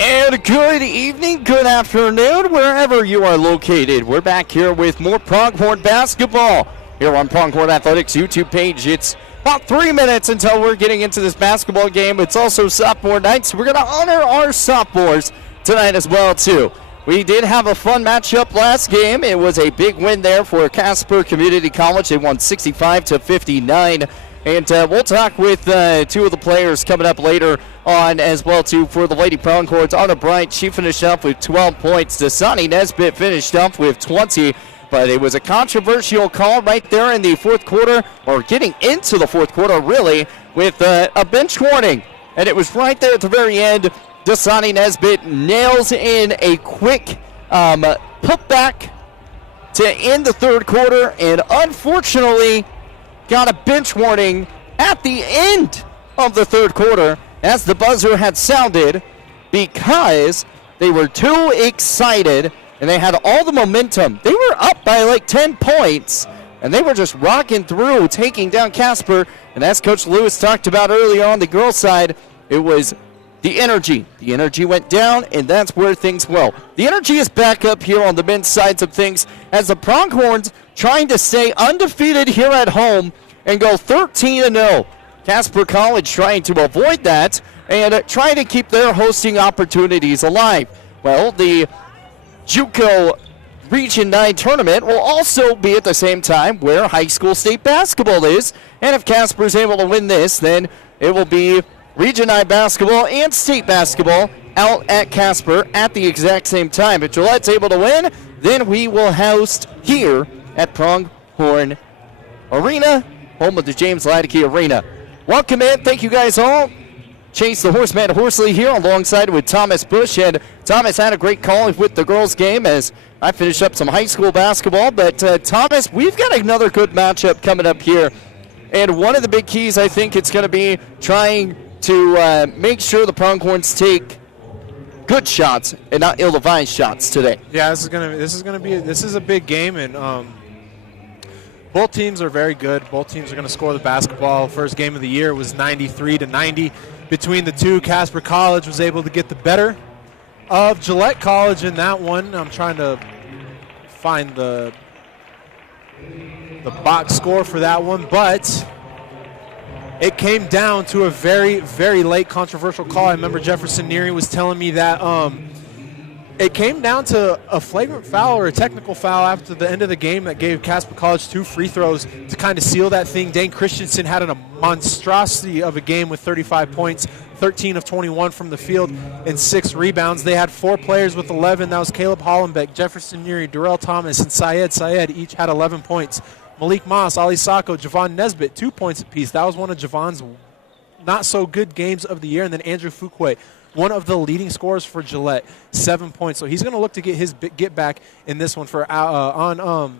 And good evening, good afternoon, wherever you are located. We're back here with more Pronghorn basketball here on Pronghorn Athletics YouTube page. It's about 3 minutes until we're getting into this basketball game. It's also sophomore night, so we're going to honor our sophomores tonight as well, too. We did have a fun matchup last game. It was a big win there for Casper Community College. They won 65-59. And we'll talk with two of the players coming up later on as well, too, for the Lady Pronghorns. Anna Bryant, she finished up with 12 points. Dasani Nesbitt finished up with 20. But it was a controversial call right there in the fourth quarter, or getting into the fourth quarter, really, with a bench warning. And it was right there at the very end. Dasani Nesbitt nails in a quick putback to end the third quarter, and unfortunately got a bench warning at the end of the third quarter as the buzzer had sounded, because they were too excited and they had all the momentum. They were up by like 10 points and they were just rocking through, taking down Casper. And as Coach Lewis talked about earlier on the girls' side, it was the energy. The energy went down, and that's where things will. The energy is back up here on the men's sides of things as the Pronghorns trying to stay undefeated here at home and go 13-0. Casper College trying to avoid that and trying to keep their hosting opportunities alive. Well, the JUCO Region 9 tournament will also be at the same time where high school state basketball is. And if Casper is able to win this, then it will be Region 9 basketball and state basketball out at Casper at the exact same time. If Gillette's able to win, then we will host here at Pronghorn Arena, home of the James Ladeke Arena. Welcome in. Thank you guys all. Chase the Horseman Horsley here alongside with Thomas Bush. And Thomas had a great call with the girls' game as I finished up some high school basketball. But Thomas, we've got another good matchup coming up here. And one of the big keys, I think, it's going to be trying to make sure the Pronghorns take good shots and not ill-advised shots today. Yeah, this is a big game, and both teams are very good. Both teams are going to score the basketball. First game of the year was 93-90 between the two. Casper College was able to get the better of Gillette College in that one. I'm trying to find the box score for that one, but it came down to a very, very late controversial call. I remember Jefferson Neary was telling me that it came down to a flagrant foul or a technical foul after the end of the game that gave Casper College 2 free throws to kind of seal that thing. Dane Christensen had a monstrosity of a game with 35 points, 13 of 21 from the field, and 6 rebounds. They had 4 players with 11. That was Caleb Hollenbeck, Jefferson Neary, Darrell Thomas, and Syed Syed. Each had 11 points. Malik Moss, Ali Sacco, Javon Nesbitt, 2 points apiece. That was one of Javon's not-so-good games of the year. And then Andrew Fuquay, one of the leading scorers for Gillette, 7 points. So he's going to look to get his get back in this one. For on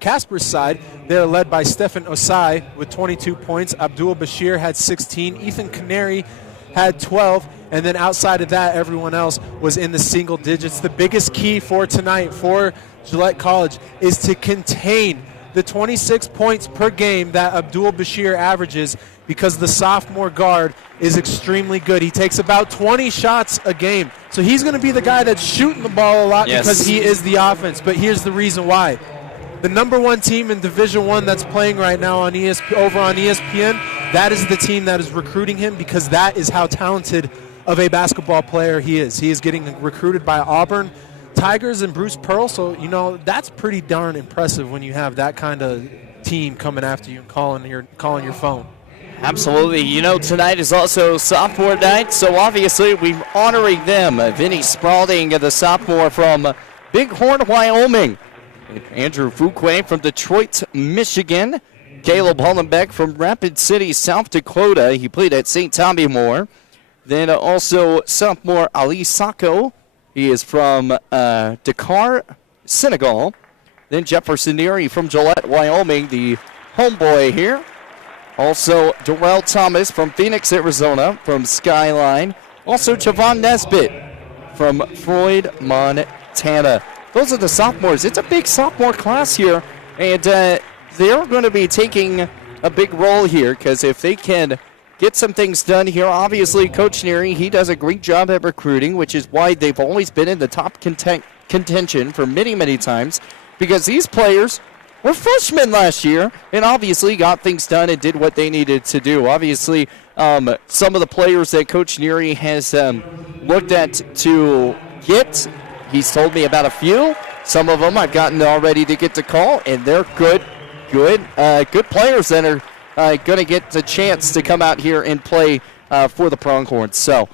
Casper's side, they're led by Stephen Osai with 22 points. Abdul Bashir had 16. Ethan Canary had 12. And then outside of that, everyone else was in the single digits. The biggest key for tonight for Gillette College is to contain the 26 points per game that Abdul Bashir averages because the sophomore guard is extremely good. He takes about 20 shots a game. So he's going to be the guy that's shooting the ball a lot because he is the offense. But here's the reason why. The number one team in Division I that's playing right now on over on ESPN, that is the team that is recruiting him because that is how talented of a basketball player he is. He is getting recruited by Auburn Tigers and Bruce Pearl, so, that's pretty darn impressive when you have that kind of team coming after you and calling your phone. Absolutely. Tonight is also sophomore night, so obviously we're honoring them. Vinny Spalding, the sophomore from Bighorn, Wyoming. Andrew Fuquay from Detroit, Michigan. Caleb Hollenbeck from Rapid City, South Dakota. He played at St. Tommy Moore. Then also sophomore Ali Sacco. He is from Dakar, Senegal. Then Jefferson Neary from Gillette, Wyoming, the homeboy here. Also Darrell Thomas from Phoenix, Arizona, from Skyline. Also Javon Nesbitt from Floyd, Montana. Those are the sophomores. It's a big sophomore class here, and they're going to be taking a big role here because if they can get some things done here. Obviously, Coach Neary, he does a great job at recruiting, which is why they've always been in the top contention for many, many times, because these players were freshmen last year and obviously got things done and did what they needed to do. Obviously, some of the players that Coach Neary has looked at to get, he's told me about a few. Some of them I've gotten already to get to call, and they're good players that are going to get the chance to come out here and play for the Pronghorns. So,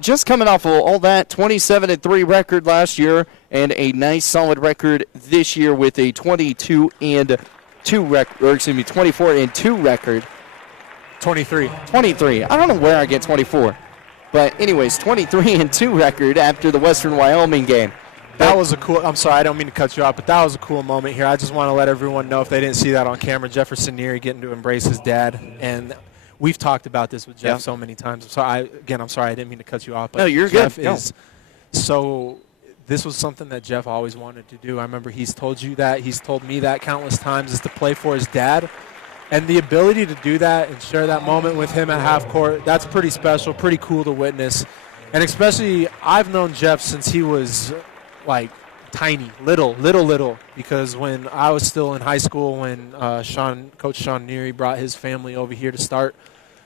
just coming off of all that, 27-3 record last year and a nice solid record this year with a 24-2 record. 23. I don't know where I get 24. But anyways, 23-2 record after the Western Wyoming game. That was a cool – I'm sorry, I don't mean to cut you off, but that was a cool moment here. I just want to let everyone know, if they didn't see that on camera, Jefferson Neary getting to embrace his dad. And we've talked about this with Jeff so many times. I'm sorry, I didn't mean to cut you off. But no, you're Jeff good. So this was something that Jeff always wanted to do. I remember he's told you that. He's told me that countless times, is to play for his dad. And the ability to do that and share that moment with him at half court, that's pretty special, pretty cool to witness. And especially, I've known Jeff since he was – like tiny, little, because when I was still in high school, when Coach Sean Neary brought his family over here to start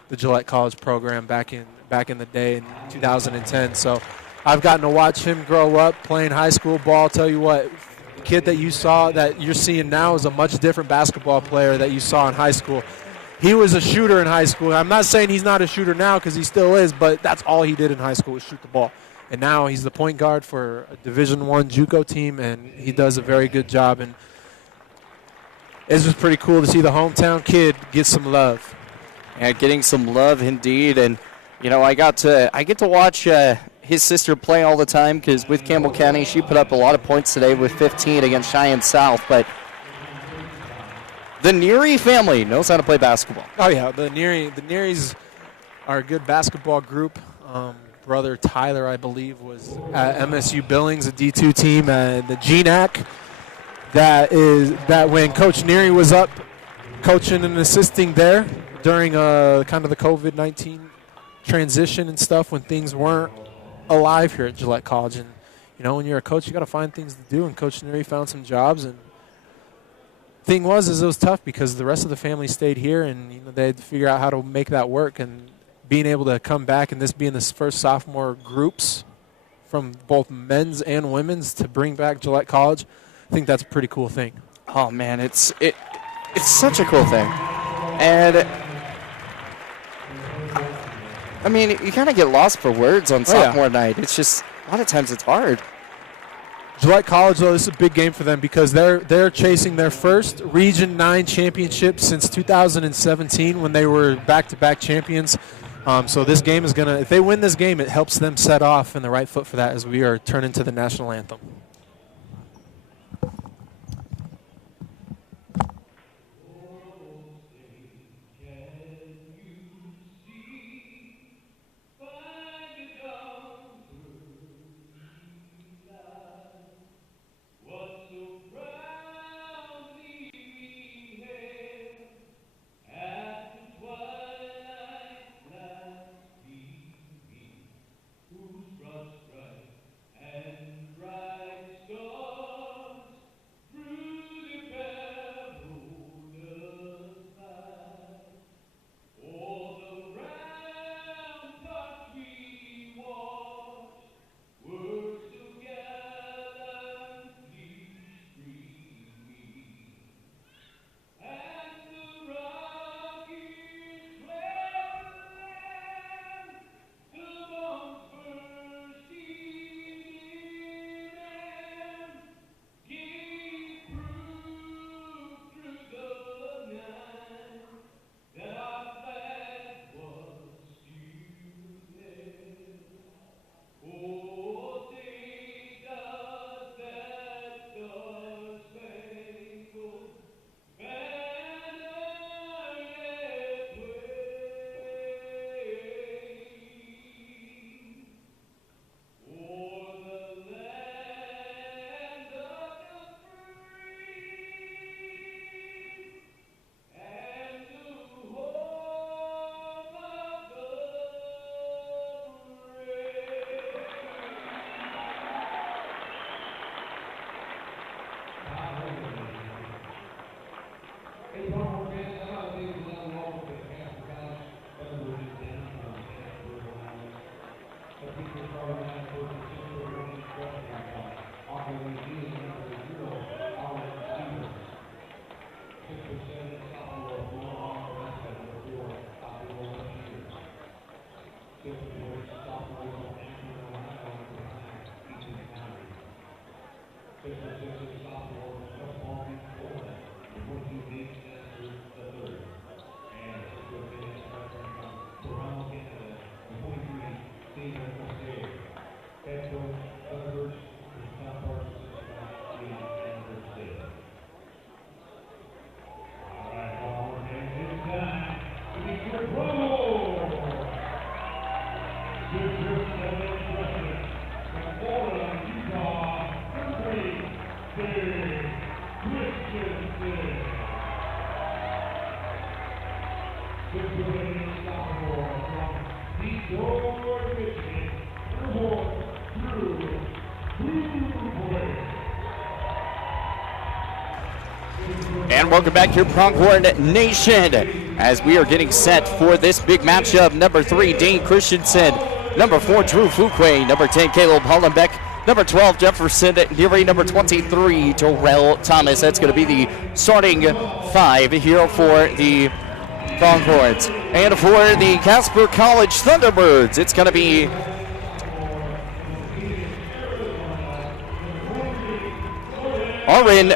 the Gillette College program back in the day in 2010. So I've gotten to watch him grow up playing high school ball. Tell you what, the kid that you saw, that you're seeing now, is a much different basketball player that you saw in high school. He was a shooter in high school. I'm not saying he's not a shooter now, because he still is, but that's all he did in high school was shoot the ball. And now he's the point guard for a Division I JUCO team, and he does a very good job. And it's just pretty cool to see the hometown kid get some love. Yeah, getting some love indeed. And I get to watch his sister play all the time, because with Campbell County, she put up a lot of points today with 15 against Cheyenne South. But the Neary family knows how to play basketball. Oh yeah, the Nearys are a good basketball group. Brother Tyler, I believe, was at MSU Billings, a D2 team, the GNAC. That when Coach Neary was up coaching and assisting there during kind of the COVID-19 transition and stuff, when things weren't alive here at Gillette College. And when you're a coach, you got to find things to do. And Coach Neary found some jobs. And thing was it was tough because the rest of the family stayed here, and they had to figure out how to make that work. And being able to come back, and this being the first sophomore groups from both men's and women's to bring back Gillette College, I think that's a pretty cool thing. Oh man, it's such a cool thing. And you kind of get lost for words on sophomore night. It's just, a lot of times it's hard. Gillette College, though, this is a big game for them because they're chasing their first Region 9 championship since 2017 when they were back-to-back champions. So this game is going to – if they win this game, it helps them set off in the right foot for that as we are turning to the national anthem. And welcome back here, Pronghorn Nation, as we are getting set for this big matchup. Number 3, Dane Christensen. Number 4, Drew Fuquay. Number 10, Caleb Hollenbeck. Number 12, Jefferson Neary. Number 23, Terrell Thomas. That's going to be the starting 5 here for the Pronghorns. And for the Casper College Thunderbirds, it's going to be Oren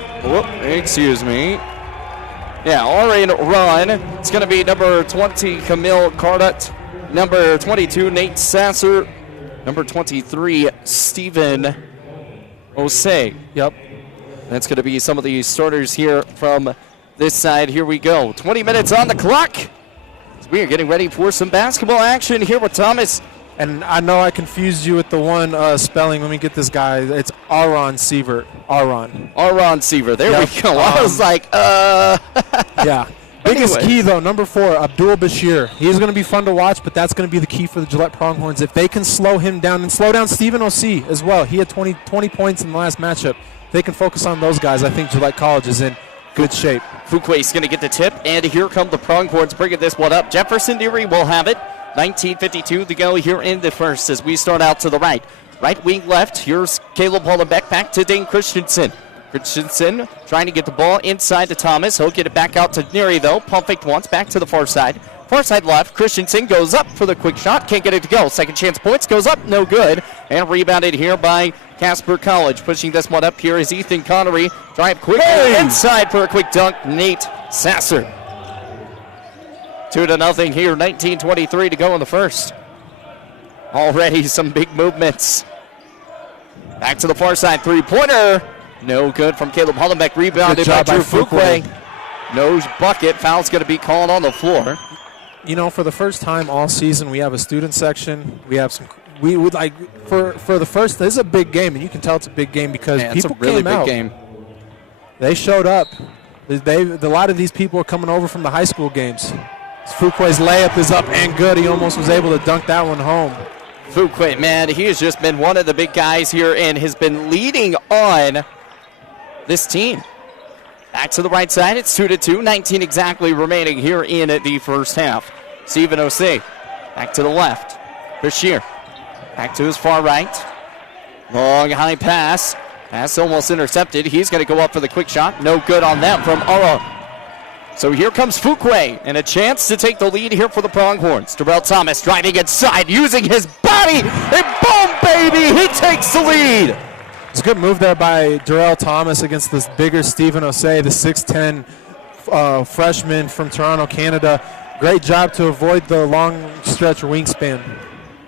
Ron. It's going to be number 20, Camille Cardut. Number 22, Nate Sasser. Number 23, Stephen Osei. Yep. That's going to be some of the starters here from this side. Here we go. 20 minutes on the clock. We are getting ready for some basketball action here with Thomas. And I know I confused you with the one spelling. Let me get this guy. It's Aaron Sievert. Aaron Sievert. There we go. I was like, Yeah. Biggest key, though, number 4, Abdul Bashir. He's going to be fun to watch, but that's going to be the key for the Gillette Pronghorns. If they can slow him down and slow down Stephen Osei as well. He had 20 points in the last matchup. If they can focus on those guys, I think Gillette College is in good shape. Fuquay's going to get the tip, and here come the Pronghorns bringing this one up. Jefferson Neary will have it. 19:52 to go here in the first as we start out to the right. Right wing left. Here's Caleb Hollenbeck back to Dane Christensen. Christensen trying to get the ball inside to Thomas. He'll get it back out to Neary, though. Pump fake once, back to the far side. Far side left. Christensen goes up for the quick shot. Can't get it to go. Second chance points. Goes up. No good. And rebounded here by Casper College. Pushing this one up here is Ethan Connery. Drive quick inside for a quick dunk. Nate Sasser. 2-0 here. 19:23 to go in the first. Already some big movements. Back to the far side. Three-pointer. No good from Caleb Hollenbeck. Rebounded by Drew Fuquay. No bucket. Foul's going to be called on the floor. You know, for the first time all season, we have a student section. We have some. We would like for the first. This is a big game, and you can tell it's a big game because people it's a really came out. Big game. They showed up. A lot of these people are coming over from the high school games. Fuquay's layup is up and good. He almost was able to dunk that one home. Fuquay, man, he has just been one of the big guys here and has been leading on this team. Back to the right side, it's 2-2, 19 exactly remaining here in the first half. Stephen Osei, back to the left. Bashir, back to his far right. Long high pass. Pass almost intercepted. He's going to go up for the quick shot. No good on that from Ara. So here comes Fuquay, and a chance to take the lead here for the Pronghorns. Terrell Thomas driving inside, using his body, and boom, baby, he takes the lead. It's a good move there by Terrell Thomas against this bigger Stephen Osei, the 6'10 freshman from Toronto, Canada. Great job to avoid the long stretch wingspan.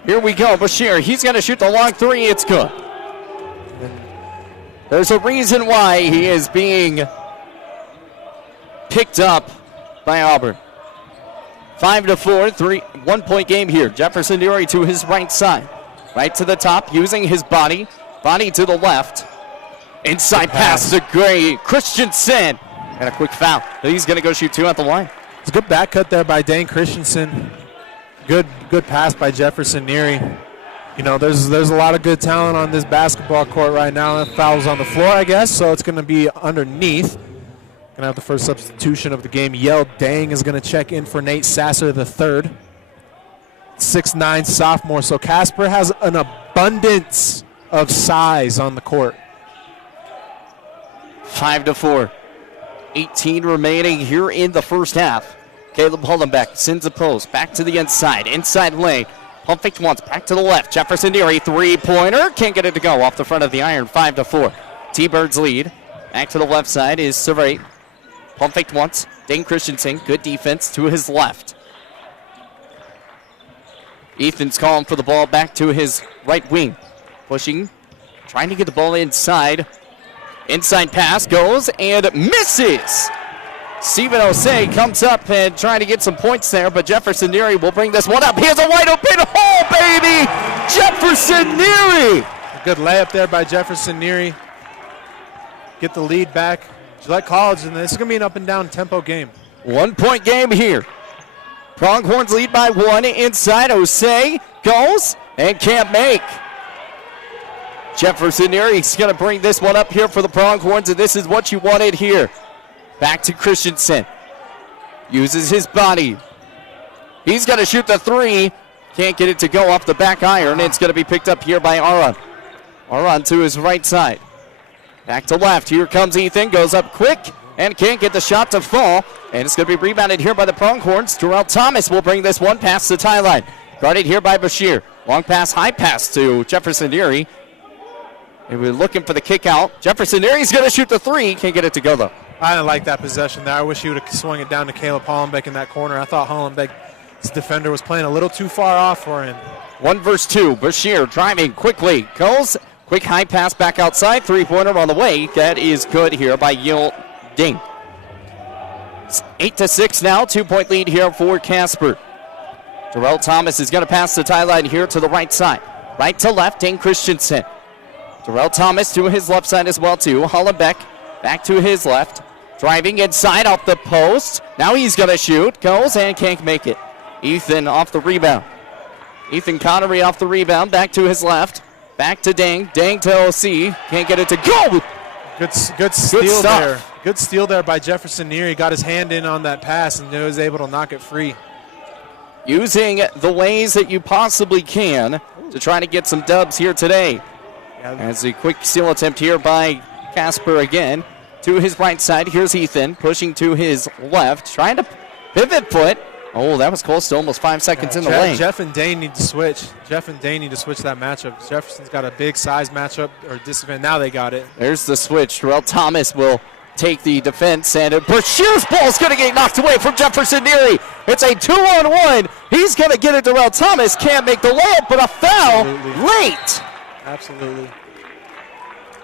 Here we go, Bashir. He's going to shoot the long three. It's good. There's a reason why he is being picked up by Auburn. 5-4, 1-point game here. Jefferson Neary to his right side. Right to the top, using his body. Body to the left. Inside pass to Gray. Christensen. And a quick foul. He's going to go shoot 2 at the line. It's a good back cut there by Dane Christensen. Good pass by Jefferson Neary. You know, there's a lot of good talent on this basketball court right now. That foul's on the floor, I guess, so it's going to be underneath. Going to have the first substitution of the game. Yell Dang is going to check in for Nate Sasser the third. 6'9 sophomore. So Casper has an abundance of size on the court. 5-4. 18 remaining here in the first half. Caleb Hollenbeck sends a post back to the inside. Inside lane. Pump fake once. Back to the left. Jefferson Neary. Three-pointer. Can't get it to go off the front of the iron. 5-4. T-Birds lead. Back to the left side is Survey. Pump fake once. Dane Christensen, good defense to his left. Ethan's calling for the ball back to his right wing. Pushing, trying to get the ball inside. Inside pass goes and misses. Steven Osei comes up and trying to get some points there, but Jefferson Neary will bring this one up. He has a wide open hole, baby! Jefferson Neary! A good layup there by Jefferson Neary. Get the lead back. Gillette College, and this is going to be an up-and-down tempo game. 1 point game here. Pronghorns lead by 1. Inside, Osei goes and can't make. Jefferson Neary's going to bring this one up here for the Pronghorns, and this is what you wanted here. Back to Christensen. Uses his body. He's going to shoot the 3. Can't get it to go off the back iron. It's going to be picked up here by Aron. Aron to his right side. Back to left. Here comes Ethan. Goes up quick and can't get the shot to fall. And it's going to be rebounded here by the Pronghorns. Terrell Thomas will bring this one past the tie line. Guarded here by Bashir. Long pass, high pass to Jefferson Neary. And we're looking for the kick out. Jefferson Neary's going to shoot the 3. Can't get it to go, though. I didn't like that possession there. I wish he would have swung it down to Caleb Hollenbeck in that corner. I thought Hollenbeck's defender was playing a little too far off for him. 1 versus 2. Bashir driving quickly. Goes. Quick high pass back outside. 3-pointer on the way. That is good here by Yale Ding. It's 8-6 now. 2-point lead here for Casper. Terrell Thomas is going to pass the tie line here to the right side. Right to left, Dane Christensen. Terrell Thomas to his left side as well, too. Hollenbeck back to his left. Driving inside off the post. Now he's going to shoot. Goes and can't make it. Ethan off the rebound. Ethan Connery off the rebound. Back to his left. Back to Dang. Dang to OC. Can't get it to go. Good steal there. Good steal there by Jefferson Neary. Got his hand in on that pass and was able to knock it free. Using the ways that you possibly can to try to get some dubs here today. As a quick steal attempt here by Casper again. To his right side, here's Ethan pushing to his left, trying to pivot foot. Oh, that was close to almost 5 seconds in the lane. Jeff and Dane need to switch. Jeff and Dane need to switch that matchup. Jefferson's got a big size matchup or disadvantage. Now they got it. There's the switch. Terrell Thomas will take the defense, and Bashir's ball is going to get knocked away from Jefferson Neary. It's a 2-on-1. He's going to get it to Terrell Thomas. Can't make the layup, but a foul late. Absolutely.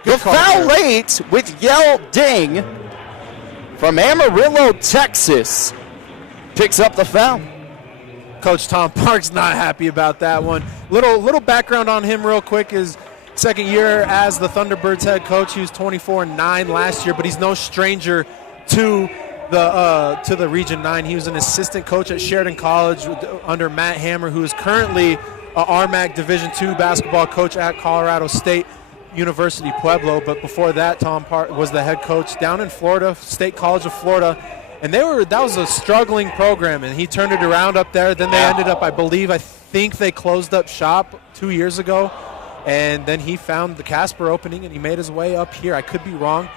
The foul late with Yale Ding from Amarillo, Texas. Picks up the foul. Coach Tom Park's not happy about that one. Little background on him real quick. His second year as the Thunderbirds head coach. He was 24-9 last year, but he's no stranger to the Region 9. He was an assistant coach at Sheridan College under Matt Hammer, who is currently a RMAC Division II basketball coach at Colorado State University Pueblo. But before that, Tom Park was the head coach down in Florida, State College of Florida. And that was a struggling program, and he turned it around up there. Then they ended up, I think they closed up shop 2 years ago. And then he found the Casper opening, and he made his way up here. I could be wrong.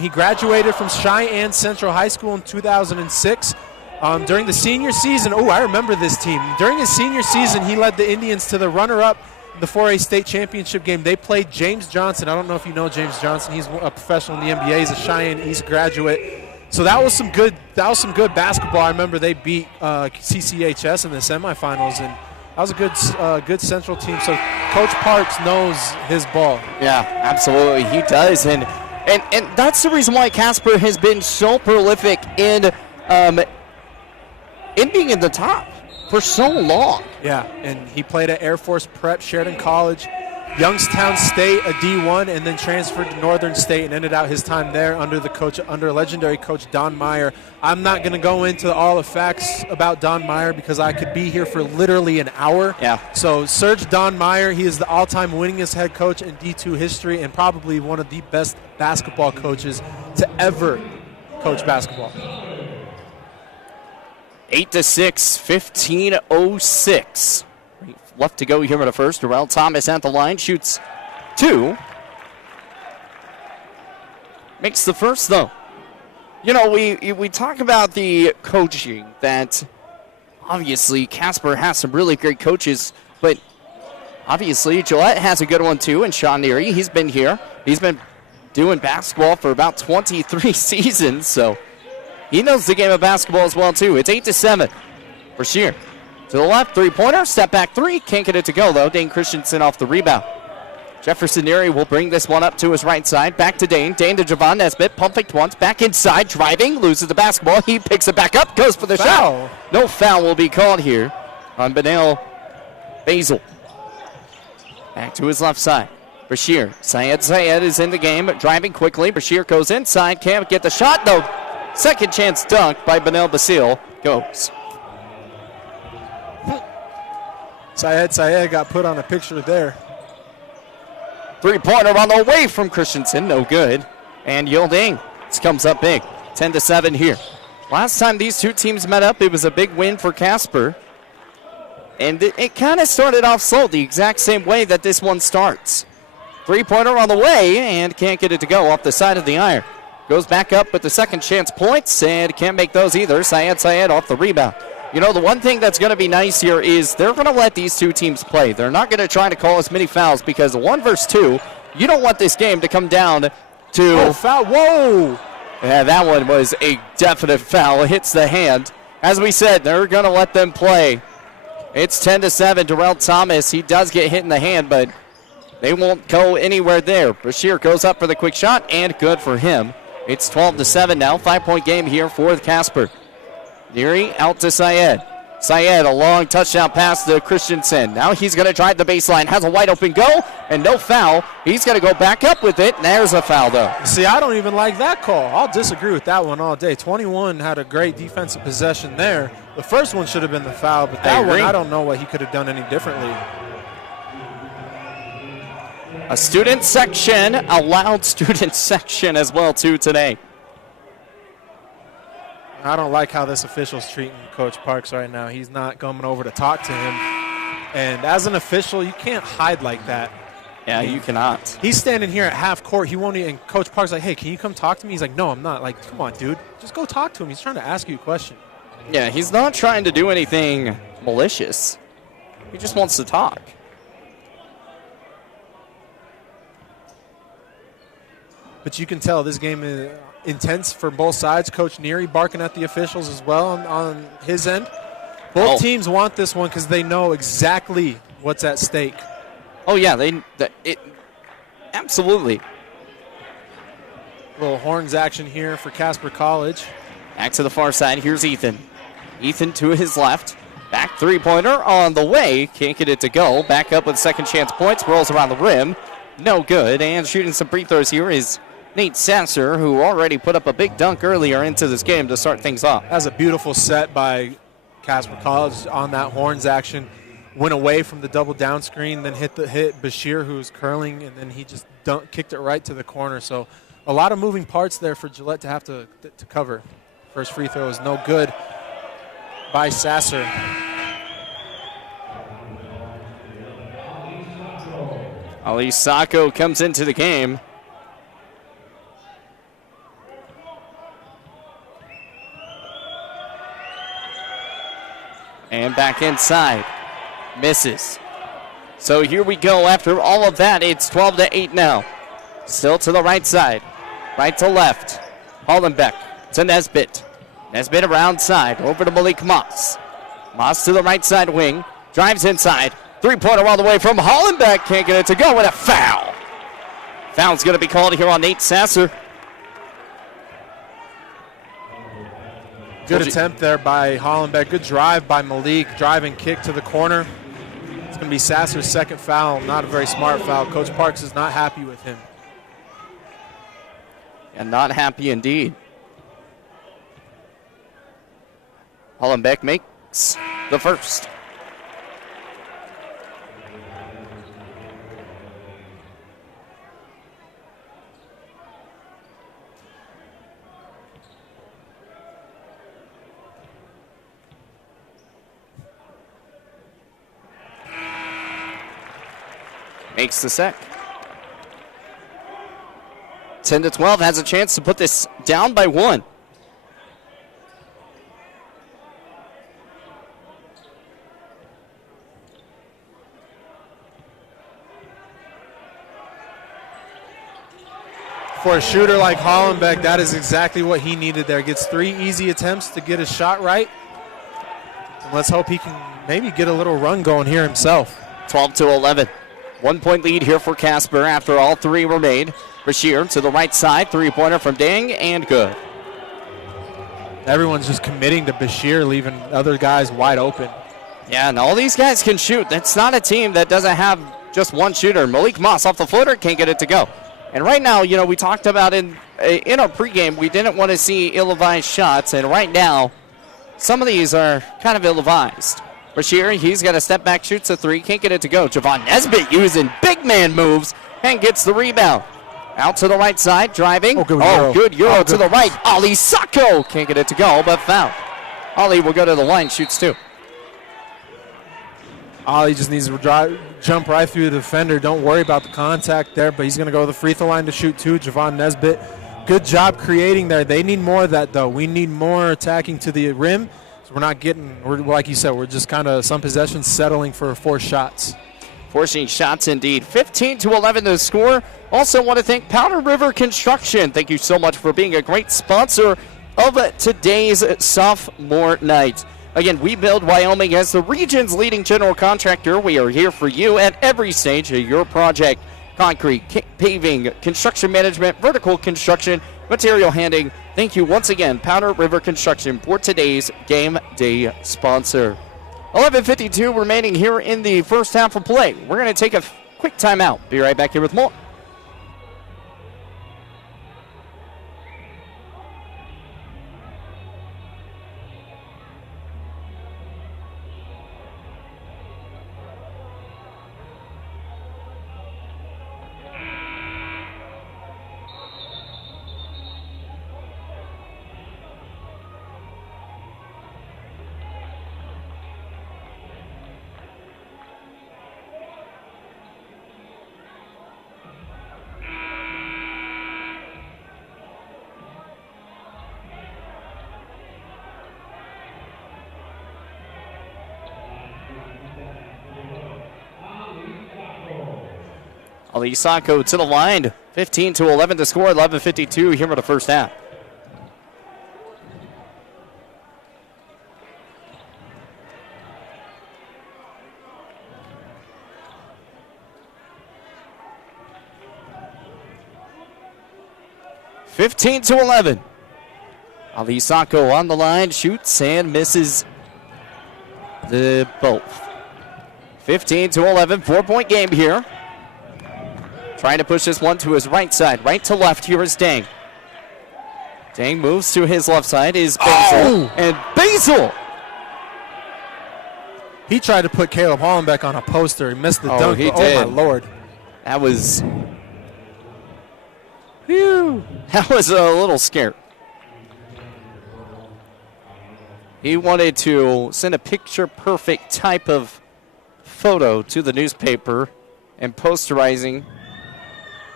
He graduated from Cheyenne Central High School in 2006. During the senior season, I remember this team. During his senior season, he led the Indians to the runner-up in the 4A state championship game. They played James Johnson. I don't know if you know James Johnson. He's a professional in the NBA. He's a Cheyenne East graduate. So that was some good basketball. I remember they beat CCHS in the semifinals, and that was a good Central team. So Coach Parks knows his ball. Yeah, absolutely, he does, and that's the reason why Casper has been so prolific in being in the top for so long. Yeah, and he played at Air Force Prep, Sheridan College, Youngstown State, a D1, and then transferred to Northern State and ended out his time there under legendary coach Don Meyer. I'm not going to go into all the facts about Don Meyer because I could be here for literally an hour. Yeah. So search Don Meyer. He is the all-time winningest head coach in D2 history and probably one of the best basketball coaches to ever coach basketball. 8-6, 15:06. Left to go here in the first. Terrell Thomas at the line, shoots 2. Makes the first, though. You know, we talk about the coaching, that obviously Casper has some really great coaches, but obviously Gillette has a good one, too, and Sean Neary. He's been here. He's been doing basketball for about 23 seasons, so he knows the game of basketball as well, too. It's 8-7 for Shear. To the left, three-pointer, step back three. Can't get it to go, though. Dane Christensen off the rebound. Jefferson Neary will bring this one up to his right side. Back to Dane. Dane to Javon Nesbitt. Pump fake once. Back inside. Driving. Loses the basketball. He picks it back up. Goes for the shot. No foul will be called here on Benel Basil. Back to his left side. Bashir. Syed is in the game. Driving quickly. Bashir goes inside. Can't get the shot, though. Second chance dunk by Benel Basil. Goes. Syed got put on a picture there. Three-pointer on the way from Christensen. No good. And Yilding comes up big. 10-7 here. Last time these two teams met up, it was a big win for Casper. And it kind of started off slow, the exact same way that this one starts. Three-pointer on the way, and can't get it to go off the side of the iron. Goes back up with the second chance points, and can't make those either. Syed off the rebound. You know, the one thing that's going to be nice here is they're going to let these two teams play. They're not going to try to call as many fouls because 1 versus 2, you don't want this game to come down to... Oh, foul. Whoa! Yeah, that one was a definite foul. It hits the hand. As we said, they're going to let them play. It's 10-7. Darrell Thomas, he does get hit in the hand, but they won't go anywhere there. Bashir goes up for the quick shot, and good for him. It's 12-7 now. 5-point game here for Casper. Neary out to Syed. Syed, a long touchdown pass to Christensen. Now he's going to drive the baseline. Has a wide open goal, and no foul. He's going to go back up with it, and there's a foul, though. See, I don't even like that call. I'll disagree with that one all day. 21 had a great defensive possession there. The first one should have been the foul, but that one, I don't know what he could have done any differently. A student section, a loud student section as well, too, today. I don't like how this official's treating Coach Parks right now. He's not coming over to talk to him. And as an official, you can't hide like that. Yeah, you cannot. He's standing here at half court. He won't even, and Coach Parks like, hey, can you come talk to me? He's like, no, I'm not. Like, come on, dude. Just go talk to him. He's trying to ask you a question. Yeah, he's not trying to do anything malicious. He just wants to talk. But you can tell this game is intense for both sides. Coach Neary barking at the officials as well on his end. Both teams want this one because they know exactly what's at stake. Oh, yeah, absolutely. Little horns action here for Casper College. Back to the far side. Here's Ethan. Ethan to his left. Back three-pointer on the way. Can't get it to go. Back up with second chance points. Rolls around the rim. No good. And shooting some free throws here is Nate Sasser, who already put up a big dunk earlier into this game to start things off. That was a beautiful set by Casper College on that horns action. Went away from the double down screen, then hit Bashir, who was curling, and then he just kicked it right to the corner. So a lot of moving parts there for Gillette to have to cover. First free throw is no good by Sasser. Ali Sacco comes into the game. And back inside. Misses. So here we go. After all of that, it's 12-8 now. Still to the right side. Right to left. Hollenbeck to Nesbitt. Nesbitt around side. Over to Malik Moss. Moss to the right side wing. Drives inside. Three-pointer all the way from Hollenbeck. Can't get it to go, and a foul. Foul's going to be called here on Nate Sasser. Good attempt there by Hollenbeck. Good drive by Malik. Drive and kick to the corner. It's going to be Sasser's second foul. Not a very smart foul. Coach Parks is not happy with him. And not happy indeed. Hollenbeck makes the first. Makes the sec. 10-12 has a chance to put this down by one. For a shooter like Hollenbeck, that is exactly what he needed there. Gets 3 easy attempts to get his shot right. And let's hope he can maybe get a little run going here himself. 12-11. 1 point lead here for Casper after all 3 were made. Bashir to the right side. 3-pointer from Dang and good. Everyone's just committing to Bashir, leaving other guys wide open. Yeah, and all these guys can shoot. That's not a team that doesn't have just one shooter. Malik Moss off the floater, can't get it to go. And right now, you know, we talked about in our pregame, we didn't want to see ill-advised shots. And right now, some of these are kind of ill-advised. Bashir, he's got a step back, shoots a 3, can't get it to go. Javon Nesbitt using big man moves and gets the rebound. Out to the right side, driving. Good Euro to the right. Ali Sacco can't get it to go, but foul. Ali will go to the line, shoots 2. Ali just needs to jump right through the defender. Don't worry about the contact there, but he's going to go to the free throw line to shoot 2. Javon Nesbitt, good job creating there. They need more of that, though. We need more attacking to the rim. So we're like you said, we're just kind of some possessions settling for 4 shots. Forcing shots indeed. 15-11 to score. Also want to thank Powder River Construction. Thank you so much for being a great sponsor of today's sophomore night. Again, we Build Wyoming as the region's leading general contractor. We are here for you at every stage of your project. Concrete, paving, construction management, vertical construction, material handling. Thank you once again, Powder River Construction, for today's game day sponsor. 11:52 remaining here in the first half of play. We're going to take a quick timeout. Be right back here with more. Ali Sacco to the line. 15-11 to score. 11:52 here in the first half. Ali Sacco on the line, shoots and misses the both. 15-11, 4-point game here. Trying to push this one to his right side. Right to left, here is Dang. Dang moves to his left side, is Basil. And Basil! He tried to put Caleb Hollenbeck on a poster. He missed the dunk. He did. Oh, my Lord. That was... Whew. That was a little scary. He wanted to send a picture-perfect type of photo to the newspaper and posterizing,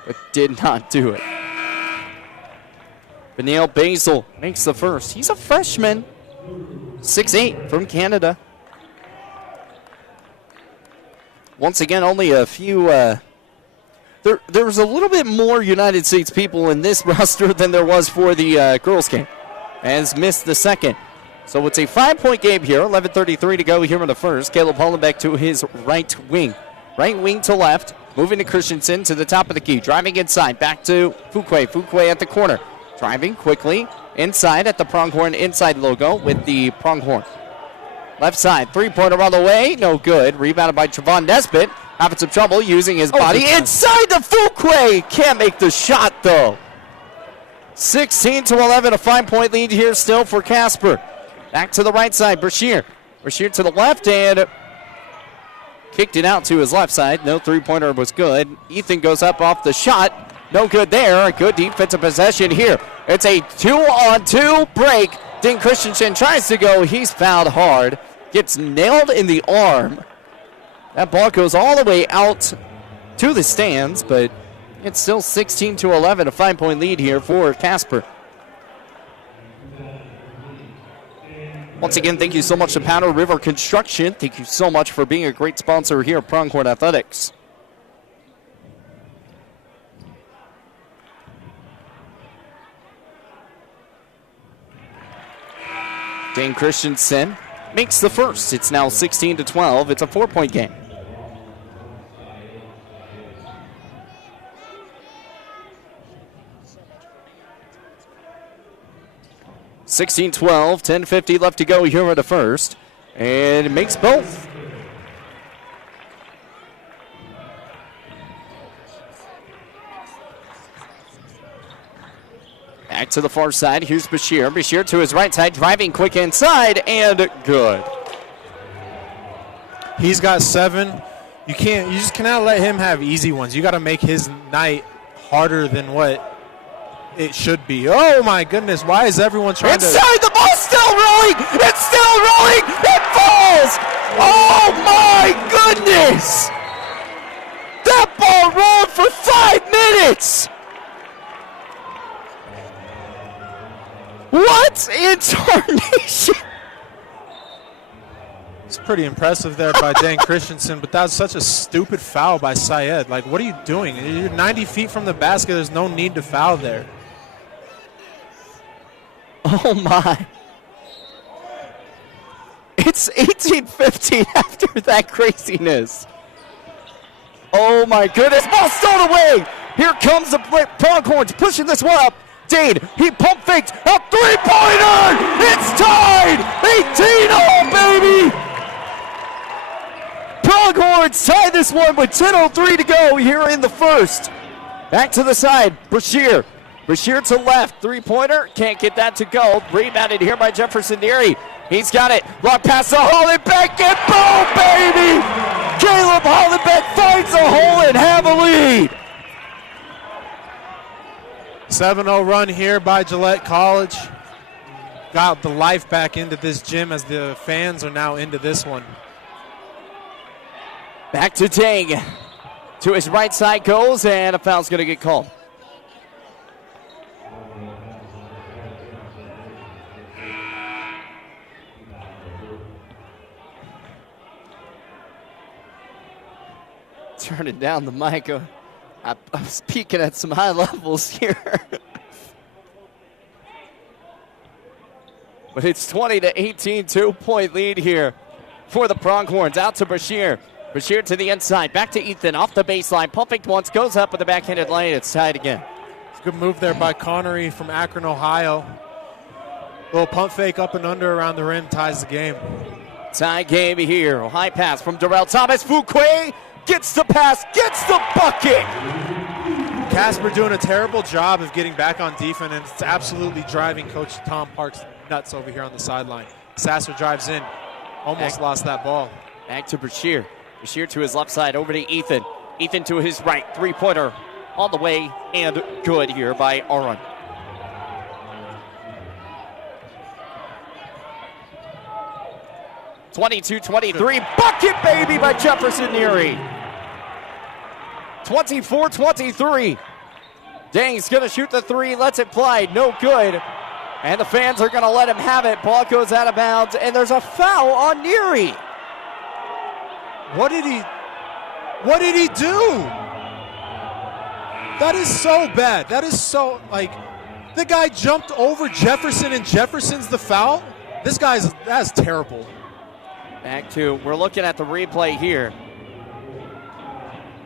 but did not do it. Benil Basil makes the first. He's a freshman, 6'8", from Canada. Once again, only a few... There was a little bit more United States people in this roster than there was for the girls' game. Has missed the second. So it's a 5-point game here. 11:33 to go here in the first. Caleb Hollenbeck to his right wing. Right wing to left. Moving to Christensen to the top of the key. Driving inside. Back to Fuquay. Fuquay at the corner. Driving quickly inside at the pronghorn inside logo with the pronghorn. Left side. Three-pointer on the way. No good. Rebounded by Trevon Nesbitt. Having some trouble using his body inside the Fuquay. Can't make the shot, though. 16-11. A 5-point lead here still for Casper. Back to the right side. Brashear. Brashear to the left and kicked it out to his left side. No three-pointer was good. Ethan goes up off the shot. No good there. A good defensive possession here. It's a 2-on-2 break. Dean Christensen tries to go. He's fouled hard. Gets nailed in the arm. That ball goes all the way out to the stands, but it's still 16-11, a 5-point lead here for Casper. Once again, thank you so much to Powder River Construction. Thank you so much for being a great sponsor here at Pronghorn Athletics. Dane Christensen makes the first. It's now 16-12. It's a 4-point game. (16-12), 10:50 left to go here at the first, and it makes both. Back to the far side. Here's Bashir. Bashir to his right side, driving quick inside, and good. He's got 7. You just cannot let him have easy ones. You got to make his night harder than what it should be. Oh my goodness! Why is everyone trying to? Inside, the ball's still rolling. It's still rolling. It falls. Oh my goodness! That ball rolled for 5 minutes. What in tarnation? It's pretty impressive there by Dan Christensen, but that was such a stupid foul by Syed. Like, what are you doing? You're 90 feet from the basket. There's no need to foul there. Oh my. It's 18-15 after that craziness. Oh my goodness. Ball stolen away. Here comes the Pronghorns pushing this one up. Dane, he pump faked a 3-pointer. It's tied. 18-0, baby. Pronghorns tie this one with 10:03 to go here in the first. Back to the side. Bashir. Bashir to left. 3-pointer. Can't get that to go. Rebounded here by Jefferson Neary. He's got it. Long pass to Hollenbeck. And boom, baby. Caleb Hollenbeck finds a hole and have a lead. 7-0 run here by Gillette College. Got the life back into this gym as the fans are now into this one. Back to Tang. To his right side goes, and a foul's going to get called. Turning down the mic. I'm speaking at some high levels here. But it's 20-18, 2-point lead here for the Pronghorns. Out to Bashir. Bashir to the inside. Back to Ethan. Off the baseline. Pump fake once. Goes up with the backhanded lane. It's tied again. It's a good move there by Connery from Akron, Ohio. Little pump fake up and under around the rim. Ties the game. Tie game here. High pass from Darrell Thomas. Fuquay gets the pass. Gets the bucket. Casper doing a terrible job of getting back on defense, and it's absolutely driving Coach Tom Parks nuts over here on the sideline. Sasser drives in. Almost lost that ball. Back to Bashir. Bashir to his left side, over to Ethan. Ethan to his right, 3-pointer on the way, and good here by Aron. (22-23) bucket, baby, by Jefferson Neary. 24-23. Dang's going to shoot the 3, lets it fly, no good. And the fans are going to let him have it. Ball goes out of bounds, and there's a foul on Neary. What did he do? That is so bad. That is so, like, the guy jumped over Jefferson and Jefferson's the foul? That's terrible. Back to, we're looking at the replay here.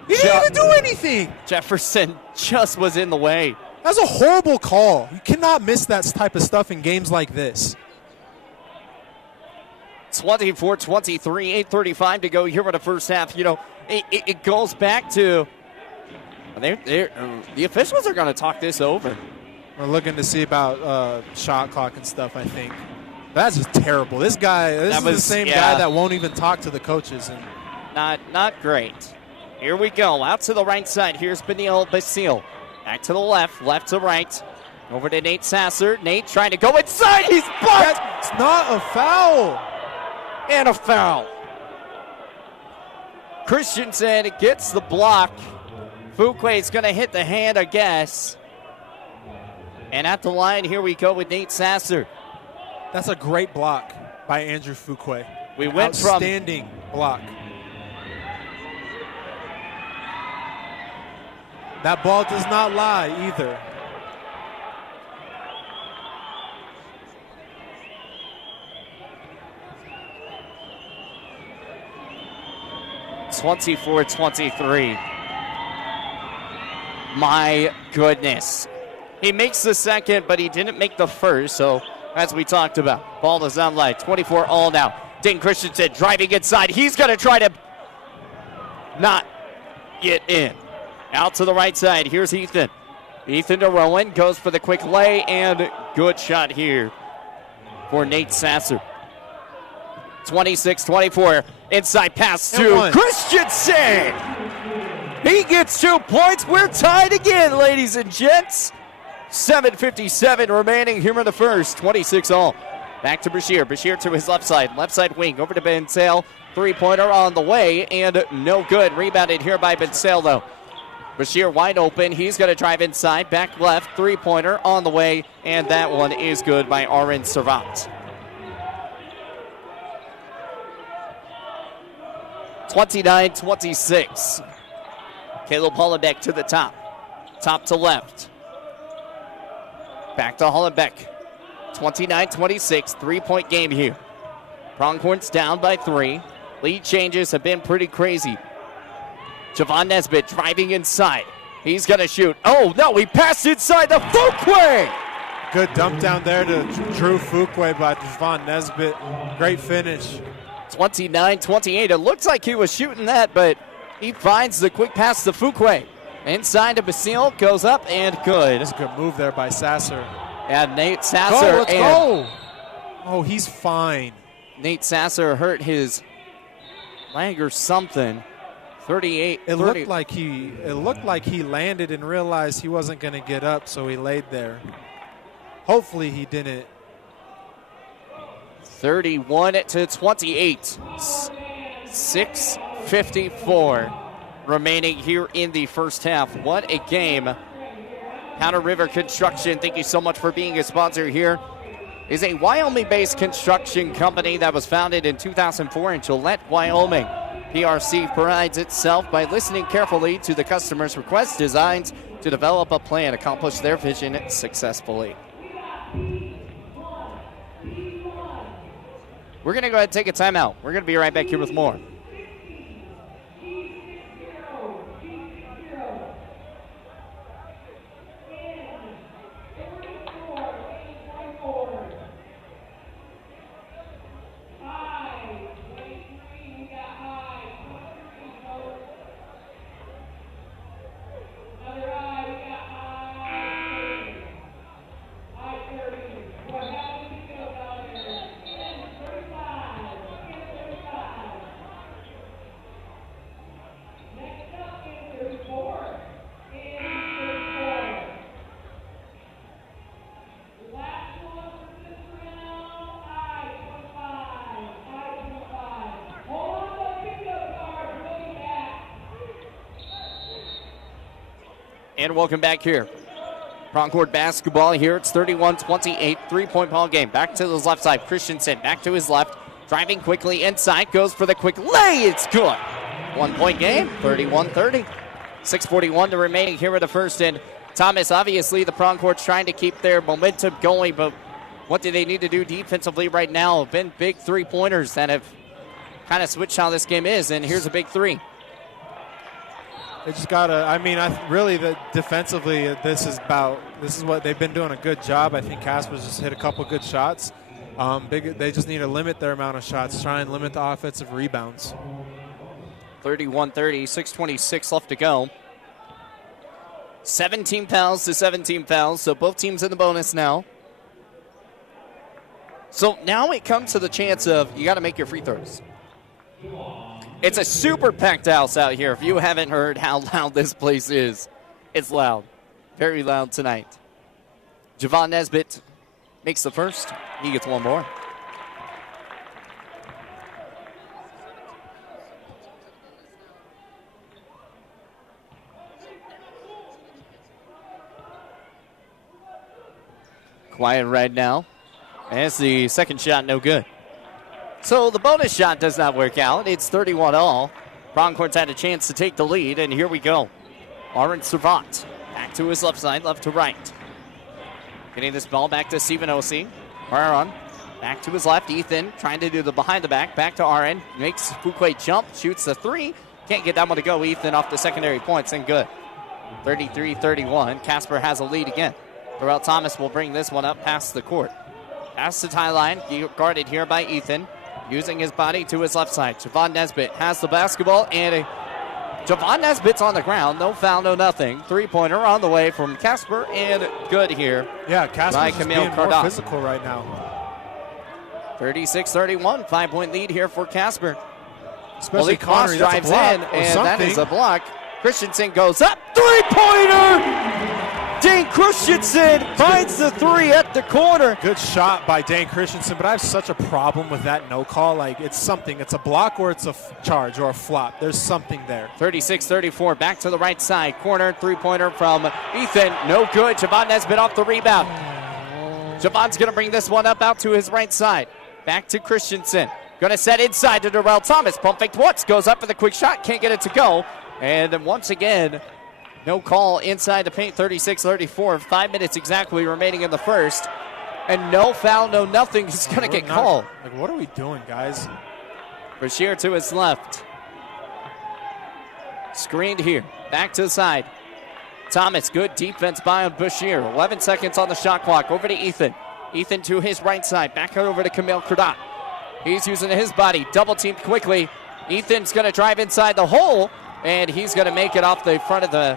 He didn't even do anything. Jefferson just was in the way. That's a horrible call. You cannot miss that type of stuff in games like this. 24-23, 8:35 to go here in the first half. You know, it goes back to the officials are going to talk this over. We're looking to see about shot clock and stuff, I think. That's just terrible. This is the same guy that won't even talk to the coaches. And not great. Here we go. Out to the right side. Here's Benil Basile. Back to the left. Left to right. Over to Nate Sasser. Nate trying to go inside. He's blocked. It's not a foul. And a foul. Christensen gets the block. Fuquay's going to hit the hand, I guess. And at the line, here we go with Nate Sasser. That's a great block by Andrew Fuquay. We went Outstanding block. That ball does not lie either. 24-23. My goodness. He makes the second, but he didn't make the first, so as we talked about, ball is on line. 24 all now. Dane Christensen driving inside. He's going to try to not get in. Out to the right side. Here's Ethan. Ethan to Rowan. Goes for the quick lay, and good shot here for Nate Sasser. 26-24. Inside pass to Christensen. He gets 2 points. We're tied again, ladies and gents. 7:57 remaining here in the first. 26 all. Back to Bashir. Bashir to his left side wing. Over to Ben Sale. Three-pointer on the way, and no good. Rebounded here by Ben Sale, though. Bashir wide open. He's going to drive inside. Back left. Three-pointer on the way, and that one is good by Aaron Servat. 29-26. Caleb Hollenbeck to the top. Top to left. Back to Hollenbeck. 29-26. Three-point game here. Pronghorns down by 3. Lead changes have been pretty crazy. Javon Nesbitt driving inside. He's going to shoot. Oh, no, he passed inside the Fuquay. Good dump down there to Drew Fuquay by Javon Nesbitt. Great finish. 29-28. It looks like he was shooting that, but he finds the quick pass to Fuquay. Inside to Basile, goes up and good. That's a good move there by Sasser. And Nate Sasser. Let's go. Oh, he's fine. Nate Sasser hurt his leg or something. 38. It looked like he landed and realized he wasn't going to get up, so he laid there. Hopefully he didn't. 31-28. 6:54 remaining here in the first half. What a game. Powder River Construction, thank you so much for being a sponsor here. Is a Wyoming-based construction company that was founded in 2004 in Gillette, Wyoming. PRC prides itself by listening carefully to the customer's requests, designs to develop a plan, accomplish their vision successfully. We're going to go ahead and take a timeout. We're going to be right back here with more. And welcome back here. Pronghorn basketball here. It's 31-28, three-point ball game. Back to his left side. Christensen back to his left. Driving quickly inside. Goes for the quick lay. It's good. 1 point game. 31-30. 6:41 to remaining here in the first. And Thomas, obviously the Pronghorns trying to keep their momentum going. But what do they need to do defensively right now? Been big three-pointers that have kind of switched how this game is. And here's a big three. They just gotta. Defensively, this is what they've been doing a good job. I think Casper's just hit a couple good shots. They just need to limit their amount of shots. Try and limit the offensive rebounds. 31-30, 6:26 left to go. 17 fouls to 17 fouls, so both teams in the bonus now. So now it comes to the chance of you got to make your free throws. It's a super packed house out here. If you haven't heard how loud this place is, it's loud. Very loud tonight. Javon Nesbitt makes the first. He gets one more. Quiet right now. As the second shot, no good. So the bonus shot does not work out. It's 31 all. Pronghorns had a chance to take the lead, and here we go. Aaron Servat back to his left side, left to right. Getting this ball back to Stephen Ossie. Aaron back to his left. Ethan trying to do the behind the back. Back to Aaron. Makes Fuquay jump, shoots the three. Can't get that one to go. Ethan off the secondary points and good. 33-31. Casper has a lead again. Darrell Thomas will bring this one up past the court. Past the tie line, guarded here by Ethan, using his body to his left side. Javon Nesbitt has the basketball, and Javon Nesbitt's on the ground. No foul, no nothing. Three-pointer on the way from Casper, and good here. Yeah, Casper's just being more physical right now. 36-31, 5-point lead here for Casper. Especially Malik Moss drives in, and something. that is a block. Christensen goes up, three-pointer! Dane Christensen finds the three at the corner. Good shot by Dane Christensen, but I have such a problem with that no call. Like, it's something. It's a block or it's a charge or a flop. There's something there. 36-34, back to the right side. Corner, three-pointer from Ethan. No good. Javon Nesbitt off the rebound. Javon's going to bring this one up out to his right side. Back to Christensen. Going to set inside to Darrell Thomas. Pump fake once. Goes up for the quick shot. Can't get it to go. And once again, no call inside the paint. 36-34. 5 minutes exactly remaining in the first. And no foul, no nothing. He's going to get called. Like, what are we doing, guys? Bashir to his left. Screened here. Back to the side. Thomas, good defense by Bashir. 11 seconds on the shot clock. Over to Ethan. Ethan to his right side. Back over to Camille Cradot. He's using his body. Double teamed quickly. Ethan's going to drive inside the hole, and he's going to make it off the front of the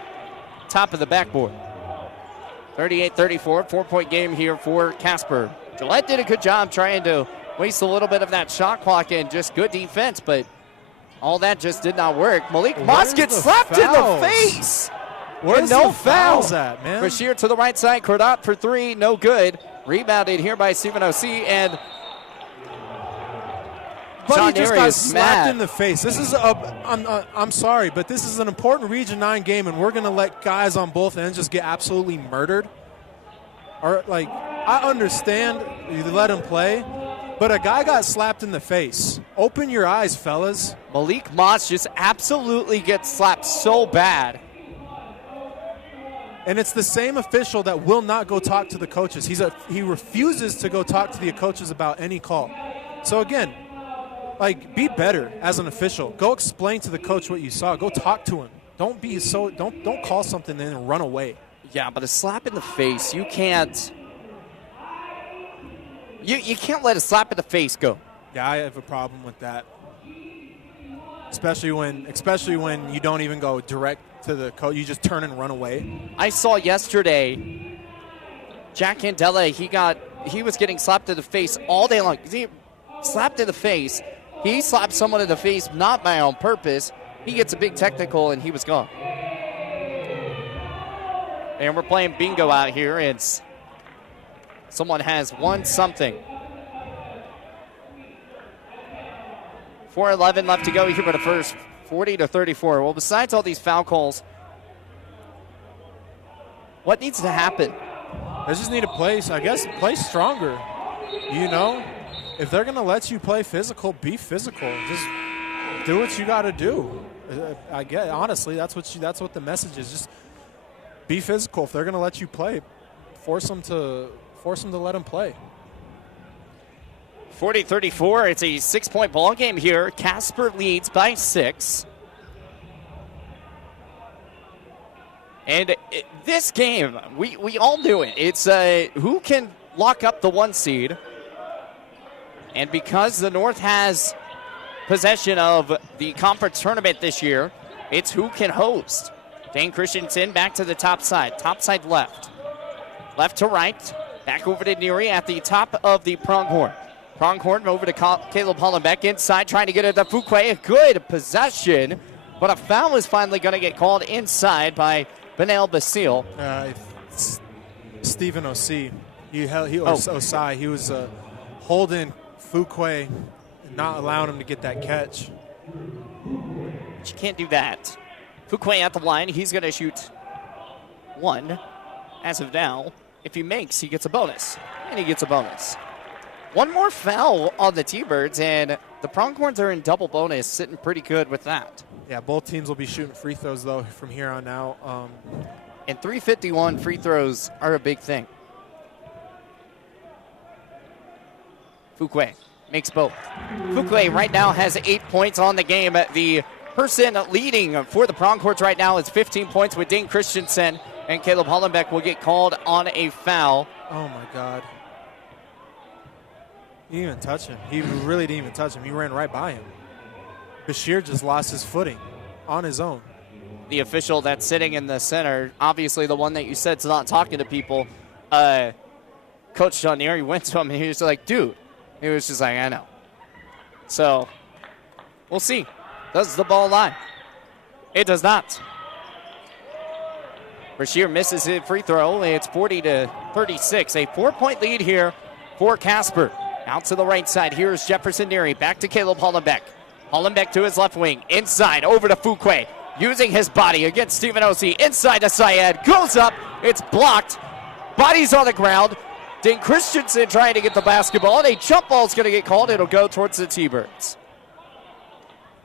top of the backboard. 38-34, 4-point game here for Casper. Gillette did a good job trying to waste a little bit of that shot clock and just good defense, but all that just did not work. Malik Moss gets slapped in the face. Where's no fouls at, man? Bashir to the right side. Cradot for three, no good. Rebounded here by Stephen O.C. and Buddy just got slapped in the face. This is I'm sorry, but this is an important Region 9 game, and we're going to let guys on both ends just get absolutely murdered. Or, like, I understand you let him play, but a guy got slapped in the face. Open your eyes, fellas. Malik Moss just absolutely gets slapped so bad. And it's the same official that will not go talk to the coaches. He refuses to go talk to the coaches about any call. So, again, like, be better as an official. Go explain to the coach what you saw. Go talk to him. Don't call something and then run away. Yeah, but a slap in the face, you can't. You can't let a slap in the face go. Yeah, I have a problem with that. Especially when you don't even go direct to the coach. You just turn and run away. I saw yesterday Jack Candela, he was getting slapped in the face all day long. He slapped in the face. He slapped someone in the face, not by on purpose. He gets a big technical, and he was gone. And we're playing bingo out here. It's someone has won something. 4:11 left to go here for the first. 40-34. Well, besides all these foul calls, what needs to happen? They just need to play stronger. You know? If they're going to let you play physical, be physical. Just do what you got to do. I get, honestly, that's what the message is. Just be physical. If they're going to let you play, force them to let them play. 40-34. It's a 6-point ball game here. Casper leads by 6. And this game, we all knew it. It's who can lock up the 1 seed. And because the North has possession of the conference tournament this year, it's who can host. Dane Christensen back to the top side left. Left to right. Back over to Neary at the top of the pronghorn. Pronghorn over to Caleb Hollenbeck inside, trying to get it to Fuquay. A good possession, but a foul is finally going to get called inside by Benel Basile. Stephen O.C. Osai. He was holding Fuquay and not allowing him to get that catch. But you can't do that. Fuquay at the line. He's going to shoot 1 as of now. If he makes, he gets a bonus. And he gets a bonus. One more foul on the T-Birds, and the Pronghorns are in double bonus, sitting pretty good with that. Yeah, both teams will be shooting free throws, though, from here on out. And 351 free throws are a big thing. Fuquay makes both. Fuquay right now has 8 points on the game. The person leading for the Pronghorns right now is 15 points with Dane Christensen, and Caleb Hollenbeck will get called on a foul. Oh, my God. He didn't even touch him. He really didn't even touch him. He ran right by him. Bashir just lost his footing on his own. The official that's sitting in the center, obviously the one that you said's not talking to people, Coach John Neary went to him, and he was like, dude. He was just like, I know. So, we'll see. Does the ball lie? It does not. Bashir misses his free throw. It's 40-36. A 4-point lead here for Casper. Out to the right side. Here's Jefferson Neary. Back to Caleb Hollenbeck. Hollenbeck to his left wing. Inside. Over to Fuquay. Using his body against Stephen Ossie. Inside to Syed. Goes up. It's blocked. Body's on the ground. Dane Christensen trying to get the basketball. And a jump ball's going to get called. It'll go towards the T-Birds.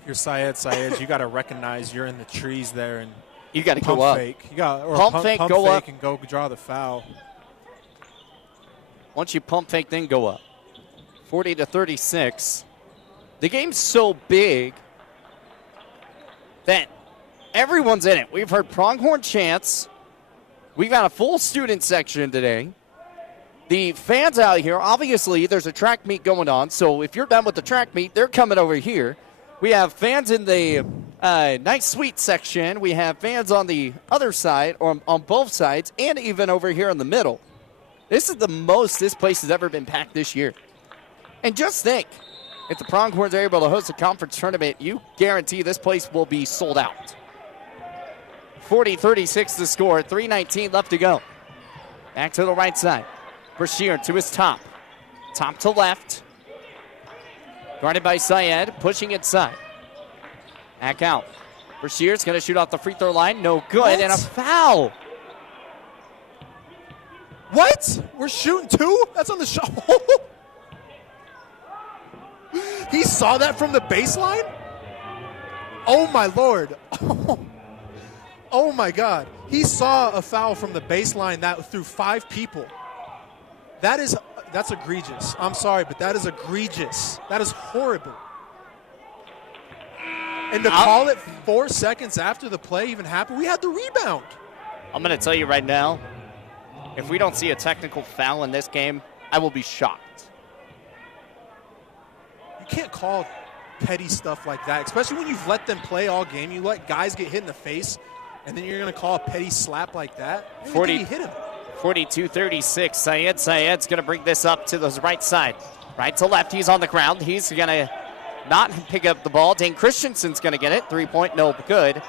If you're Syed, you got to recognize you're in the trees there and you got to go pump up. Fake. You got pump fake, go fake up, and go draw the foul. Once you pump fake, then go up. 40-36. The game's so big that everyone's in it. We've heard Pronghorn chants. We've got a full student section today. The fans out here, obviously, there's a track meet going on. So if you're done with the track meet, they're coming over here. We have fans in the nice suite section. We have fans on the other side, or on both sides, and even over here in the middle. This is the most this place has ever been packed this year. And just think, if the Pronghorns are able to host a conference tournament, you guarantee this place will be sold out. 40-36 the score, 3:19 left to go. Back to the right side. Bashir to his top. Top to left. Guarded by Syed, pushing inside. Back out. Bashir's going to shoot off the free throw line. No good, What? and a foul. What? We're shooting two? That's on the shot. He saw that from the baseline? Oh, my Lord. Oh, my God. He saw a foul from the baseline that through 5 people. That's egregious. I'm sorry, but that is egregious. That is horrible. And to call it 4 seconds after the play even happened, we had the rebound. I'm going to tell you right now, if we don't see a technical foul in this game, I will be shocked. You can't call petty stuff like that, especially when you've let them play all game. You let guys get hit in the face, and then you're going to call a petty slap like that? 40, he hit him. 42-36. Syed's going to bring this up to the right side. Right to left, he's on the ground. He's going to not pick up the ball. Dane Christensen's going to get it. 3-point, no good.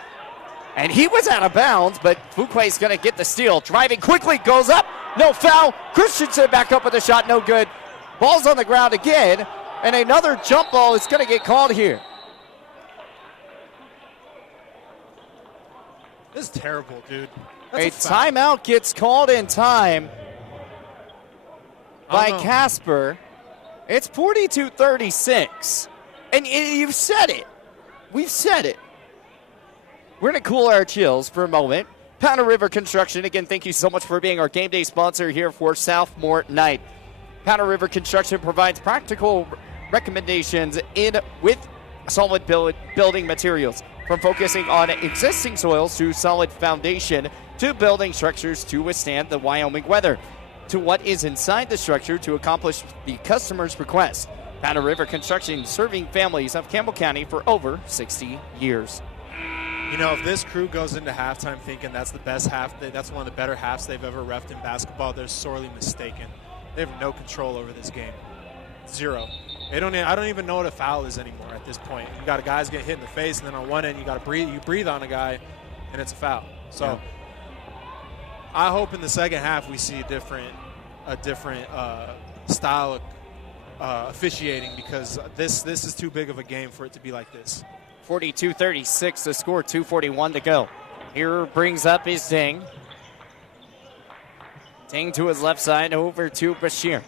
And he was out of bounds, but Fuquay's going to get the steal. Driving quickly, goes up. No foul. Christensen back up with a shot, no good. Ball's on the ground again, and another jump ball is going to get called here. This is terrible, dude. A timeout gets called in time by Casper. It's 42-36. And you've said it. We've said it. We're going to cool our chills for a moment. Powder River Construction, again, thank you so much for being our game day sponsor here for Sophomore Night. Powder River Construction provides practical recommendations with solid building materials, from focusing on existing soils to solid foundation to building structures to withstand the Wyoming weather, to what is inside the structure to accomplish the customer's request. Powder River Construction, serving families of Campbell County for over 60 years. You know, if this crew goes into halftime thinking that's the best half, that's one of the better halves they've ever reffed in basketball, they're sorely mistaken. They have no control over this game. Zero. I don't even know what a foul is anymore at this point. You got guys get hit in the face, and then on one end you breathe on a guy, and it's a foul. So yeah. I hope in the second half we see a different style of officiating, because this is too big of a game for it to be like this. 42-36 the score, 2:41 to go. Here brings up is Ding. Ding to his left side, over to Bashir.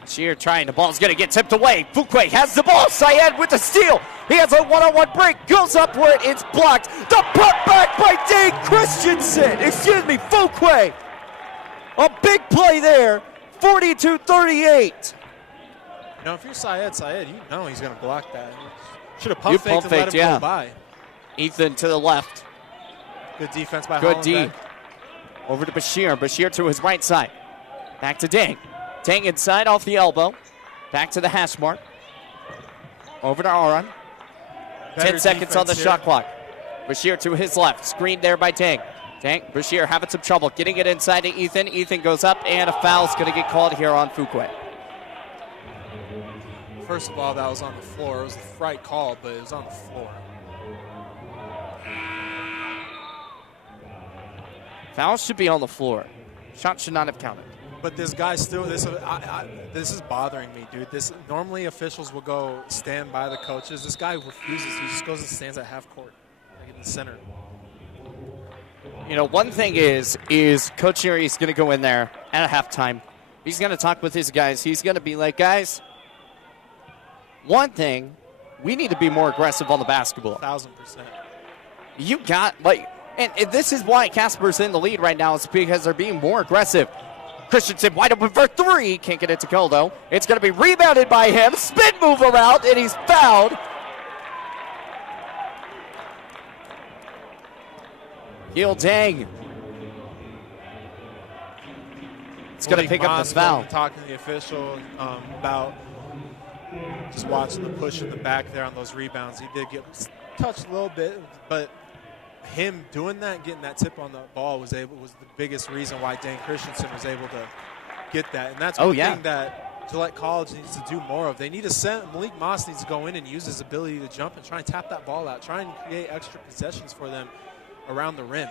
Bashir trying, the ball's going to get tipped away. Fuquay has the ball. Syed with the steal. He has a one-on-one break, goes upward, it's blocked. The put back by Dane Christensen. Fuquay. A big play there, 42-38. You know, if you're Syed, you know he's going to block that. Should have pump faked and let him go by. Ethan to the left. Good defense by Good D. Hollenbeck. Over to Bashir. Bashir to his right side. Back to Dang. Dang inside off the elbow. Back to the hash mark. Over to Aron. 10 seconds on the shot clock. Bashir to his left. Screened there by Dang. Dang. Bashir having some trouble getting it inside to Ethan. Ethan goes up, and a foul's going to get called here on Fuquay. First of all, that was on the floor. It was the right call, but it was on the floor. Foul should be on the floor. Shot should not have counted. But this guy still, this is bothering me, dude. Normally officials will go stand by the coaches. This guy refuses. He just goes and stands at half court, like in the center. You know, one thing is Coach Erie is going to go in there at halftime. He's going to talk with his guys. He's going to be like, guys, one thing, we need to be more aggressive on the basketball. 1,000%. You got, like, and this is why Casper's in the lead right now. It's because they're being more aggressive. Christensen wide open for three. Can't get it to go, though. It's going to be rebounded by him. Spin move around, and he's fouled. Heel Dang. It's going to pick up the foul. Talking to the official about just watching the push in the back there on those rebounds. He did get touched a little bit, but him doing that, getting that tip on the ball was the biggest reason why Dane Christensen was able to get that. And that's one thing that Gillette College needs to do more of. They need to send Malik Moss needs to go in and use his ability to jump and try and tap that ball out, try and create extra possessions for them around the rim.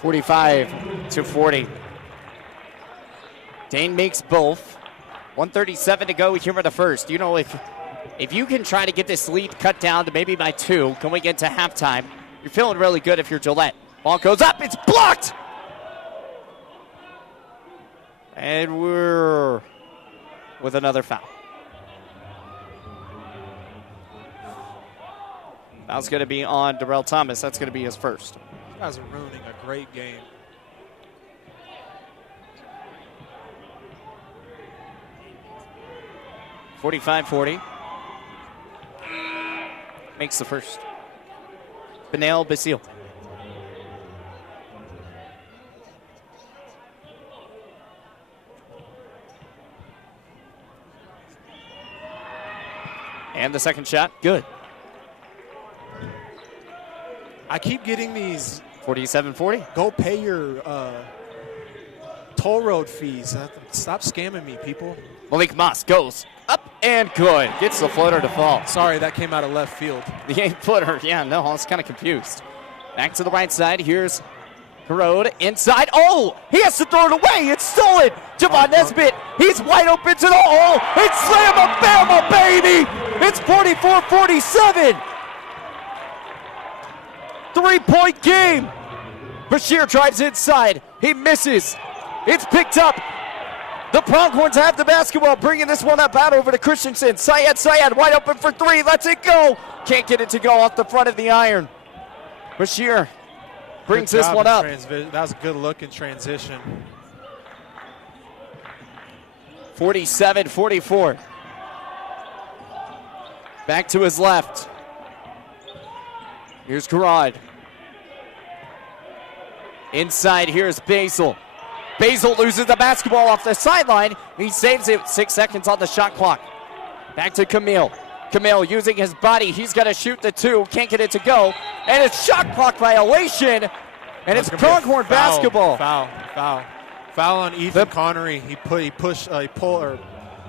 45-40. Dane makes both. 1:37 to go here in the first. You know, if you can try to get this lead cut down to maybe by 2 going into halftime, you're feeling really good if you're Gillette. Ball goes up. It's blocked. And we're with another foul. Foul's going to be on Darrell Thomas. That's going to be his first. You guys are ruining a great game. (45-40). Makes the first. Benel Basile. And the second shot, good. I keep getting these 47-40. Go pay your toll road fees. Stop scamming me, people. Malik Moss goes up and good. Gets the floater to fall. Sorry, that came out of left field. The 8-footer, yeah, no, I was kind of confused. Back to the right side. Here's Herode inside. Oh, he has to throw it away. It's stolen. Javon Nesbitt, he's wide open to the hole. It's Slam-a-Bama, baby. It's 44-47. 3-point game. Bashir drives inside. He misses. It's picked up. The Pronghorns have the basketball, bringing this one up out over to Christensen. Syed wide open for three. Lets it go. Can't get it to go off the front of the iron. Bashir brings this one up. That was a good look in transition. 47-44. Back to his left. Here's Garrod. Inside, here's Basil. Basil loses the basketball off the sideline. He saves it. 6 seconds on the shot clock. Back to Camille. Camille using his body. He's going to shoot the two. Can't get it to go. And it's shot clock violation. And it's Pronghorn basketball. Foul on Ethan Connery. He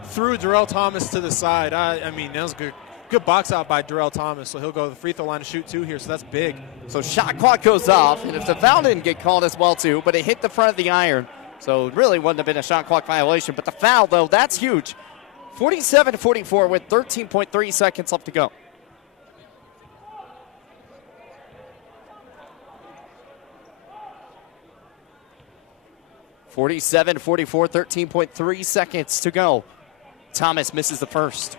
threw Darrell Thomas to the side. I mean, that was good. Good box out by Darrell Thomas, so he'll go to the free throw line to shoot two here, so that's big. So shot clock goes off, and if the foul didn't get called as well, too, but it hit the front of the iron, so it really wouldn't have been a shot clock violation. But the foul, though, that's huge. 47-44 with 13.3 seconds left to go. (47-44), 13.3 seconds to go. Thomas misses the first.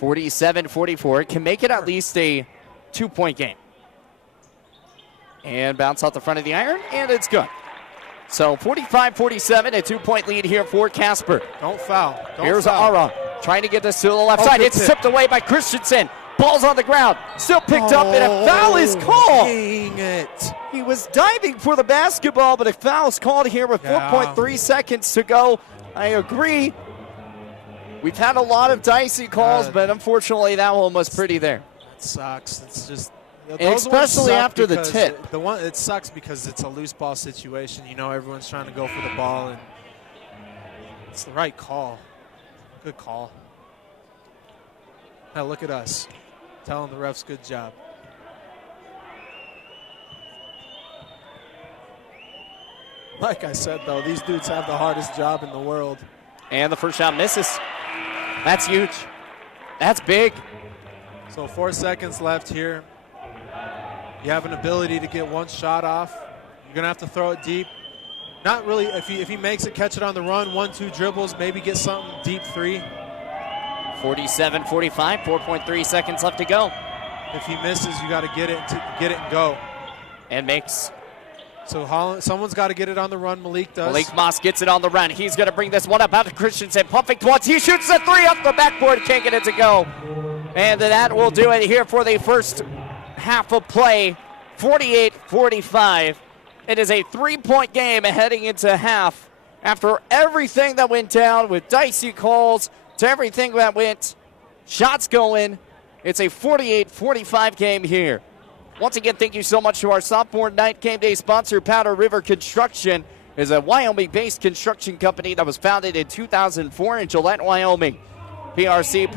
47-44. Can make it at least a 2-point game. And bounce out the front of the iron, and it's good. So 45-47, a 2-point lead here for Casper. Don't foul. Here's Ara trying to get this to the left side. It's tipped away by Christensen. Ball's on the ground. Still picked up, and a foul is called. Dang it. He was diving for the basketball, but a foul is called here with 4.3 seconds to go. I agree. We've had a lot of dicey calls, but unfortunately that one was pretty there. That sucks. It's just, especially after the tip. It sucks because it's a loose ball situation. You know, everyone's trying to go for the ball, and it's the right call. Good call. Now look at us telling the refs good job. Like I said, though, these dudes have the hardest job in the world. And the first shot misses. That's huge. That's big. So 4 seconds left here. You have an ability to get one shot off. You're going to have to throw it deep. Not really. If he makes it, catch it on the run, 1-2 dribbles, maybe get something deep three. 47-45, 4.3 seconds left to go. If he misses, you got to get it and go. And makes. So Holland, someone's got to get it on the run. Malik does. Malik Moss gets it on the run. He's going to bring this one up out to Christensen. Perfect once. He shoots the three up the backboard. Can't get it to go. And that will do it here for the first half of play. 48-45. It is a 3-point game heading into half. After everything that went down with dicey calls to everything that went, shots going, it's a 48-45 game here. Once again, thank you so much to our sophomore night game day sponsor, Powder River Construction, is a Wyoming-based construction company that was founded in 2004 in Gillette, Wyoming. PRC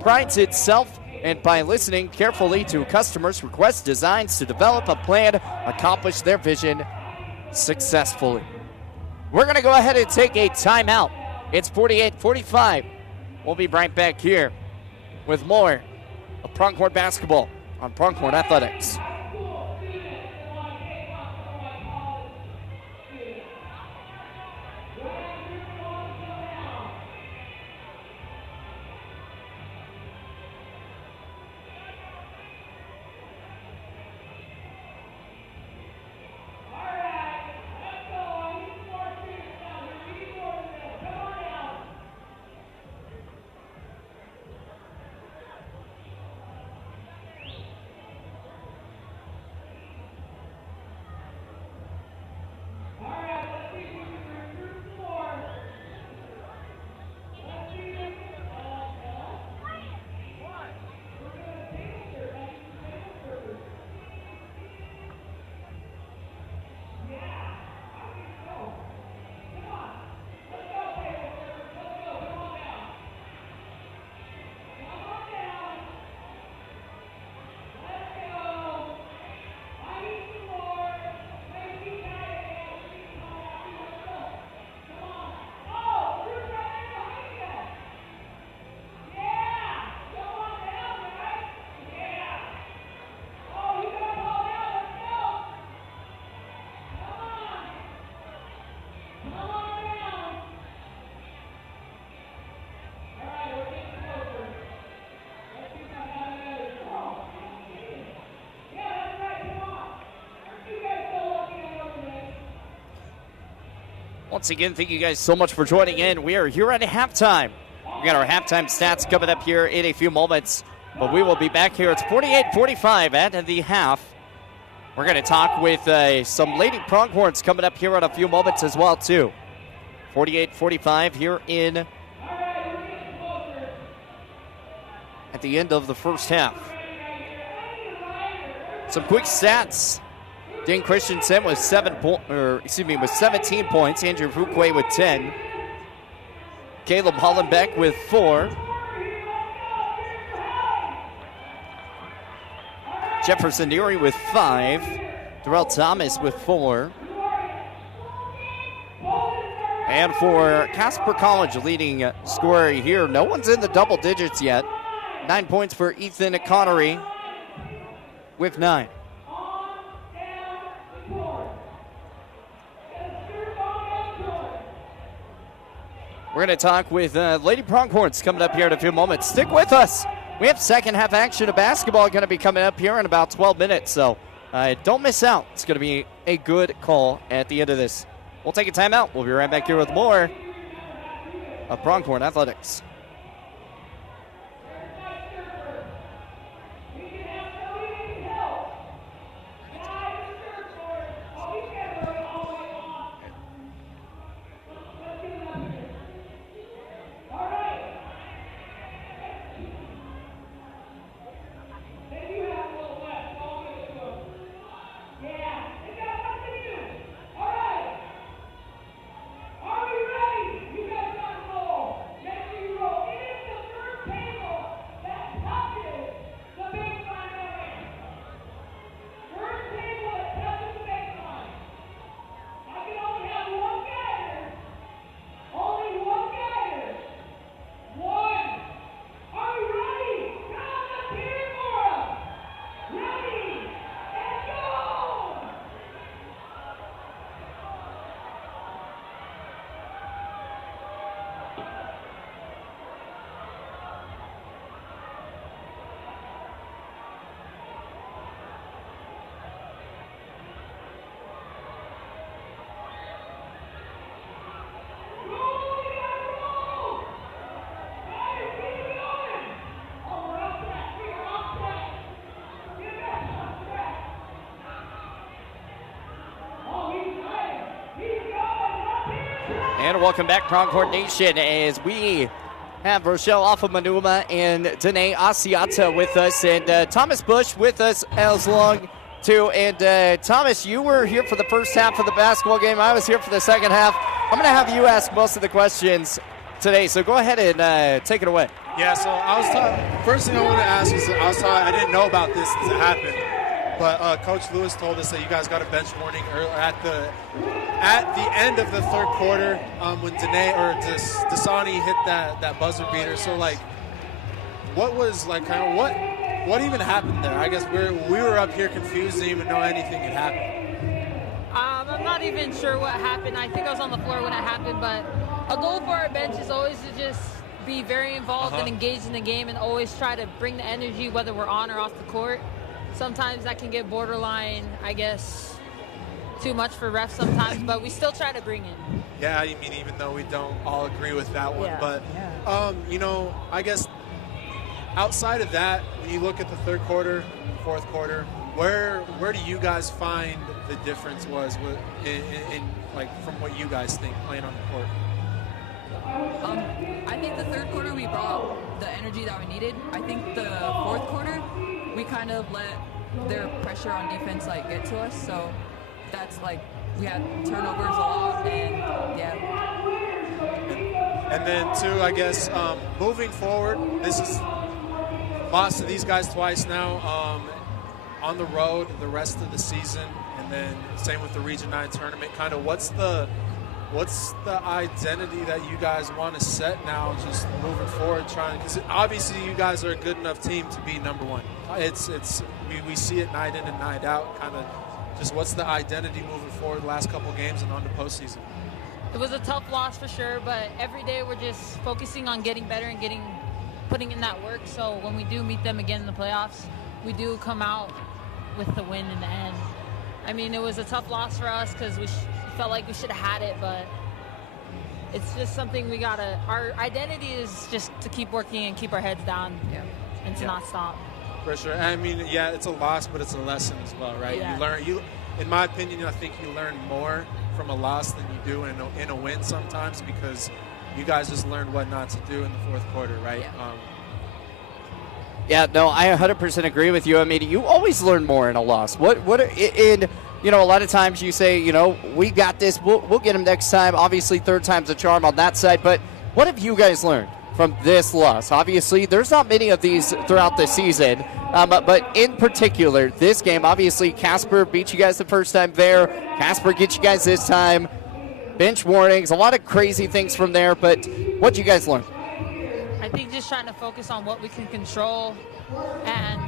prides itself and by listening carefully to customers' requests, designs to develop a plan, accomplish their vision successfully. We're going to go ahead and take a timeout. It's 48-45. We'll be right back here with more of Pronghorn basketball on Pronghorn Athletics. Once again, thank you guys so much for joining in. We are here at halftime. We got our halftime stats coming up here in a few moments, but we will be back here. It's 48-45 at the half. We're going to talk with some Lady Pronghorns coming up here in a few moments as well, too. 48-45 here at the end of the first half. Some quick stats. Dean Christensen with 17 points. Andrew Fuquay with 10. Caleb Hollenbeck with 4. Jefferson Neary with 5. Darrell Thomas with 4. And for Casper College, leading scorer here, no one's in the double digits yet. 9 points for Ethan Connery with 9. We're going to talk with Lady Pronghorns coming up here in a few moments. Stick with us. We have second half action of basketball going to be coming up here in about 12 minutes, so don't miss out. It's going to be a good call at the end of this. We'll take a timeout. We'll be right back here with more of Pronghorn Athletics. And welcome back, Pronghorn Nation, as we have Rochelle Alfa-Manuma and Danae Asiata with us, and Thomas Bush with us as long, too. And Thomas, you were here for the first half of the basketball game. I was here for the second half. I'm going to have you ask most of the questions today, so go ahead and take it away. Yeah, so I was taught, first thing I want to ask is, I didn't know about this as it happened, but Coach Lewis told us that you guys got a bench warning at the end of the third quarter when Dasani hit that buzzer beater. So, like, what was, like, kind of what even happened there? I guess we were up here confused, didn't even know anything had happened. I'm not even sure what happened. I think I was on the floor when it happened, but a goal for our bench is always to just be very involved and engaged in the game and always try to bring the energy, whether we're on or off the court. Sometimes that can get borderline, I guess, too much for refs sometimes, but we still try to bring it. Yeah, I mean, even though we don't all agree with that one. But, you know, I guess outside of that, when you look at the third quarter, fourth quarter, where do you guys find the difference was in like, from what you guys think playing on the court? I think the third quarter we brought the energy that we needed. I think the fourth quarter we kind of let their pressure on defense like get to us. So that's like we had turnovers a lot, and yeah. And then too, I guess moving forward, this is lost to these guys twice now on the road the rest of the season, and then same with the Region 9 tournament. Kind of what's the identity that you guys want to set now, just moving forward, because obviously you guys are a good enough team to be number one. We see it night in and night out. Kind of just what's the identity moving forward the last couple games and on the postseason? It was a tough loss for sure, but every day we're just focusing on getting better and putting in that work. So when we do meet them again in the playoffs, we do come out with the win in the end. I mean, it was a tough loss for us because we felt like we should have had it, but it's just something our identity is just to keep working and keep our heads down and to not stop. For sure. I mean, yeah, it's a loss, but it's a lesson as well, right? Yeah. In my opinion, I think you learn more from a loss than you do in a win sometimes, because you guys just learned what not to do in the fourth quarter, right? Yeah, no, I 100% agree with you. I mean, you always learn more in a loss. You know, a lot of times you say, you know, we got this, we'll get them next time. Obviously, third time's a charm on that side. But what have you guys learned from this loss? Obviously, there's not many of these throughout the season. But in particular, this game, obviously, Casper beat you guys the first time there. Casper gets you guys this time. Bench warnings, a lot of crazy things from there. But what did you guys learn? I think just trying to focus on what we can control and,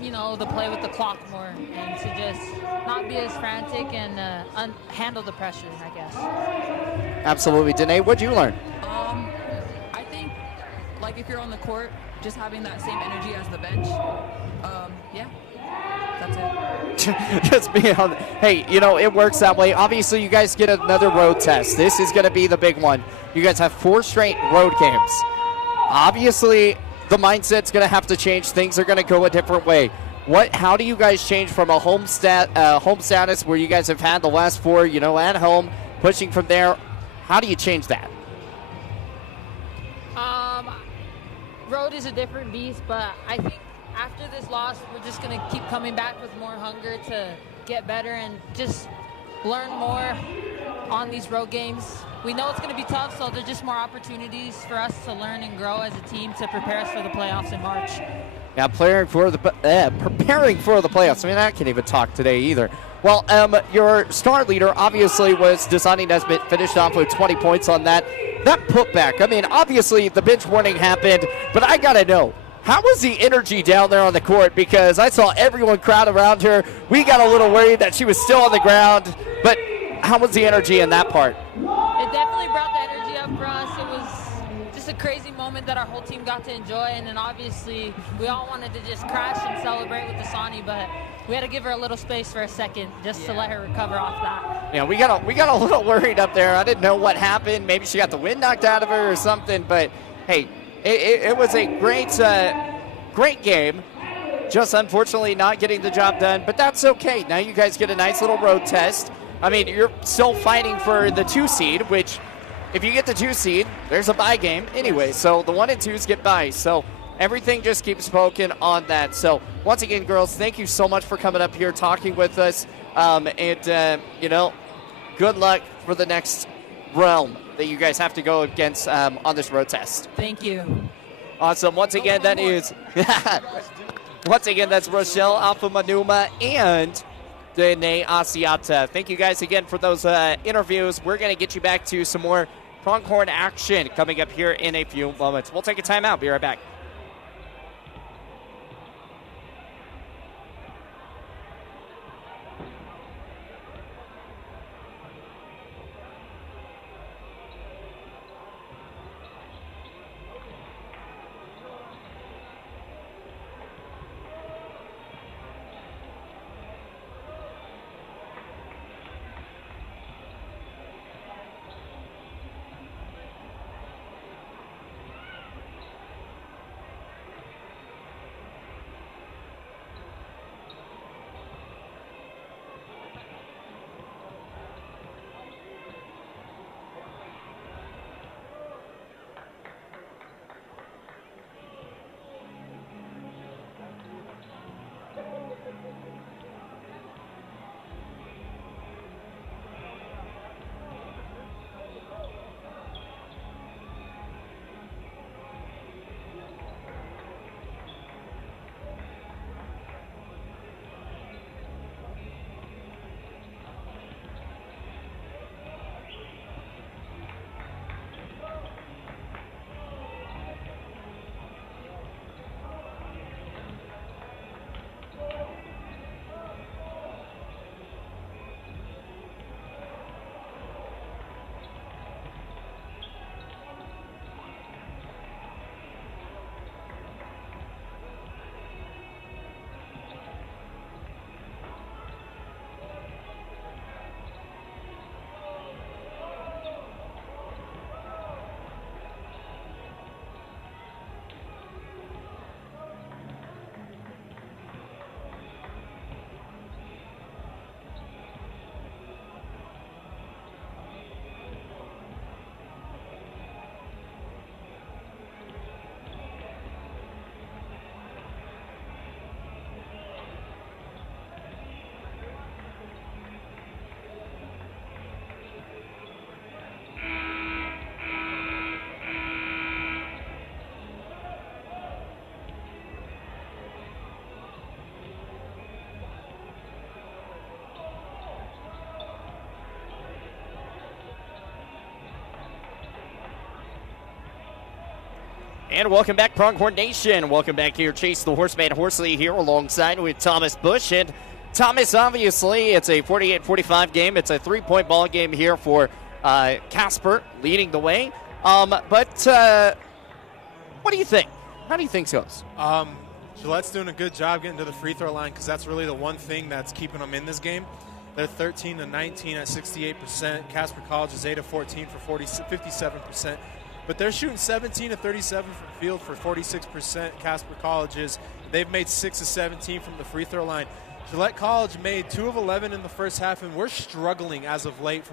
you know, the play with the clock more, and to just not be as frantic and handle the pressure, I guess. Absolutely. Danae, what'd you learn? I think, like, if you're on the court, just having that same energy as the bench. That's it. Just be on. Hey, it works that way. Obviously, you guys get another road test. This is going to be the big one. You guys have 4 straight road games. Obviously, the mindset's going to have to change. Things are going to go a different way. How do you guys change from a home status where you guys have had the last 4, at home, pushing from there? How do you change that? Road is a different beast, but I think after this loss, we're just going to keep coming back with more hunger to get better and just learn more on these road games. We know it's going to be tough, so there's just more opportunities for us to learn and grow as a team to prepare us for the playoffs in March. Yeah, preparing for the playoffs. I mean, I can't even talk today either. Well, your star leader obviously was Dasani Nesbitt, finished off with 20 points on that. That putback, I mean, obviously the bench warning happened, but I got to know, how was the energy down there on the court? Because I saw everyone crowd around her. We got a little worried that she was still on the ground, but how was the energy in that part? It definitely brought the energy up for us. It was just a crazy moment that our whole team got to enjoy, and then obviously we all wanted to just crash and celebrate with Dasani, but we had to give her a little space for a second just to let her recover off that. Yeah, we got a little worried up there. I didn't know what happened. Maybe she got the wind knocked out of her or something, but hey, it was a great game. Just unfortunately not getting the job done, but that's okay. Now you guys get a nice little road test. I mean, you're still fighting for the 2 seed, which if you get the 2 seed, there's a bye game anyway. So the 1 and 2s get bye. So everything just keeps spoken on that. So once again, girls, thank you so much for coming up here, talking with us. Good luck for the next realm that you guys have to go against on this road test. Thank you. Awesome. Once again, that's Rochelle Alfamanuma and Dene Asiata. Thank you guys again for those interviews. We're going to get you back to some more Pronghorn action coming up here in a few moments. We'll take a timeout. Be right back. And welcome back, Pronghorn Nation. Welcome back here. Chase the Horseman Horsley here alongside with Thomas Bush. And Thomas, obviously, it's a 48-45 game. It's a 3-point ball game here for Casper leading the way. But what do you think? How do you think it goes? Gillette's doing a good job getting to the free throw line because that's really the one thing that's keeping them in this game. They're 13 to 19 at 68%. Casper College is 8 to 14 for 57%. But they're shooting 17 to 37 from field for 46%. Casper College is. They've made 6 of 17 from the free throw line. Gillette College made 2 of 11 in the first half, and we're struggling as of late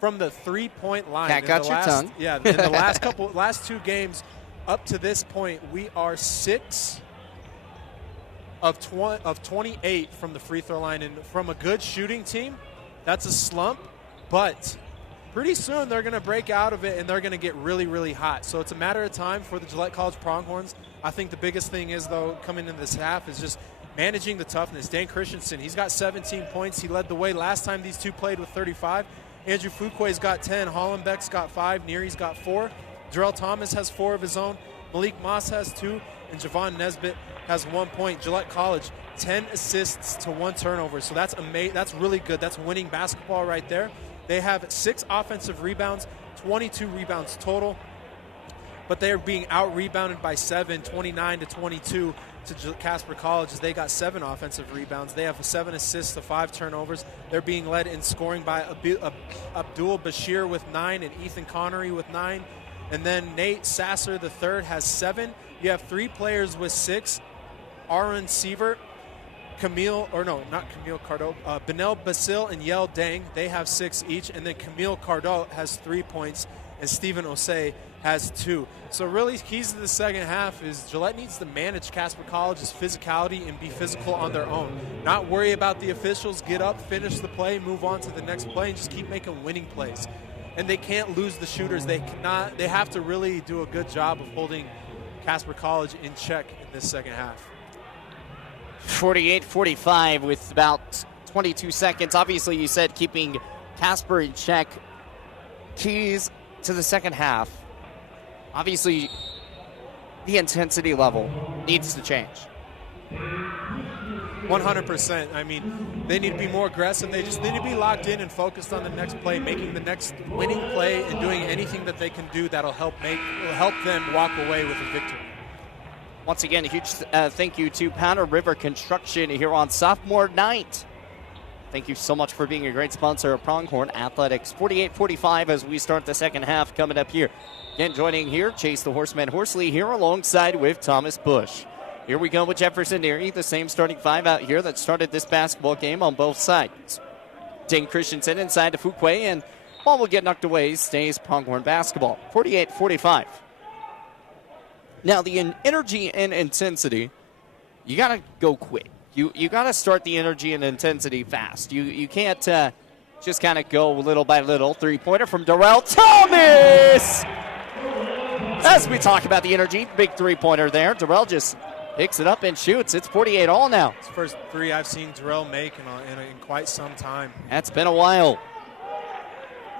from the three-point line. Cat got your tongue. Yeah, in the last 2 games up to this point, we are 6 of 28 from the free throw line, and from a good shooting team, that's a slump, but pretty soon they're going to break out of it and they're going to get really, really hot. So it's a matter of time for the Gillette College Pronghorns. I think the biggest thing is, though, coming into this half is just managing the toughness. Dan Christensen, he's got 17 points. He led the way last time these two played with 35. Andrew Fuquay's got 10. Hollenbeck's got 5. Neary's got 4. Darrell Thomas has 4 of his own. Malik Moss has 2. And Javon Nesbitt has 1 point. Gillette College, 10 assists to 1 turnover. So that's amazing. That's really good. That's winning basketball right there. They have 6 offensive rebounds, 22 rebounds total. But they are being out-rebounded by 7, 29 to 22 to Casper College, as they got 7 offensive rebounds. They have 7 assists to 5 turnovers. They're being led in scoring by Abdul Bashir with 9 and Ethan Connery with 9. And then Nate Sasser III has 7. You have 3 players with 6. Aaron Sievert, Benel Basil and Yel Dang, they have 6 each. And then Camille Cardot has 3 points, and Stephen Osei has 2. So really, keys to the second half is Gillette needs to manage Casper College's physicality and be physical on their own. Not worry about the officials. Get up, finish the play, move on to the next play, and just keep making winning plays. And they can't lose the shooters. They have to really do a good job of holding Casper College in check in this second half. 48-45 with about 22 seconds. Obviously, you said keeping Casper in check. Keys to the second half. Obviously, the intensity level needs to change. 100%. I mean, they need to be more aggressive. They just need to be locked in and focused on the next play, making the next winning play and doing anything that they can do that'll help them walk away with a victory. Once again, a huge thank you to Powder River Construction here on sophomore night. Thank you so much for being a great sponsor of Pronghorn Athletics. 48-45 as we start the second half coming up here. Again, joining here, Chase the Horseman Horsley here alongside with Thomas Bush. Here we go with Jefferson Neary, the same starting 5 out here that started this basketball game on both sides. Dane Christensen inside to Fuquay, and ball will get knocked away, stays Pronghorn basketball. 48-45. Now, the energy and intensity, you got to go quick. You got to start the energy and intensity fast. You can't just kind of go little by little. 3-pointer from Darrell Thomas! As we talk about the energy, big 3-pointer there. Darrell just picks it up and shoots. It's 48 all now. It's the first 3 I've seen Darrell make in quite some time. That's been a while.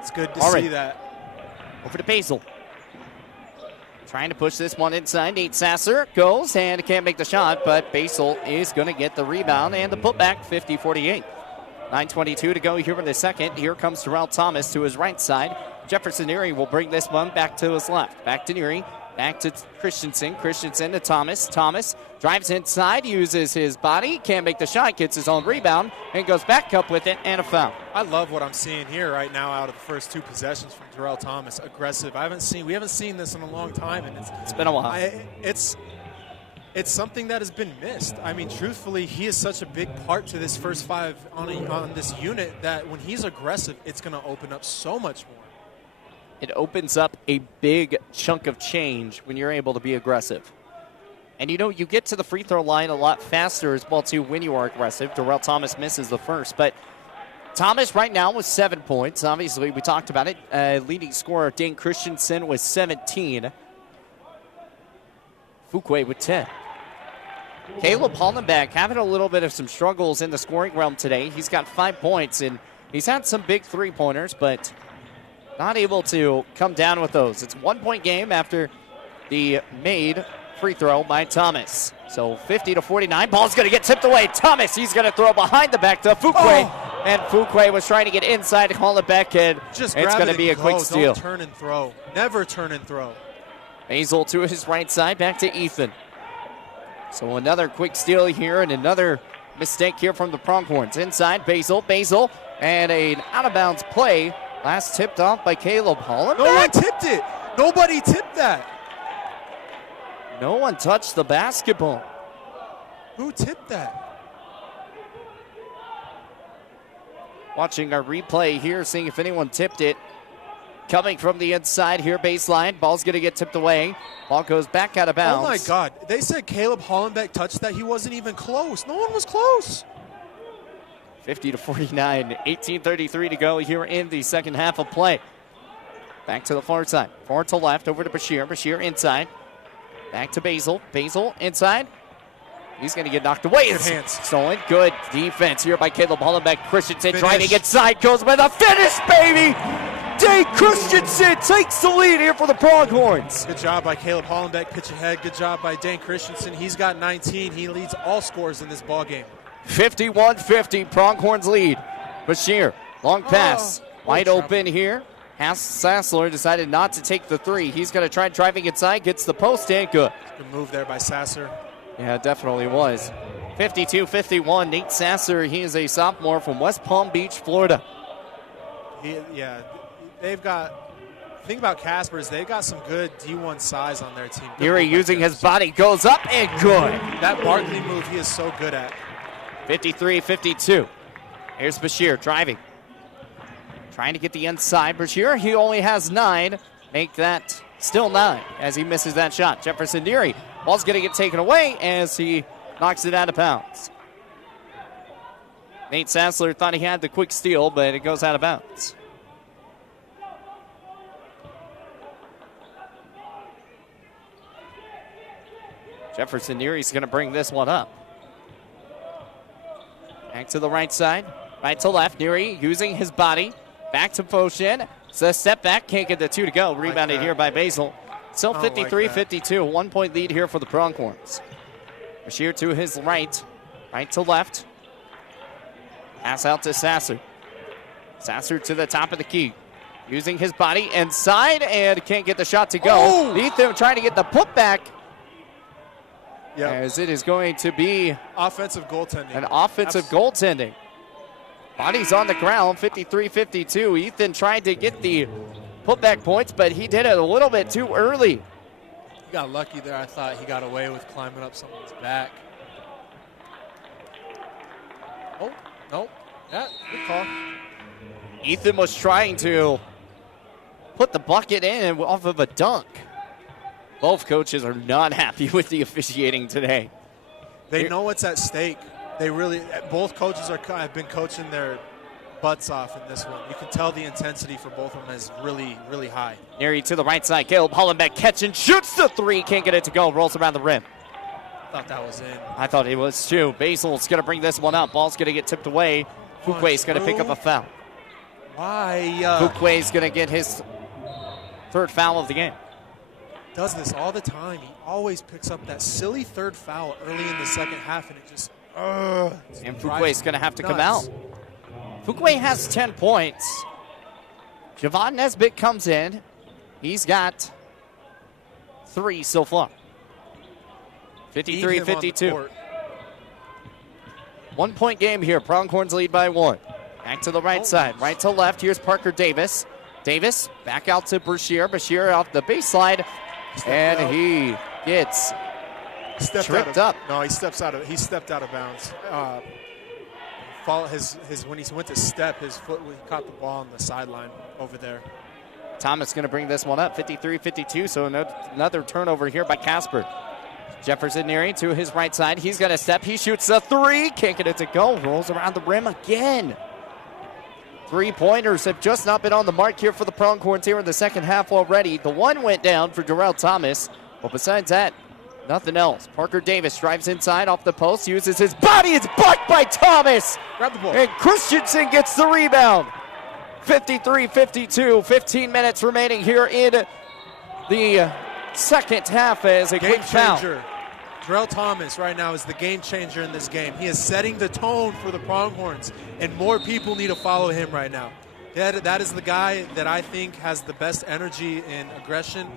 It's good to see that. Over to Basil. Trying to push this one inside. Nate Sasser goes and can't make the shot, but Basil is going to get the rebound and the putback. 50-48. 9:22 to go here in the second. Here comes Darrell Thomas to his right side. Jefferson Neary will bring this one back to his left. Back to Neary. Back to Christensen. Christensen to Thomas. Thomas drives inside, uses his body, can't make the shot, gets his own rebound, and goes back up with it, and a foul. I love what I'm seeing here right now out of the first 2 possessions from Darrell Thomas. Aggressive. We haven't seen this in a long time, and it's been a while. It's something that has been missed. I mean, truthfully, he is such a big part to this first 5 on this unit that when he's aggressive, it's going to open up so much more. It opens up a big chunk of change when you're able to be aggressive. And you get to the free throw line a lot faster as well, too, when you are aggressive. Darrell Thomas misses the first, but Thomas right now with 7 points. Obviously, we talked about it. Leading scorer Dane Christensen with 17. Fuquay with 10. Caleb Hollenbeck having a little bit of some struggles in the scoring realm today. He's got 5 points, and he's had some big 3-pointers, but not able to come down with those. It's a 1-point game after the made free throw by Thomas. So 50-49. Ball's going to get tipped away. Thomas, he's going to throw behind the back to Fuquay. Oh. And Fuquay was trying to get inside to call it back, and it's going to be a quick steal. Don't turn and throw. Never turn and throw. Basil to his right side. Back to Ethan. So another quick steal here and another mistake here from the Pronghorns. Inside, Basil, and an out-of-bounds play. Last tipped off by Caleb Hollenbeck. No one tipped it. Nobody tipped that. No one touched the basketball. Who tipped that? Watching our replay here, seeing if anyone tipped it. Coming from the inside here, baseline. Ball's going to get tipped away. Ball goes back out of bounds. Oh, my God. They said Caleb Hollenbeck touched that. He wasn't even close. No one was close. 50-49, 18:33 to go here in the second half of play. Back to the far side. Far to left, over to Bashir. Bashir inside. Back to Basil. Basil inside. He's going to get knocked away. Good It's hands. stolen. Good defense here by Caleb Hollenbeck. Christensen Finish. driving inside. Goes with a finish, baby! Dave Christensen takes the lead here for the Pronghorns. Good job by Caleb Hollenbeck, pitch ahead. Good job by Dane Christensen. He's got 19. He leads all scores in this ball game. 51-50, Pronghorns lead. Bashir, long pass. Wide trouble. open here. Sassler decided not to take the three. He's going to try driving inside, gets the post in. Good. Good move there by Sasser. Yeah, it definitely was. 52-51, Nate Sasser. He is a sophomore from West Palm Beach, Florida. They've got, the thing about Casper is they've got some good D1 size on their team. Good Erie move using by his body, goes up and good. That Barkley move he is so good at. 53-52. Here's Bashir driving. Trying to get the inside. Bashir, he only has 9. Make that still 9 as he misses that shot. Jefferson Neary, ball's going to get taken away as he knocks it out of bounds. Nate Sassler thought he had the quick steal, but it goes out of bounds. Jefferson Neary's going to bring this one up. Back to the right side, right to left. Neary using his body. Back to Foshin. It's a step back, can't get the 2 to go. Rebounded here by Basil. Still 53-52, 1 point lead here for the Pronghorns. Bashir to his right, right to left. Pass out to Sasser. Sasser to the top of the key. Using his body inside and can't get the shot to go. Oh! Ethan trying to get the putback. Yeah. As it is going to be Offensive goaltending. an offensive goaltending. Body's on the ground, 53-52. Ethan tried to get the putback points, but he did it a little bit too early. He got lucky there. I thought he got away with climbing up someone's back. Oh, no. Yeah, good call. Ethan was trying to put the bucket in off of a dunk. Both coaches are not happy with the officiating today. They know what's at stake. They really, both coaches have been coaching their butts off in this one. You can tell the intensity for both of them is really, really high. Neary to the right side. Caleb Hollenbeck catch and shoots the 3. Can't get it to go. Rolls around the rim. Thought that was in. I thought it was too. Basil's going to bring this one up. Ball's going to get tipped away. Fuquay's going to pick up a foul. Why? Fuquay's going to get his 3rd foul of the game. Does this all the time. He always picks up that silly 3rd foul early in the second half, and it just. And Fuquay's going to have to come nuts. out. Fuquay has 10 points. Javon Nesbitt comes in. He's got 3 so far. Need him on the 53-52. court. 1 point game here. Pronghorns lead by 1. Back to the right side. Right to left. Here's Parker Davis. Davis back out to Bashir. Bashir off the baseline. And he gets tripped up. No, he stepped out of bounds. When he went to step, his foot he caught the ball on the sideline over there. Thomas going to bring this one up, 53-52. So another turnover here by Casper. Jefferson Neary to his right side. He's going to step. He shoots a 3. Can't get it to go. Rolls around the rim again. 3-pointers have just not been on the mark here for the Pronghorns here in the second half already. The one went down for Darrell Thomas. But besides that, nothing else. Parker Davis drives inside off the post, uses his body. It's blocked by Thomas. Grab the ball. And Christensen gets the rebound. 53-52, 15 minutes remaining here in the second half as a Game quick foul. changer. Darrell Thomas right now is the game changer in this game. He is setting the tone for the Pronghorns, and more people need to follow him right now. That is the guy that I think has the best energy and aggression,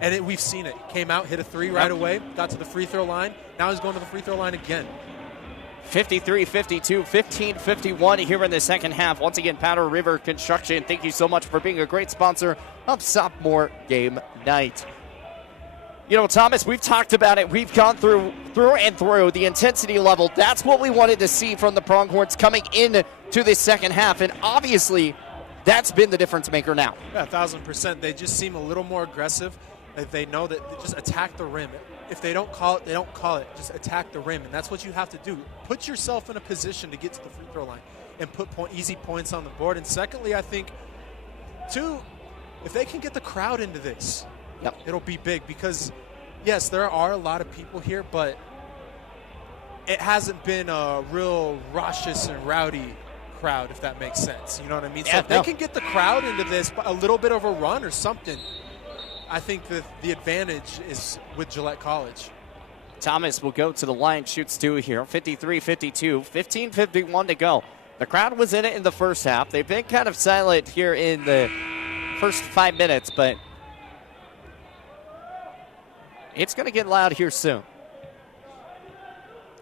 and we've seen it. Came out, hit a 3 right away, got to the free throw line, Now he's going to the free throw line again. 53-52, 15-51 here in the second half. Once again, Powder River Construction, thank you so much for being a great sponsor of sophomore game night. You know, Thomas, we've talked about it. We've gone through the intensity level. That's what we wanted to see from the Pronghorns coming into this second half, and obviously that's been the difference maker now. Yeah, 1,000%. They just seem a little more aggressive. They know that they just attack the rim. If they don't call it, they don't call it. Just attack the rim, and that's what you have to do. Put yourself in a position to get to the free throw line and put easy points on the board. And secondly, I think, too, if they can get the crowd into this, yep, it'll be big because, yes, there are a lot of people here, but it hasn't been a real raucous and rowdy crowd, if that makes sense. You know what I mean? Yeah, so if they can get the crowd into this, a little bit of a run or something, I think that the advantage is with Gillette College. Thomas will go to the line, shoots two here, 53-52, 15-51 to go. The crowd was in it in the first half. They've been kind of silent here in the first 5 minutes, but it's going to get loud here soon.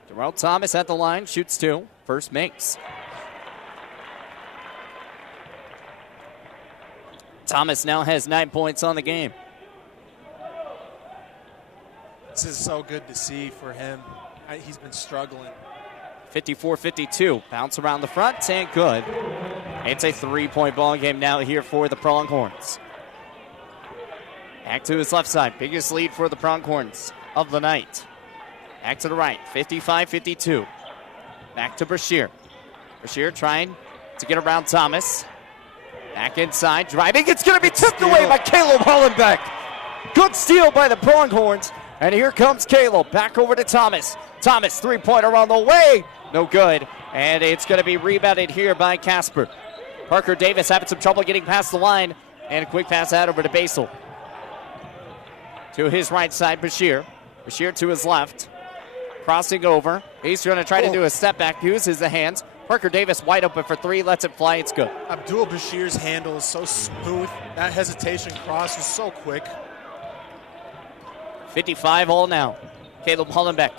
General Thomas at the line, shoots two, first makes. Thomas now has 9 points on the game. This is so good to see for him. He's been struggling. 54-52, bounce around the front, and good. It's a three-point ball game now here for the Pronghorns. Back to his left side, biggest lead for the Pronghorns of the night. Back to the right, 55-52. Back to Brashear. Brashear trying to get around Thomas. Back inside, driving. It's going to be tipped away by Caleb Hollenbeck. Good steal by the Pronghorns. And here comes Caleb. Back over to Thomas. Thomas, three-pointer on the way. No good. And it's going to be rebounded here by Casper. Parker Davis having some trouble getting past the line. And a quick pass out over to Basel. To his right side, Bashir. Bashir to his left. Crossing over. He's going to try to do a step back. Uses the hands. Parker Davis wide open for three. Lets it fly. It's good. Abdul Bashir's handle is so smooth. That hesitation cross was so quick. 55 all now. Caleb Hollenbeck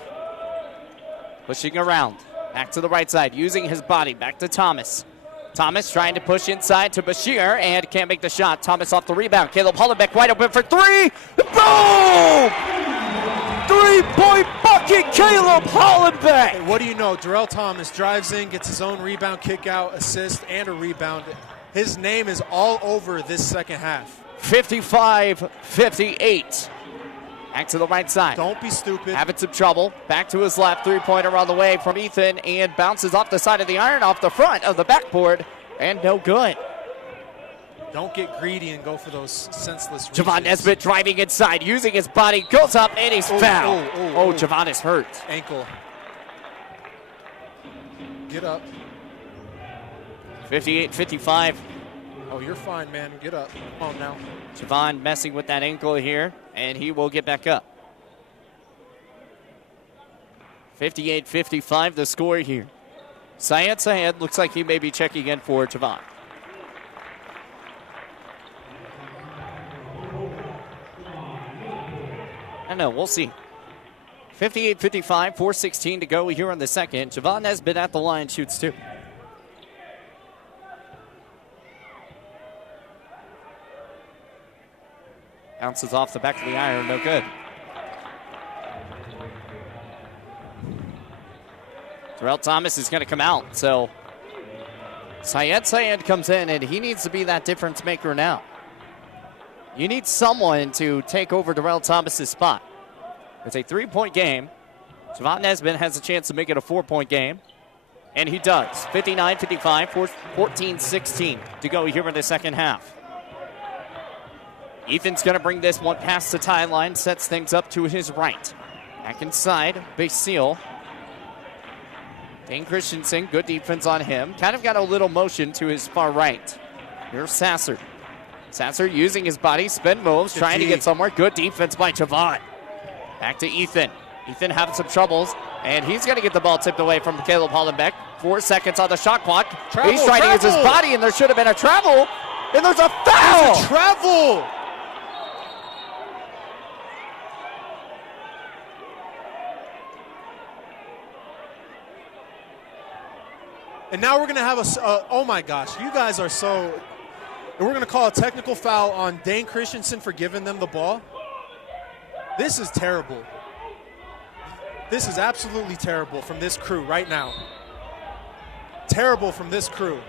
pushing around. Back to the right side, using his body. Back to Thomas. Thomas trying to push inside to Bashir and can't make the shot. Thomas off the rebound. Caleb Hollenbeck wide open for three. Boom! 3-point bucket, Caleb Hollenbeck. Hey, what do you know? Darrell Thomas drives in, gets his own rebound, kick out, assist, and a rebound. His name is all over this second half. 55-58. Back to the right side. Don't be stupid. Having some trouble. Back to his left. Three-pointer on the way from Ethan and bounces off the side of the iron, off the front of the backboard, and no good. Don't get greedy and go for those senseless reaches. Javon Nesbitt driving inside, using his body, goes up, and he's fouled. Javon is hurt. Ankle. Get up. 58-55. Oh, you're fine, man. Get up. Come on now. Javon messing with that ankle here, and he will get back up. 58-55 the score here. Syed looks like he may be checking in for Javon. I don't know, we'll see. 58-55, 4:16 to go here in the second. Javon has been at the line, shoots two. Bounces off the back of the iron, no good. Darrell Thomas is going to come out, so Syed comes in, and he needs to be that difference maker now. You need someone to take over Darrell Thomas's spot. It's a three-point game. Javon Nesbitt has a chance to make it a four-point game, and he does. 59-55, 14-16 to go here in the second half. Ethan's going to bring this one past the tie line, sets things up to his right. Back inside, big seal. Dane Christensen, good defense on him. Kind of got a little motion to his far right. Here's Sasser. Sasser using his body, spin moves, trying to get somewhere. Good defense by Javon. Back to Ethan. Ethan having some troubles, and he's going to get the ball tipped away from Caleb Hollenbeck. 4 seconds on the shot clock. He's trying to use his body, and there should have been a travel, and there's a foul! There's a travel! And now we're going to have oh my gosh, you guys are so, we're going to call a technical foul on Dane Christensen for giving them the ball. This is terrible. This is absolutely terrible from this crew right now. Terrible from this crew.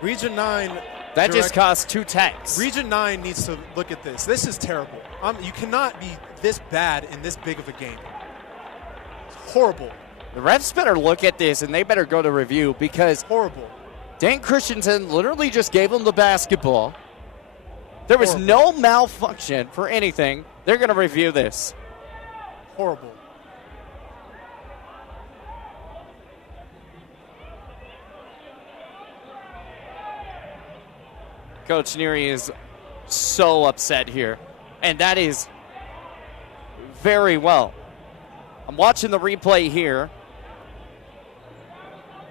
Region 9. That just cost 2 techs. Region 9 needs to look at this. This is terrible. You cannot be this bad in this big of a game. It's horrible. The refs better look at this, and they better go to review because horrible. Dane Christensen literally just gave them the basketball. There was no malfunction for anything. They're going to review this. Horrible. Coach Neary is so upset here, and that is very well. I'm watching the replay here.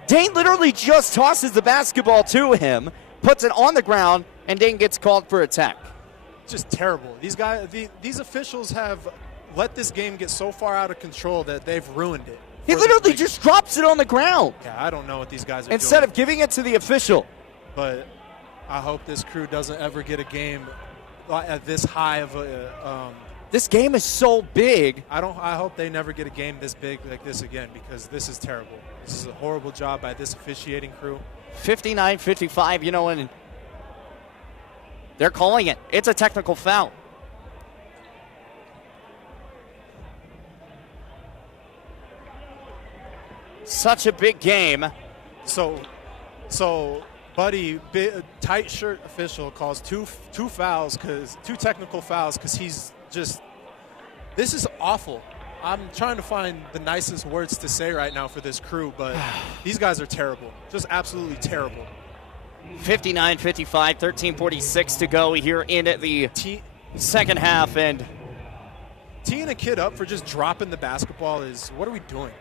Dane literally just tosses the basketball to him, puts it on the ground, and Dane gets called for a tech. Just terrible. These guys, these officials have let this game get so far out of control that they've ruined it. He literally just drops it on the ground. Yeah, I don't know what these guys are doing. Instead of giving it to the official. But I hope this crew doesn't ever get a game at this high of a. This game is so big. I hope they never get a game this big like this again because this is terrible. This is a horrible job by this officiating crew. 59-55, you know, and they're calling it. It's a technical foul. Such a big game. So Buddy, tight shirt official calls two fouls two technical fouls because he's just. This is awful. I'm trying to find the nicest words to say right now for this crew, but these guys are terrible. Just absolutely terrible. 59-55, 13:46 to go here in the second half, and teeing a kid up for just dropping the basketball is, what are we doing?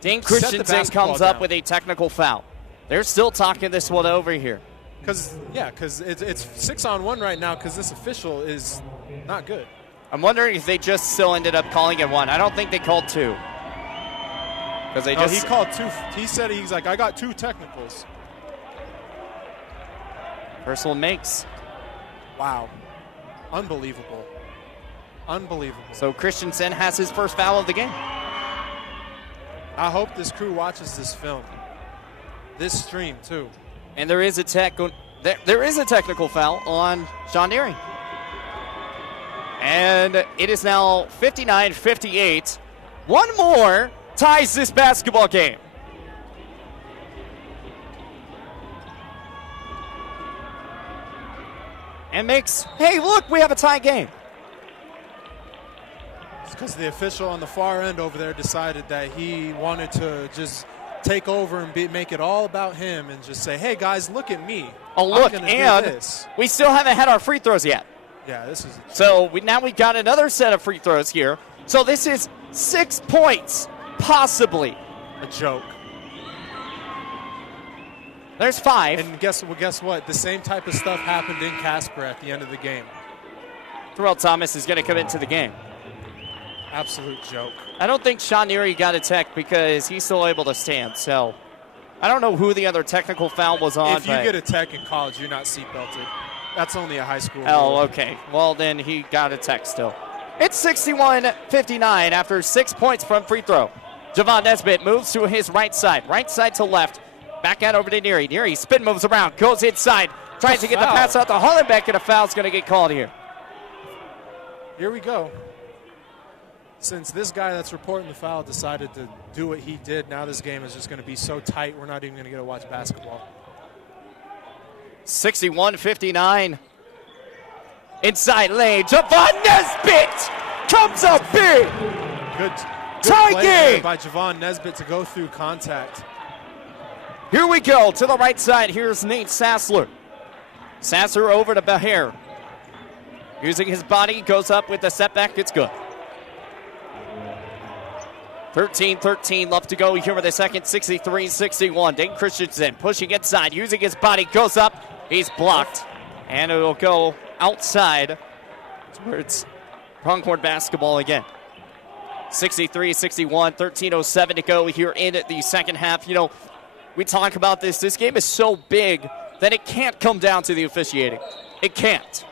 Dane Christensen comes up with a technical foul. They're still talking this one over here. Because it's 6-on-1 right now because this official is not good. I'm wondering if they just still ended up calling it one. I don't think they called 2. Because they just he called 2. He said he's like, I got 2 technicals. First one makes. Wow. Unbelievable. Unbelievable. So Christensen has his first foul of the game. I hope this crew watches this film. This stream, too. And there is a there is a technical foul on Sean Neary. And it is now 59-58. One more ties this basketball game. And makes, hey, look, we have a tie game. It's because the official on the far end over there decided that he wanted to just take over and make it all about him and just say, hey, guys, look at me. Oh, look, and we still haven't had our free throws yet. Yeah, this is. So now we've got another set of free throws here. So this is 6 points, possibly. A joke. There's 5. And guess what? The same type of stuff happened in Casper at the end of the game. Terrell Thomas is going to come into the game. Absolute joke. I don't think Sean Neary got a tech because he's still able to stand. So I don't know who the other technical foul was on. If you get a tech in college, you're not seatbelted. That's only a high school rule. Oh, okay. Well, then he got a tech still. It's 61-59 after 6 points from free throw. Javon Nesbitt moves to his right side to left. Back out over to Neary. Neary spin moves around, goes inside, tries to get the pass out to Hollenbeck, and a foul's going to get called here. Here we go. Since this guy that's reporting the foul decided to do what he did, now this game is just going to be so tight, we're not even going to get to watch basketball. 61-59. Inside lane, Javon Nesbitt comes up big. Good tie play game by Javon Nesbitt to go through contact. Here we go to the right side. Here's Nate Sassler. Sassler over to Behair. Using his body, goes up with the setback. It's good. 13-13 left to go here in the second. 63-61. Dane Christensen pushing inside, using his body, goes up. He's blocked. And it will go outside towards Pronghorn basketball again. 63-61, 13:07 to go here in the second half. You know, we talk about this. This game is so big that it can't come down to the officiating. It can't.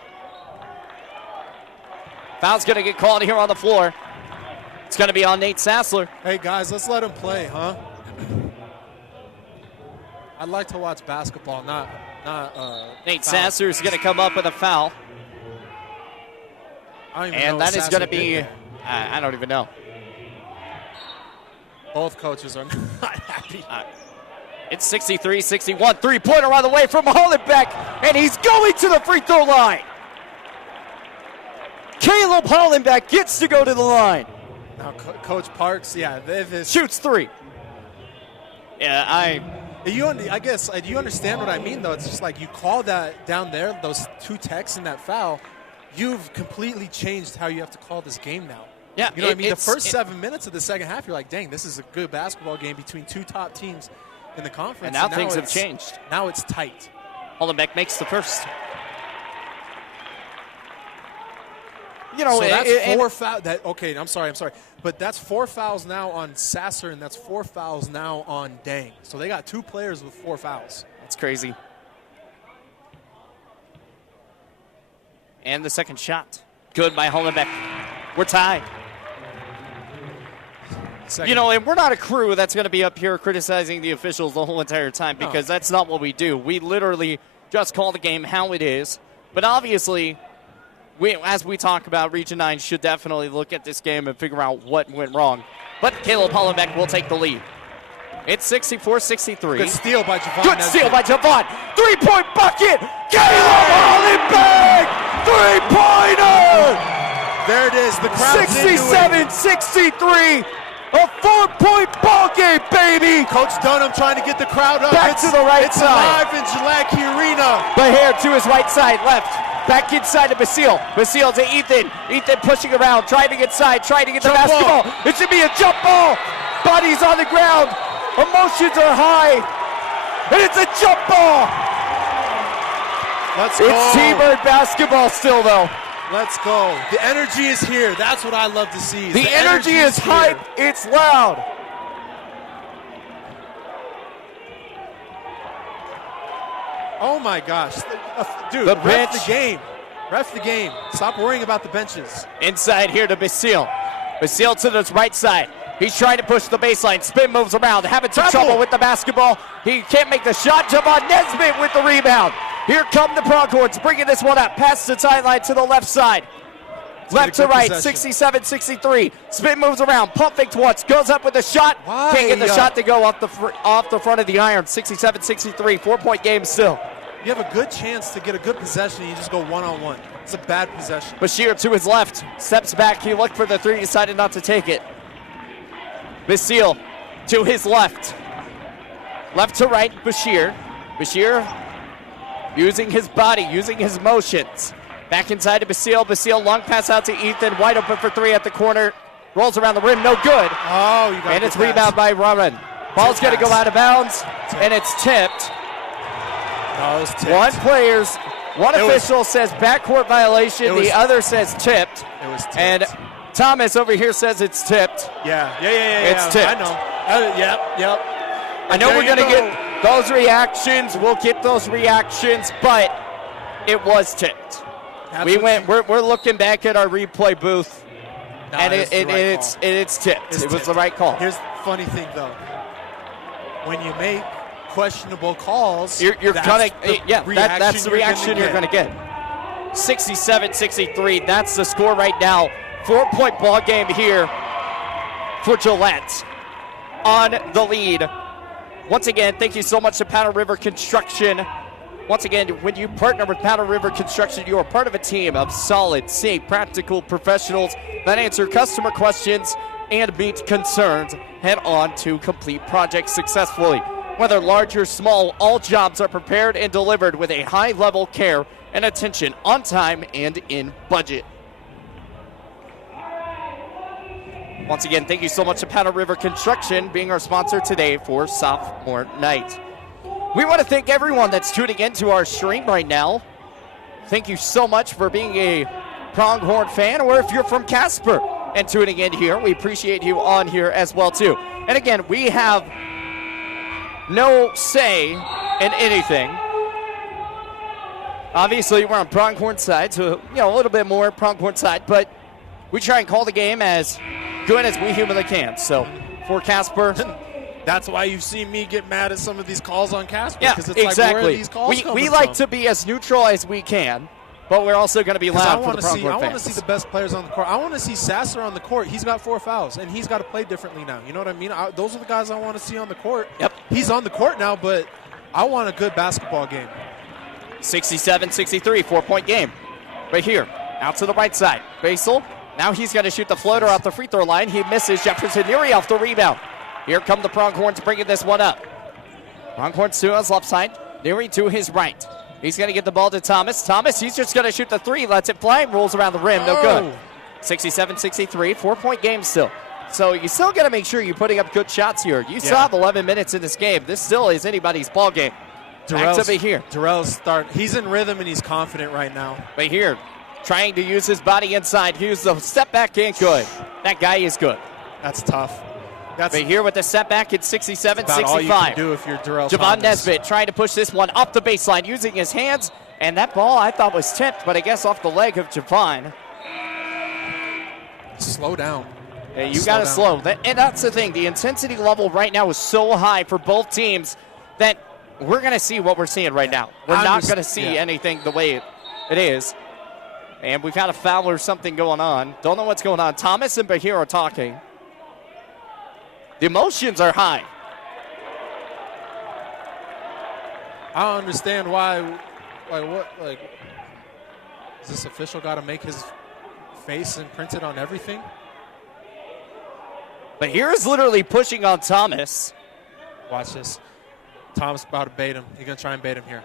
Foul's going to get called here on the floor. It's going to be on Nate Sassler. Hey, guys, let's let him play, huh? I'd like to watch basketball, not Nate Sassler's going to come up with a foul. And that is going to be, I don't even know. Both coaches are not happy. It's 63-61. Three-pointer on the way from Hollenbeck, and he's going to the free throw line. Caleb Hollenbeck gets to go to the line. Now, Coach Parks, yeah, shoots three. Yeah, I guess, do you understand what I mean, though? It's just like you call that down there, those two techs in that foul, you've completely changed how you have to call this game now. Yeah, you know what I mean? The first 7 minutes of the second half, you're like, dang, this is a good basketball game between two top teams in the conference. And now things have changed. Now it's tight. Hollenbeck makes the first. You know, so that's four fouls. Okay, I'm sorry. But that's 4 fouls now on Sasser, and that's 4 fouls now on Dang. So they got 2 players with 4 fouls. That's crazy. And the second shot. Good by Hollenbeck. We're tied. You know, and we're not a crew that's going to be up here criticizing the officials the whole entire time, because that's not what we do. We literally just call the game how it is. But obviously, as we talk about, Region 9 should definitely look at this game and figure out what went wrong. But Caleb Hollenbeck will take the lead. It's 64-63. Good steal by Javon. Good steal by Javon. Three-point bucket. Caleb Hollenbeck. Three-pointer. There it is. The crowd 67-63. A 4-point ball game, baby. Coach Dunham trying to get the crowd up. Back to the right side. It's alive in Gillette Arena. But here to his right side, left. Back inside to Basile. Basile to Ethan. Ethan pushing around, driving inside, trying to get the basketball. It should be a jump ball. Bodies on the ground. Emotions are high. And it's a jump ball. Let's go. It's T-Bird basketball still, though. Let's go. The energy is here. That's what I love to see. The energy is hype. It's loud. Oh, my gosh. Dude, ref the game. Ref the game. Stop worrying about the benches. Inside here to Basile. Basile to the right side. He's trying to push the baseline. Spin moves around. Having some trouble with the basketball. He can't make the shot. Javon Nesbitt with the rebound. Here come the Pronghorns, bringing this one up. Past the sideline to the left side. Left to right, 67-63. Spin moves around. Pump fakes once. Goes up with the shot. Can't get the shot to go off the front of the iron. 67-63. 4-point game still. You have a good chance to get a good possession, and you just go one-on-one. It's a bad possession. Bashir to his left. Steps back. He looked for the three. Decided not to take it. Basile to his left. Left to right, Bashir. Bashir using his body, using his motions. Back inside to Basile. Basile, long pass out to Ethan. Wide open for three at the corner. Rolls around the rim, no good. Oh, you got And it's rebound by Raman. Ball's going to go out of bounds, and it's tipped. No, it was tipped. One official says backcourt violation. The other says tipped. It was tipped. And Thomas over here says it's tipped. Yeah. It's tipped. I know. Yep. I know we're going to get those reactions. We'll get those reactions, but it was tipped. We're looking back at our replay booth, and it's tipped. It was the right call. Here's the funny thing, though. When you make questionable calls, that's the reaction you're going to get. 67-63. That's the score right now. 4-point ball game here for Gillette on the lead. Once again, thank you so much to Powder River Construction. Once again, when you partner with Powder River Construction, you are part of a team of solid, safe, practical professionals that answer customer questions and meet concerns head on to complete projects successfully. Whether large or small, all jobs are prepared and delivered with a high level care and attention on time and in budget. Once again, thank you so much to Powder River Construction being our sponsor today for Sophomore Night. We want to thank everyone that's tuning into our stream right now. Thank you so much for being a Pronghorn fan, or if you're from Casper, and tuning in here. We appreciate you on here as well, too. And again, we have no say in anything. Obviously, we're on Pronghorn side, so, a little bit more Pronghorn side, but we try and call the game as good as we humanly can. So, for Casper, that's why you've seen me get mad at some of these calls on Casper. Yeah, it's exactly. Like, where are these calls we like to be as neutral as we can, but we're also going to be loud for the Pronghorn fans. I want to see the best players on the court. I want to see Sasser on the court. He's got 4 fouls, and he's got to play differently now. You know what I mean? Those are the guys I want to see on the court. Yep. He's on the court now, but I want a good basketball game. 67-63, 4-point game. Right here, out to the right side. Basel, now he's going to shoot the floater off the free throw line. He misses. Jefferson Neary off the rebound. Here come the Pronghorns bringing this one up. Pronghorns to his left side. Neary to his right. He's going to get the ball to Thomas. Thomas, he's just going to shoot the three. Lets it fly. Rolls around the rim. No good. 67-63, 4-point game still. So you still got to make sure you're putting up good shots here. You still have 11 minutes in this game. This still is anybody's ball game. Back to be here. Darrell's he's in rhythm and he's confident right now. But here, trying to use his body inside. Use the step back, ain't good. That guy is good. That's tough. But here with the setback at 67-65. About all you can do if you're Darrell Javon Thomas. Nesbitt trying to push this one up the baseline using his hands. And that ball I thought was tipped, but I guess off the leg of Javon. Slow down. Yeah, you got to slow. And that's the thing. The intensity level right now is so high for both teams that we're going to see what we're seeing right now. We're not going to see anything the way it is. And we've got a foul or something going on. Don't know what's going on. Thomas and Bahir are talking. The emotions are high. I don't understand why. Is this official got to make his face imprinted on everything? Bahir is literally pushing on Thomas. Watch this. Thomas about to bait him. He's going to try and bait him here.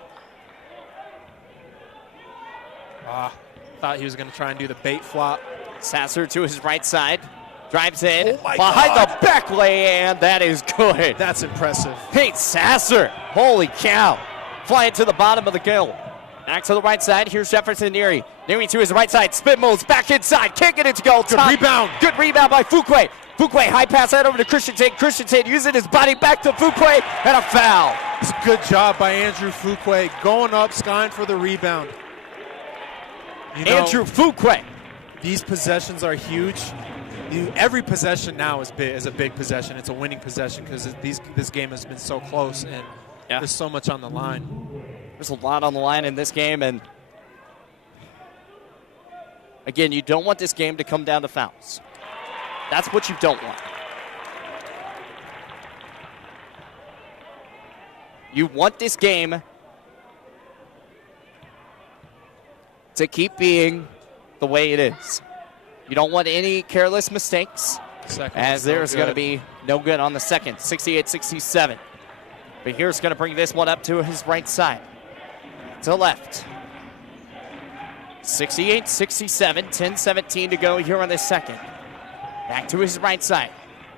Thought he was going to try and do the bait flop. Sasser to his right side. Drives in. Oh my behind God. the back lay, and that is good. That's impressive. Pete Sasser. Holy cow. Flying to the bottom of the gill. Back to the right side. Here's Jefferson Neary. Neary to his right side. Spin moves back inside. Can't get it to go. Good rebound. Good rebound by Fuquay. Fuquay high pass right over to Christensen. Christensen using his body back to Fuquay, and a foul. It's a good job by Andrew Fuquay. Going up, skying for the rebound. Andrew Fuquay. These possessions are huge. Every possession now is a big possession. It's a winning possession because this game has been so close and there's so much on the line. There's a lot on the line in this game, and again, you don't want this game to come down to fouls. That's what you don't want. You want this game to keep being the way it is. You don't want any careless mistakes, as there's going to be no good on the second. 68-67. But here's going to bring this one up to his right side. To the left. 68-67, 10-17 to go here on the second. Back to his right side.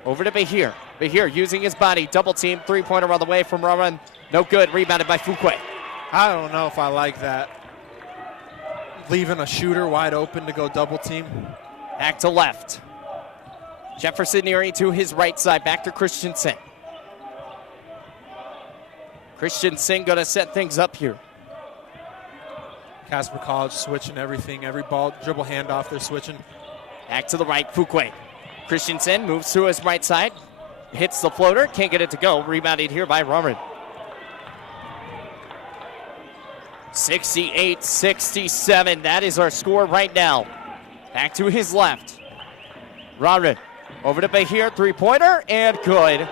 Over to Bahir. Bahir using his body. Double team. Three-pointer on the way from Raman. No good. Rebounded by Fuquay. I don't know if I like that. Leaving a shooter wide open to go double team. Back to left. Jefferson Neary to his right side. Back to Christensen. Christensen going to set things up here. Casper College switching everything. Every ball, dribble handoff, they're switching. Back to the right, Fuquay. Christensen moves to his right side. Hits the floater. Can't get it to go. Rebounded here by Raman. 68-67. That is our score right now. Back to his left. Raman over to Bahir. Three-pointer and good.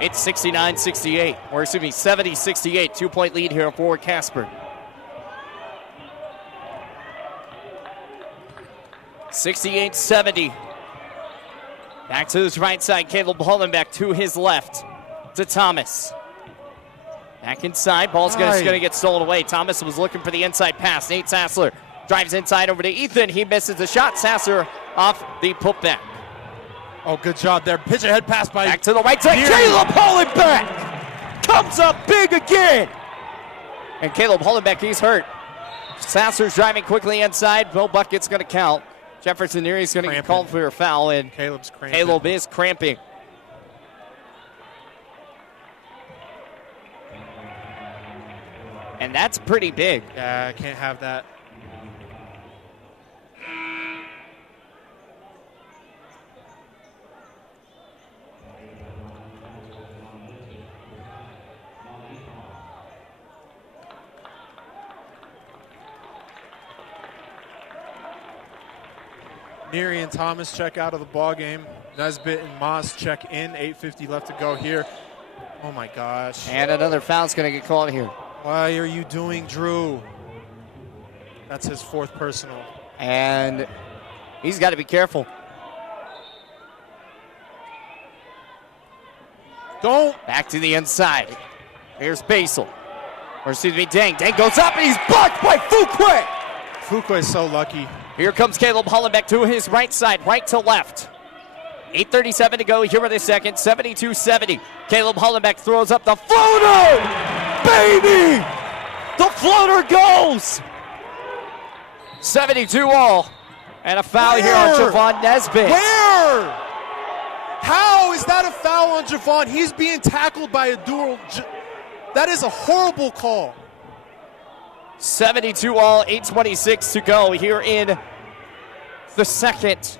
It's 69-68. Or excuse me, 70-68. 2-point lead here for Casper. 68-70. Back to his right side. Caleb Hollenbeck to his left. To Thomas. Back inside. Ball's going to get stolen away. Thomas was looking for the inside pass. Nate Sassler drives inside over to Ethan. He misses the shot. Sasser off the putback. Oh, good job there. Pitch ahead pass by. Back to the right side. Caleb Hollenbeck comes up big again. And Caleb Hollenbeck, he's hurt. Sasser's driving quickly inside. No bucket's going to count. Jefferson Neary's going to get Cramping. called for a foul, and Caleb's cramping. Caleb is cramping. And that's pretty big. Yeah, I can't have that. Neary and Thomas check out of the ball game. Nesbitt and Moss check in. 8:50 left to go here. Oh my gosh. And another foul's going to get called here. Why are you doing Drew? That's his 4th personal. And he's got to be careful. Don't. Back to the inside. Here's Basil. Or excuse me, Dang. Dang goes up and he's blocked by Fuqua. Fuqua is so lucky. Here comes Caleb Hollenbeck to his right side, right to left. 8:37 to go here in the second, 72-70. Caleb Hollenbeck throws up the floater! Baby! The floater goes! 72 all. And a foul here on Javon Nesbitt. Where? How is that a foul on Javon? He's being tackled by a dual. That is a horrible call. 72 all, 8:26 to go here in the second.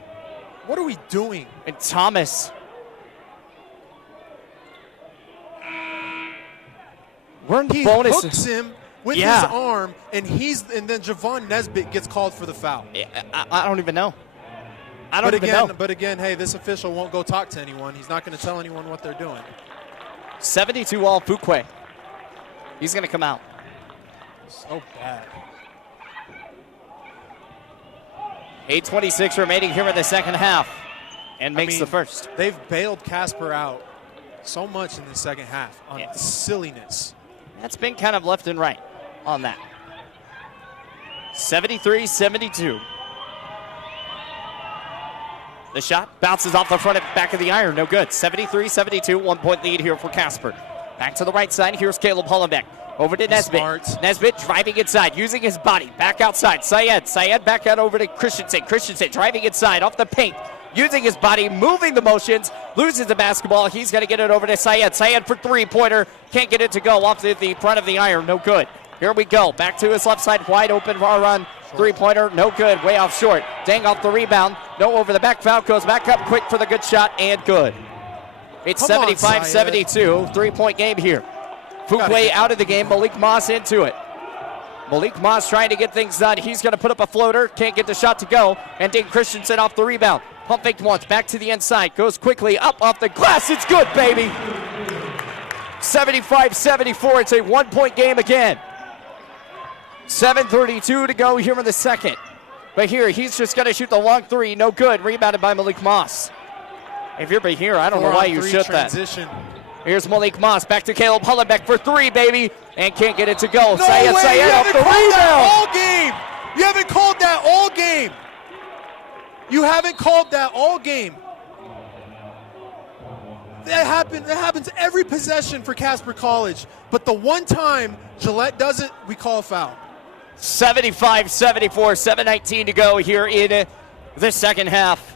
What are we doing? And Thomas. We're in the He bonus. hooks him with his arm, and then Javon Nesbitt gets called for the foul. I don't even know. I don't even know. But again, hey, this official won't go talk to anyone. He's not going to tell anyone what they're doing. 72 all, Fuqua. He's going to come out. So bad. 8:26 remaining here in the second half. And makes the first. They've bailed Casper out so much in the second half on silliness. That's been kind of left and right on that. 73-72. The shot bounces off the front and back of the iron. No good. 73-72. 1 point lead here for Casper. Back to the right side. Here's Caleb Hollenbeck. Over to Nesbitt. Smart. Nesbitt driving inside, using his body. Back outside. Syed. Syed back out over to Christensen. Christensen driving inside off the paint. Using his body, moving the motions. Loses the basketball. He's going to get it over to Syed. Syed for three-pointer. Can't get it to go off the front of the iron. No good. Here we go. Back to his left side. Wide open for our run. Three-pointer. No good. Way off short. Dang off the rebound. No over the back foul. Goes back up quick for the good shot and good. It's 75-72. 3-point game here. Fuqua out of the game. Malik Moss into it. Malik Moss trying to get things done. He's going to put up a floater. Can't get the shot to go. And Dane Christensen off the rebound. Pump faked once. Back to the inside. Goes quickly up off the glass. It's good, baby. 75-74. It's a 1-point game again. 7:32 to go here in the second. But here, he's just going to shoot the long three. No good. Rebounded by Malik Moss. If you're right here, I don't know why you shoot that. Here's Malik Moss. Back to Caleb Hollenbeck for three, baby. And can't get it to go. No Syed off the rebound. All game. You haven't called that all game. You haven't called that all game. That happens every possession for Casper College. But the one time Gillette does it, we call a foul. 75-74, 7:19 to go here in the second half.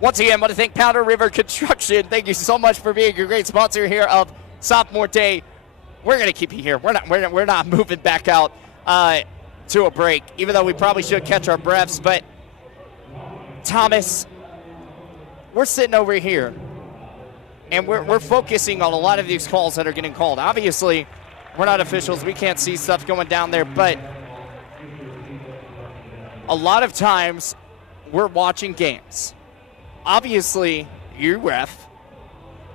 Once again, I want to thank Powder River Construction. Thank you so much for being a great sponsor here of Sophomore Day. We're going to keep you here. We're not moving back out to a break, even though we probably should catch our breaths. But Thomas, we're sitting over here, and we're focusing on a lot of these calls that are getting called. Obviously, we're not officials. We can't see stuff going down there, but a lot of times we're watching games. Obviously, you ref.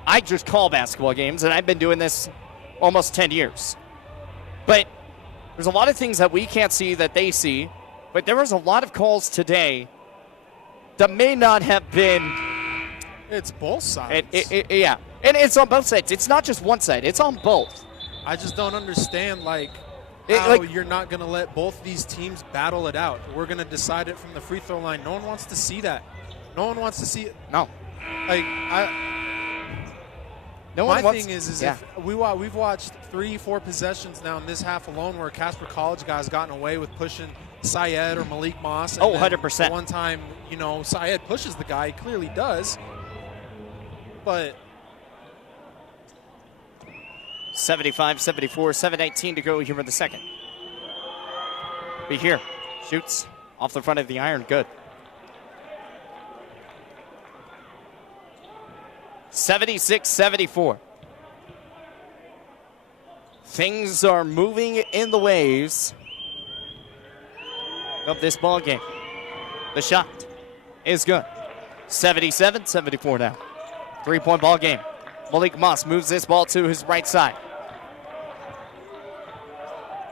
I just call basketball games, and I've been doing this almost 10 years. But there's a lot of things that we can't see that they see. But there was a lot of calls today that may not have been. It's both sides. Yeah, and it's on both sides. It's not just one side. It's on both. I just don't understand, how you're not going to let both these teams battle it out. We're going to decide it from the free throw line. No one wants to see that. No one wants to see it. No. My thing is if we've watched 3-4 possessions now in this half alone where Casper College guys gotten away with pushing Syed or Malik Moss. Oh, 100%. One time, Syed pushes the guy. He clearly does. But 75-74, 7:19 to go here in the second. Be here. Shoots off the front of the iron. Good. 76-74. Things are moving in the waves of this ball game. The shot is good. 77-74 now. 3-point ball game. Malik Moss moves this ball to his right side.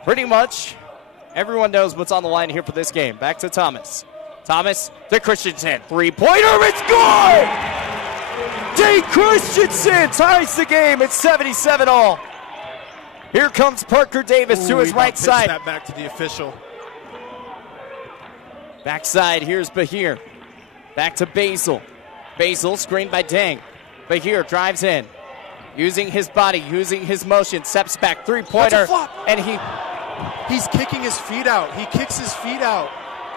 Pretty much everyone knows what's on the line here for this game. Back to Thomas. Thomas to Christensen. 3-pointer, it's good! Dane Christensen ties the game at 77 all. Here comes Parker Davis to his right side. That back to the official. Backside, here's Bahir. Back to Basil. Basil screened by Dang. Bahir drives in. Using his body, using his motion. Steps back, 3-pointer. And he's kicking his feet out. He kicks his feet out.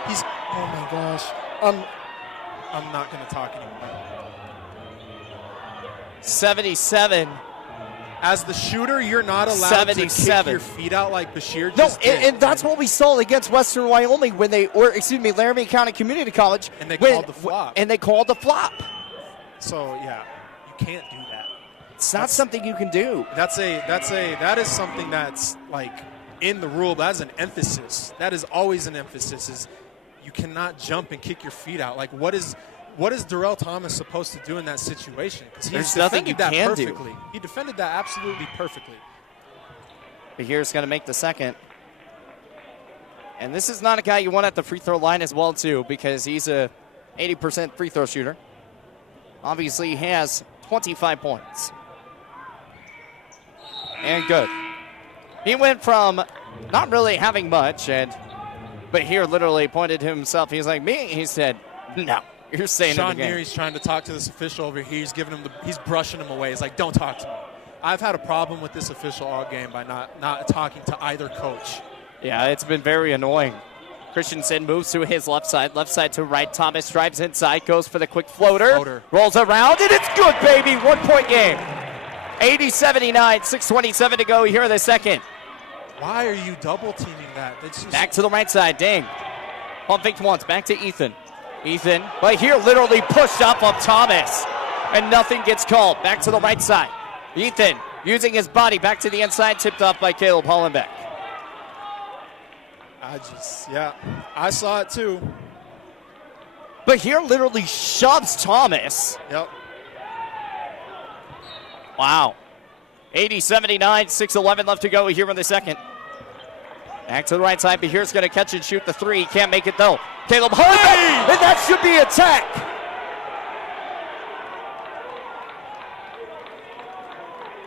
Oh my gosh. I'm not going to talk anymore. 77. As the shooter, you're not allowed to kick your feet out like Bashir just did. And that's what we saw against Western Wyoming when Laramie County Community College. And they called the flop. And they called the flop. So, yeah, you can't do that. It's not something you can do. That is something that's like in the rule. That's an emphasis. That is always an emphasis. Is you cannot jump and kick your feet out. Like what is Darrell Thomas supposed to do in that situation? Because there's nothing you can perfectly. do. He defended that absolutely perfectly. But here's going to make the second. And this is not a guy you want at the free throw line as well, too, because he's a 80% free throw shooter. Obviously, he has 25 points. And good. He went from not really having much, but here literally pointed to himself. He's like, me? He said, no. You're saying Sean Neary's trying to talk to this official over here. He's brushing him away. He's like, don't talk to me. I've had a problem with this official all game by not talking to either coach. Yeah, it's been very annoying. Christensen moves to his left side to right. Thomas drives inside, goes for the quick floater. Rolls around, and it's good, baby. 1-point game. 80-79, 6:27 to go here in the second. Why are you double teaming that? Back to the right side, Dang. Pump fakes once, back to Ethan. Ethan, but here literally pushed up Thomas, and nothing gets called. Back to the right side. Ethan using his body back to the inside, tipped off by Caleb Hollenbeck. I saw it too. But here literally shoves Thomas. Yep. Wow. 80-79, 6:11 left to go here in the second. Back to the right side, but here's going to catch and shoot the three. Can't make it though. Caleb Hollenbeck, and that should be a tech.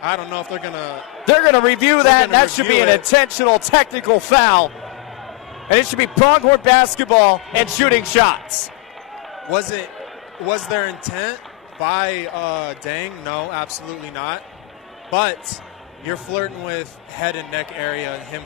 I don't know if they're going to... They're going to review that, and that should be an intentional technical foul. And it should be Pronghorn basketball and shooting shots. Was their intent by Dang? No, absolutely not. But you're flirting with head and neck area and him.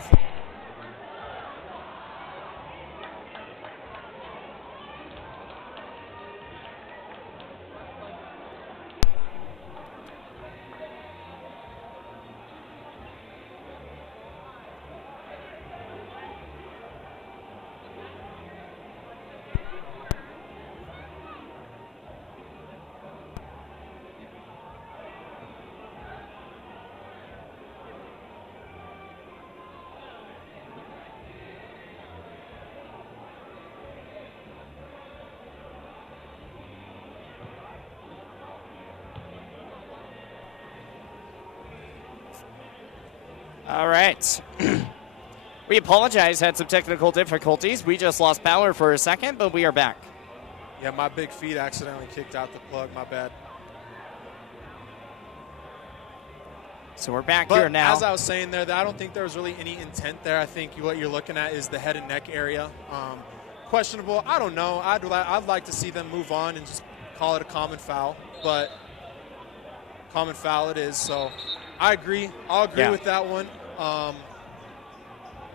All right. We apologize, had some technical difficulties. We just lost power for a second, but we are back. Yeah, my big feet accidentally kicked out the plug. My bad. So we're back here now. As I was saying there, I don't think there was really any intent there. I think what you're looking at is the head and neck area. Questionable. I don't know. I'd like to see them move on and just call it a common foul. But common foul it is. So I agree. I'll agree with that one.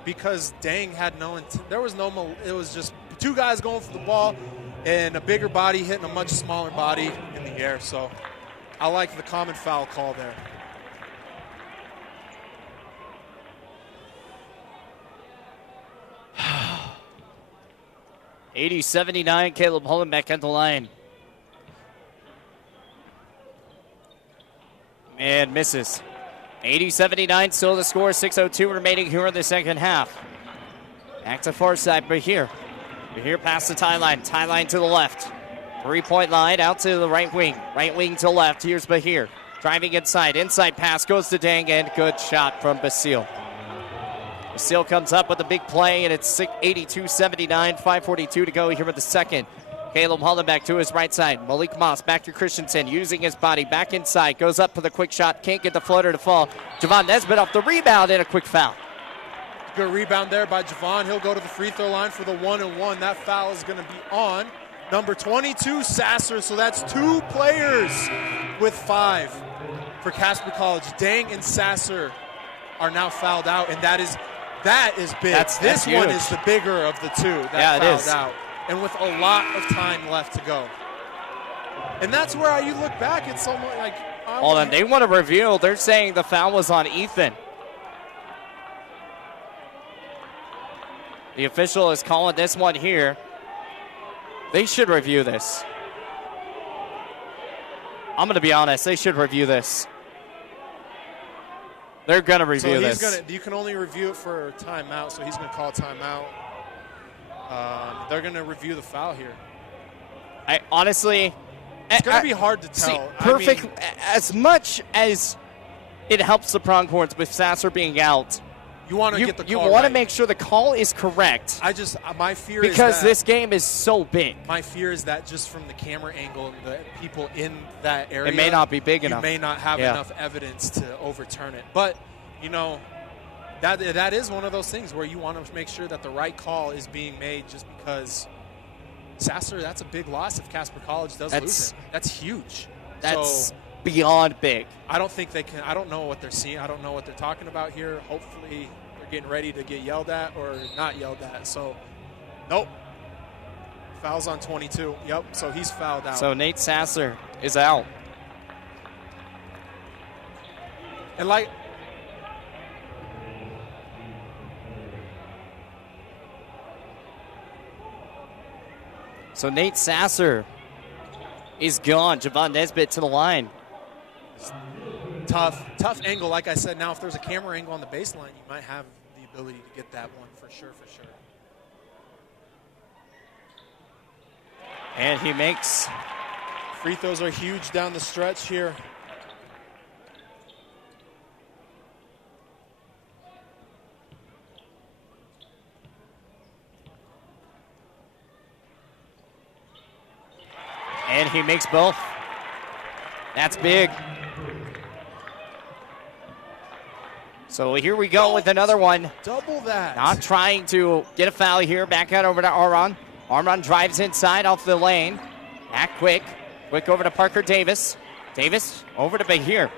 because Dang had no intent. There was no, it was just two guys going for the ball and a bigger body hitting a much smaller body in the air. So I like the common foul call there. (80-79), Caleb Hollenbeck at the line. And misses. 80-79, still the score. 6:02 remaining here in the second half. Back to far side, Bahir. Bahir past the tie line. Tie line to the left. 3-point line out to the right wing. Right wing to left. Here's Bahir. Driving inside. Inside pass goes to Dang, and good shot from Basile. Basile comes up with a big play, and it's 82-79, 5:42 to go here with the second. Caleb Hollenbeck to his right side. Malik Moss back to Christensen, using his body back inside. Goes up for the quick shot. Can't get the floater to fall. Javon Nesbitt off the rebound and a quick foul. Good rebound there by Javon. He'll go to the free throw line for the 1-and-1. That foul is going to be on number 22, Sasser. So that's two players with 5 for Casper College. Dang and Sasser are now fouled out, and that is big. That's this huge. one is the bigger of the two that fouled out, and with a lot of time left to go. And that's where you look back, it's almost like... Hold on, they want to review. They're saying the foul was on Ethan. The official is calling this one here. They should review this. I'm going to be honest, they should review this. They're going to review this. You can only review it for timeout, so he's going to call timeout. They're going to review the foul here. Honestly, it's going to be hard to tell. See, perfect. As much as it helps the Pronghorns with Sasser being out, you want to get the call You want to right. make sure the call is correct. My fear is because this game is so big. My fear is that just from the camera angle and the people in that area, it may not be big enough. You may not have enough evidence to overturn it. But that is one of those things where you want to make sure that the right call is being made. Just because Sasser, that's a big loss if Casper College does lose him. That's huge. That's beyond big. I don't think they can. I don't know what they're seeing. I don't know what they're talking about here. Hopefully they're getting ready to get yelled at or not yelled at. So, nope. Foul's on 22. Yep, so he's fouled out. So Nate Sasser is out. And so Nate Sasser is gone. Javon Nesbitt to the line. Tough angle. Like I said, now if there's a camera angle on the baseline, you might have the ability to get that one for sure. And he makes. Free throws are huge down the stretch here. And he makes both. That's big. So here we go with another one. Double that. Not trying to get a foul here. Back out over to Aron. Aron drives inside off the lane. Back quick. Quick over to Parker Davis. Davis over to Bahir.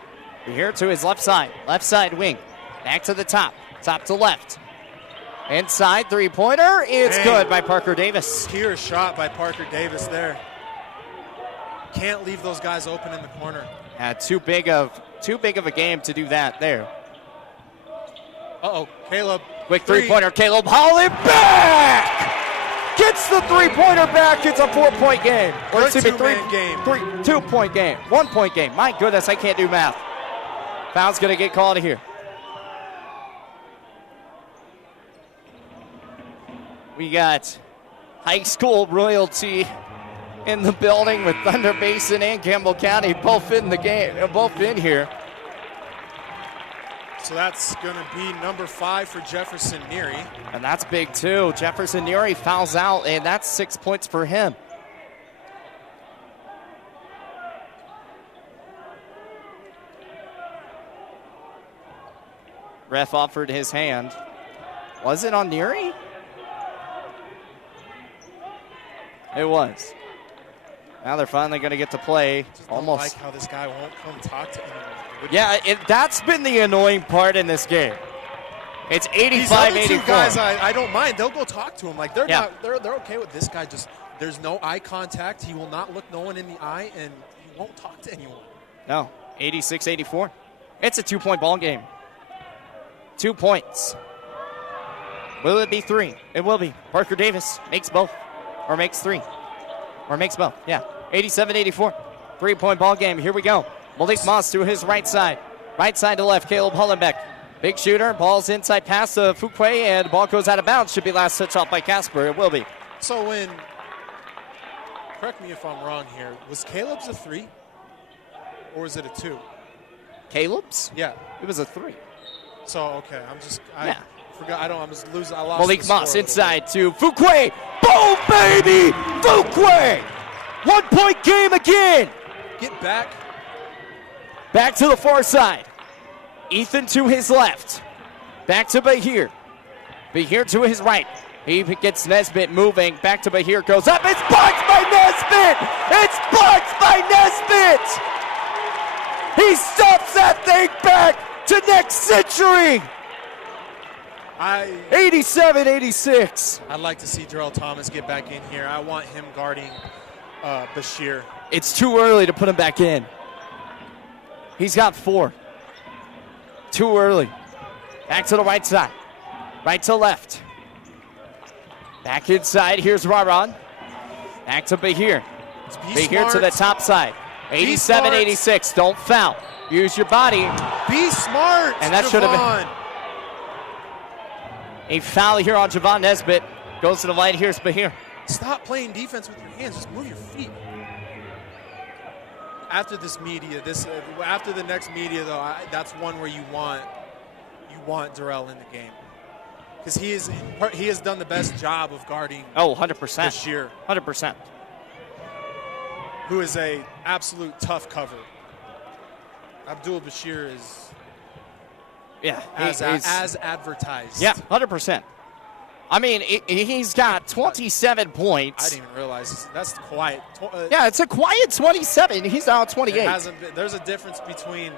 Bahir to his left side. Left side wing. Back to the top. Top to left. Inside three-pointer. It's good by Parker Davis. Pure shot by Parker Davis there. Can't leave those guys open in the corner. Too big of a game to do that there. Uh-oh, Caleb. Quick three-pointer, Caleb Hollenbeck! Gets the three-pointer back. It's a 4-point game. Or excuse me, 2-point game. 1-point game. My goodness, I can't do math. Foul's going to get called here. We got high school royalty in the building with Thunder Basin and Campbell County both in the game, both in here. So that's going to be number 5 for Jefferson Neary. And that's big too. Jefferson Neary fouls out, and that's 6 points for him. Ref offered his hand. Was it on Neary? It was. Now they're finally going to get to play. Just Almost. don't like how this guy won't come talk to anyone. Yeah, that's been the annoying part in this game. It's These other 85-84. two guys, I don't mind. They'll go talk to him. Like they're Yeah. not. They're okay with this guy. Just there's no eye contact. He will not look no one in the eye, and he won't talk to anyone. No, 86-84. It's a 2-point ball game. 2 points. Will it be 3? It will be. Parker Davis makes both, or makes 3, or makes both. Yeah, 87-84. 3-point ball game. Here we go. Malik Moss to his right side to left. Caleb Hollenbeck, big shooter. Ball's inside pass to Fuquay, and the ball goes out of bounds. Should be last touch off by Casper. It will be. So correct me if I'm wrong here, was Caleb's a 3, or was it a 2? Caleb's? Yeah. It was a 3. So okay, I Yeah. forgot. I'm just losing. I lost. Malik the score Moss a little inside to Fuquay. Boom, baby! Fuquay! 1-point game again. bit. Get back. Back to the far side. Ethan to his left. Back to Bahir. Bahir to his right. He gets Nesbitt moving. Back to Bahir. Goes up. It's blocked by Nesbitt! It's blocked by Nesbitt! He stops that thing back to next century! 87-86. I'd like to see Jarrell Thomas get back in here. I want him guarding Bashir. It's too early to put him back in. He's got 4. Too early. Back to the right side. Right to left. Back inside. Here's Raron. Back to Bahir. Bahir to the top side. 87-86. Don't foul. Use your body. Be smart, And that should have been Javon. a foul here on Javon Nesbitt. Goes to the line. Here's Bahir. Stop playing defense with your hands. Just move your feet. After this media, after the next media though, that's one where you want Darrell in the game because he has done the best job of guarding. Oh, 100%. Bashir, 100%. who is a absolute tough cover. Abdul Bashir is as advertised. Yeah, 100%. I mean, he's got 27 points. I didn't even realize that's quiet. Yeah, it's a quiet 27. He's now at 28. There's a difference between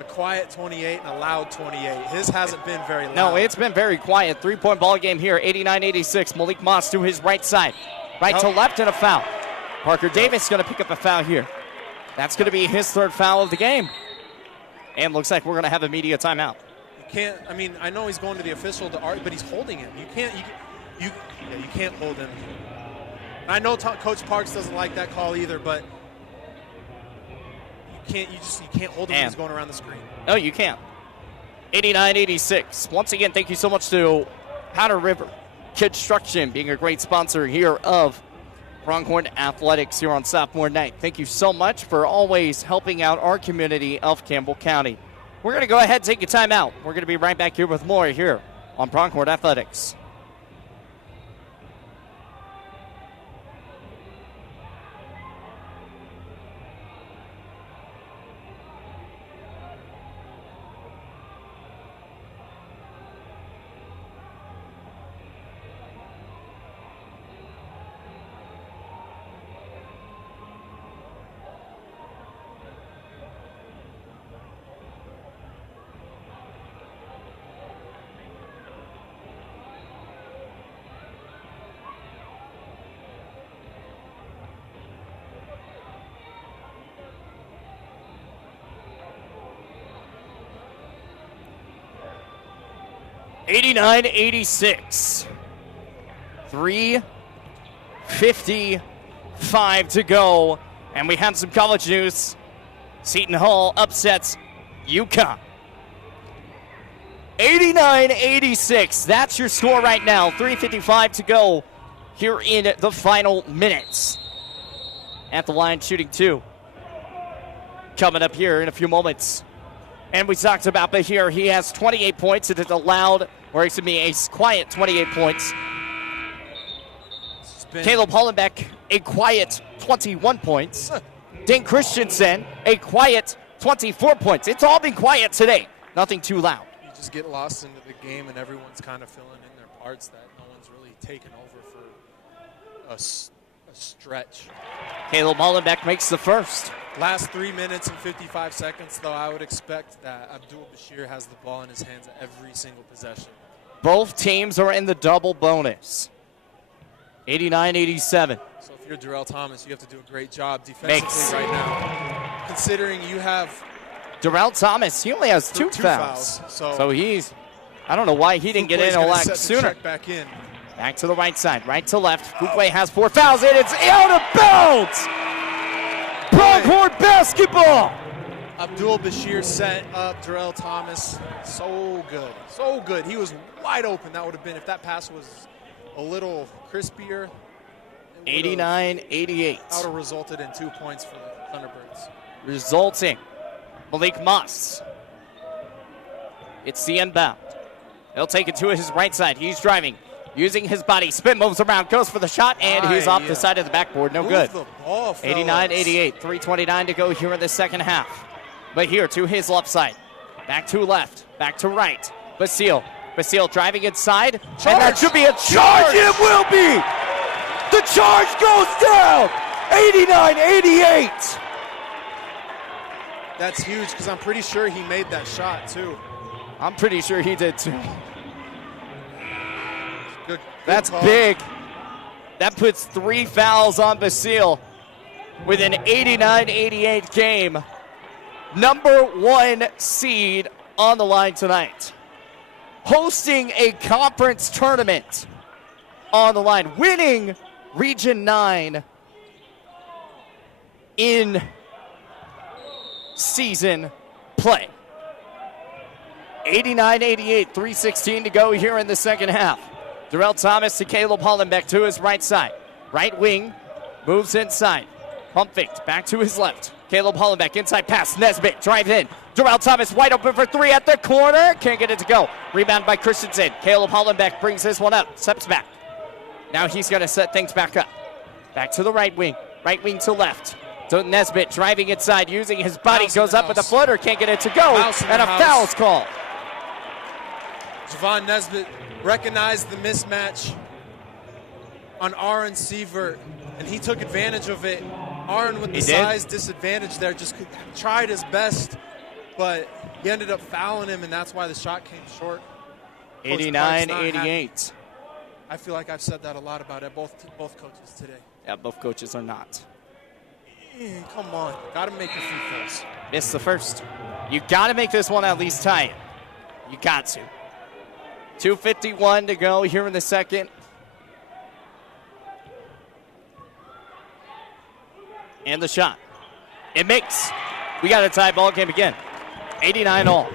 a quiet 28 and a loud 28. His hasn't been very loud. No, it's been very quiet. 3-point ball game here, 89-86. Malik Moss to his right side. Right to left and a foul. Parker Davis going to pick up a foul here. That's going to be his 3rd foul of the game. And looks like we're going to have a media timeout. I know he's going to the official to argue, but he's holding him. You can't hold him. And I know Coach Parks doesn't like that call either, but you can't hold him when he's going around the screen. No, you can't. 89-86. Once again, thank you so much to Powder River Construction being a great sponsor here of Pronghorn Athletics here on sophomore night. Thank you so much for always helping out our community of Campbell County. We're going to go ahead and take a timeout. We're going to be right back here with more here on Pronghorn Athletics. $89-86. 3:55 to go. And we have some college news. Seton Hall upsets UConn. 89-86. That's your score right now. 3:55 to go here in the final minutes. At the line, shooting 2. Coming up here in a few moments. And we talked about Bahir. He has 28 points. It is a quiet 28 points. Caleb Hollenbeck, a quiet 21 points. Dane Christensen, a quiet 24 points. It's all been quiet today. Nothing too loud. You just get lost into the game, and everyone's kind of filling in their parts that no one's really taken over for a stretch. Caleb Hollenbeck makes the first. Last 3 minutes and 55 seconds, though, I would expect that Abdul Bashir has the ball in his hands at every single possession. Both teams are in the double bonus. 89-87. So if you're Darrell Thomas, you have to do a great job defensively right now. Considering you have Darrell Thomas, he only has two fouls. So he's, I don't know why he didn't get in a lot sooner. Back in. Back to the right side, right to left. Fuqua has 4 fouls, and it's out of bounds! Pronghorn basketball! Abdul Bashir set up Darrell Thomas. So good. So good. He was wide open. That would have been, if that pass was a little crispier. 89-88. That would have resulted in 2 points for the Thunderbirds. Resulting. Malik Moss. It's the inbound. He'll take it to his right side. He's driving. Using his body. Spin moves around. Goes for the shot. And he's off the side of the backboard. No good. 89-88. 3:29 to go here in the second half. But here to his left side. Back to left. Back to right. Basile driving inside. Charge. And that should be a charge. It will be. The charge goes down. 89-88. That's huge because I'm pretty sure he made that shot too. I'm pretty sure he did too. Good That's call. big. That puts 3 fouls on Basile with an 89-88 game. Number 1 seed on the line tonight. Hosting a conference tournament on the line. Winning Region 9 in season play. 89-88, 3:16 to go here in the second half. Darrell Thomas to Caleb Hollenbeck to his right side. Right wing moves inside. Pump faked back to his left. Caleb Hollenbeck inside pass. Nesbitt drive in. Darrell Thomas wide open for 3 at the corner. Can't get it to go. Rebound by Christensen. Caleb Hollenbeck brings this one up. Steps back. Now he's going to set things back up. Back to the right wing. Right wing to left. So Nesbitt driving inside, using his body, goes up with a floater, can't get it to go, and a foul's called. Javon Nesbitt recognized the mismatch on Aaron Sievert, and he took advantage of it. Aaron with the size disadvantage there just tried his best, but he ended up fouling him, and that's why the shot came short. 89-88. I feel like I've said that a lot about it, both coaches today. Yeah, both coaches are not. Come on, got to make a few throws. Missed the first. You got to make this one at least tie it. You got to. 2:51 to go here in the second. And the shot. It makes. We got a tie ball game again. 89 all.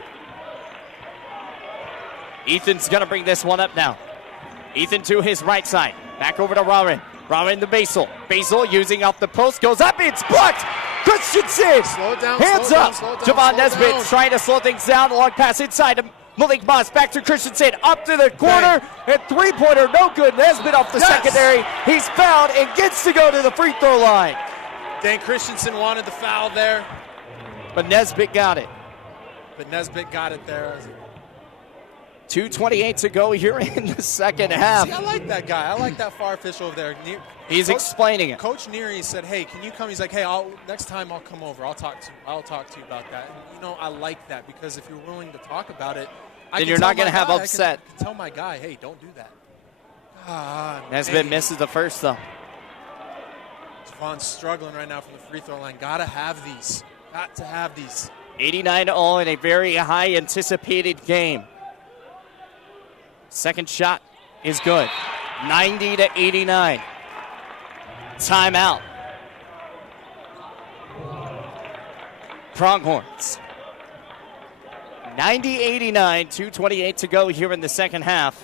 Ethan's going to bring this one up now. Ethan to his right side. Back over to Rarin. Rarin to Basile. Basile using off the post. Goes up. It's blocked. Christensen. Slow it down. Hands slow up. Down, Javon Nesbitt trying to slow things down. Long pass inside to Malik Moss. Back to Christensen. Up to the corner. And 3-pointer. No good. Nesbitt off the secondary. He's fouled and gets to go to the free throw line. Dan Christensen wanted the foul there. But Nesbitt got it. But Nesbitt got it there. 2:28 to go here in the second half. See, I like that guy. I like that far official over there. He's explaining it. Coach Neary said, "Hey, can you come?" He's like, "Hey, next time I'll come over. I'll talk to you about that." And, I like that because if you're willing to talk about it, then you're not going to have upset. I can tell my guy, "Hey, don't do that." Nesbitt misses the first though. Javon's struggling right now from the free throw line. Gotta have these. Got to have these. 89 all in a very high anticipated game. Second shot is good. 90-89. Timeout. Pronghorns. 90-89, 2:28 to go here in the second half.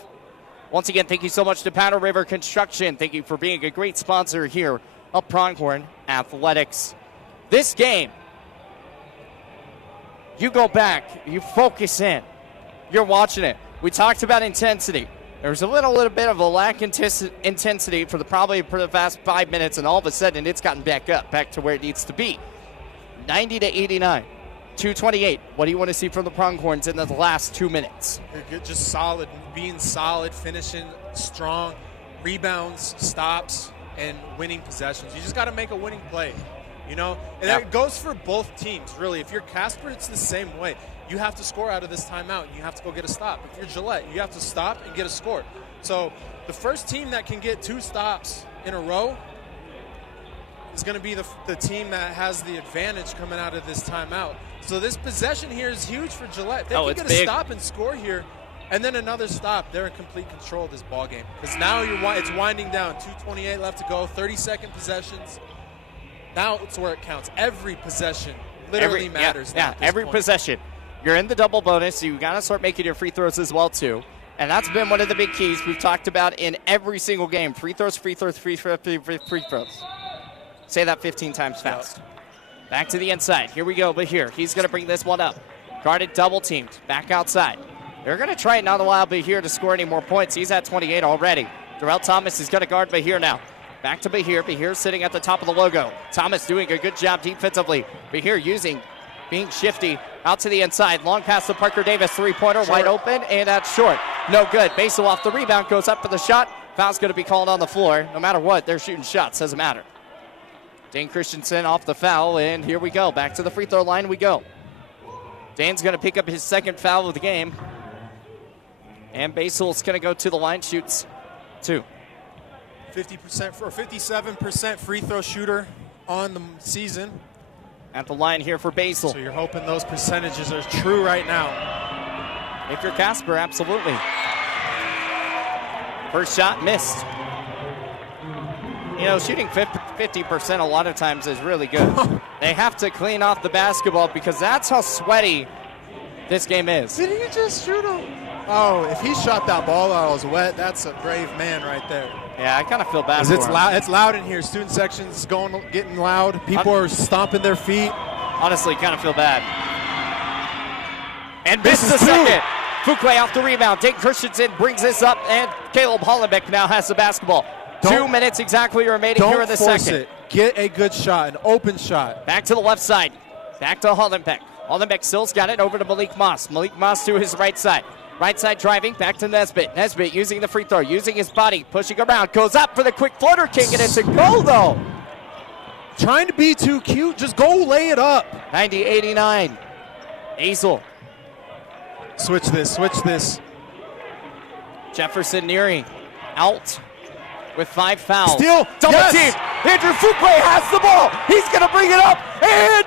Once again, thank you so much to Powder River Construction. Thank you for being a great sponsor here of Pronghorn Athletics. This game, you go back, you focus in, you're watching it. We talked about intensity. There was a little bit of a lack of intensity for the past 5 minutes, and all of a sudden it's gotten back to where it needs to be. 90-89, 2:28. What do you want to see from the Pronghorns in the last 2 minutes? Just solid, being solid, finishing strong, rebounds, stops, and winning possessions. You just got to make a winning play. you know? And that goes for both teams, really. If you're Casper, it's the same way. You have to score out of this timeout, and you have to go get a stop. If you're Gillette, you have to stop and get a score. So the first team that can get 2 stops in a row is going to be the team that has the advantage coming out of this timeout. So this possession here is huge for Gillette. If they can get a stop and score here, and then another stop, they're in complete control of this ball game. Because now it's winding down. 2:28 left to go. 30-second possessions. Now it's where it counts. Every possession literally matters. Yeah, every possession. You're in the double bonus, so you got to start making your free throws as well too. And that's been one of the big keys we've talked about in every single game. Free throws, free throws, free throws. Say that 15 times fast. Back to the inside. Here we go, but here. He's going to bring this one up. Guarded, double teamed. Back outside. They're going to try it not allow Bahir to score any more points. He's at 28 already. Darrell Thomas is going to guard Bahir now. Back to Bahir. Bahir sitting at the top of the logo. Thomas doing a good job defensively. Bahir being shifty out to the inside. Long pass to Parker Davis. Three-pointer wide open, and that's short. No good. Basil off the rebound. Goes up for the shot. Foul's going to be called on the floor. No matter what, they're shooting shots. Doesn't matter. Dane Christensen off the foul, and here we go. Back to the free throw line we go. Dane's going to pick up his second foul of the game. And Basil's going to go to the line, shoots 2. 50% or 57% free throw shooter on the season. At the line here for Basil. So you're hoping those percentages are true right now. If you're Casper, absolutely. First shot missed. You know, shooting 50% a lot of times is really good. They have to clean off the basketball because that's how sweaty this game is. Did he just shoot him? Oh, if he shot that ball while it was wet, that's a brave man right there. Yeah, I kind of feel bad for it's him. It's loud in here. Student section's getting loud. People are stomping their feet. Honestly, kind of feel bad. And misses the second. Fuqua off the rebound. Dane Christensen brings this up, and Caleb Hollenbeck now has the basketball. 2 minutes exactly remaining here in the second. Don't force it. Get a good shot, an open shot. Back to the left side. Back to Hollenbeck. Hollenbeck still's got it over to Malik Moss. Malik Moss to his right side. Right side driving, back to Nesbitt. Nesbitt using the free throw, using his body, pushing around, goes up for the quick floater king, and it's a goal, though. Trying to be too cute, just go lay it up. 90-89. Azel. Switch this. Jefferson Neary out with 5 fouls. Steal, double team. Andrew Fuqua has the ball. He's going to bring it up, and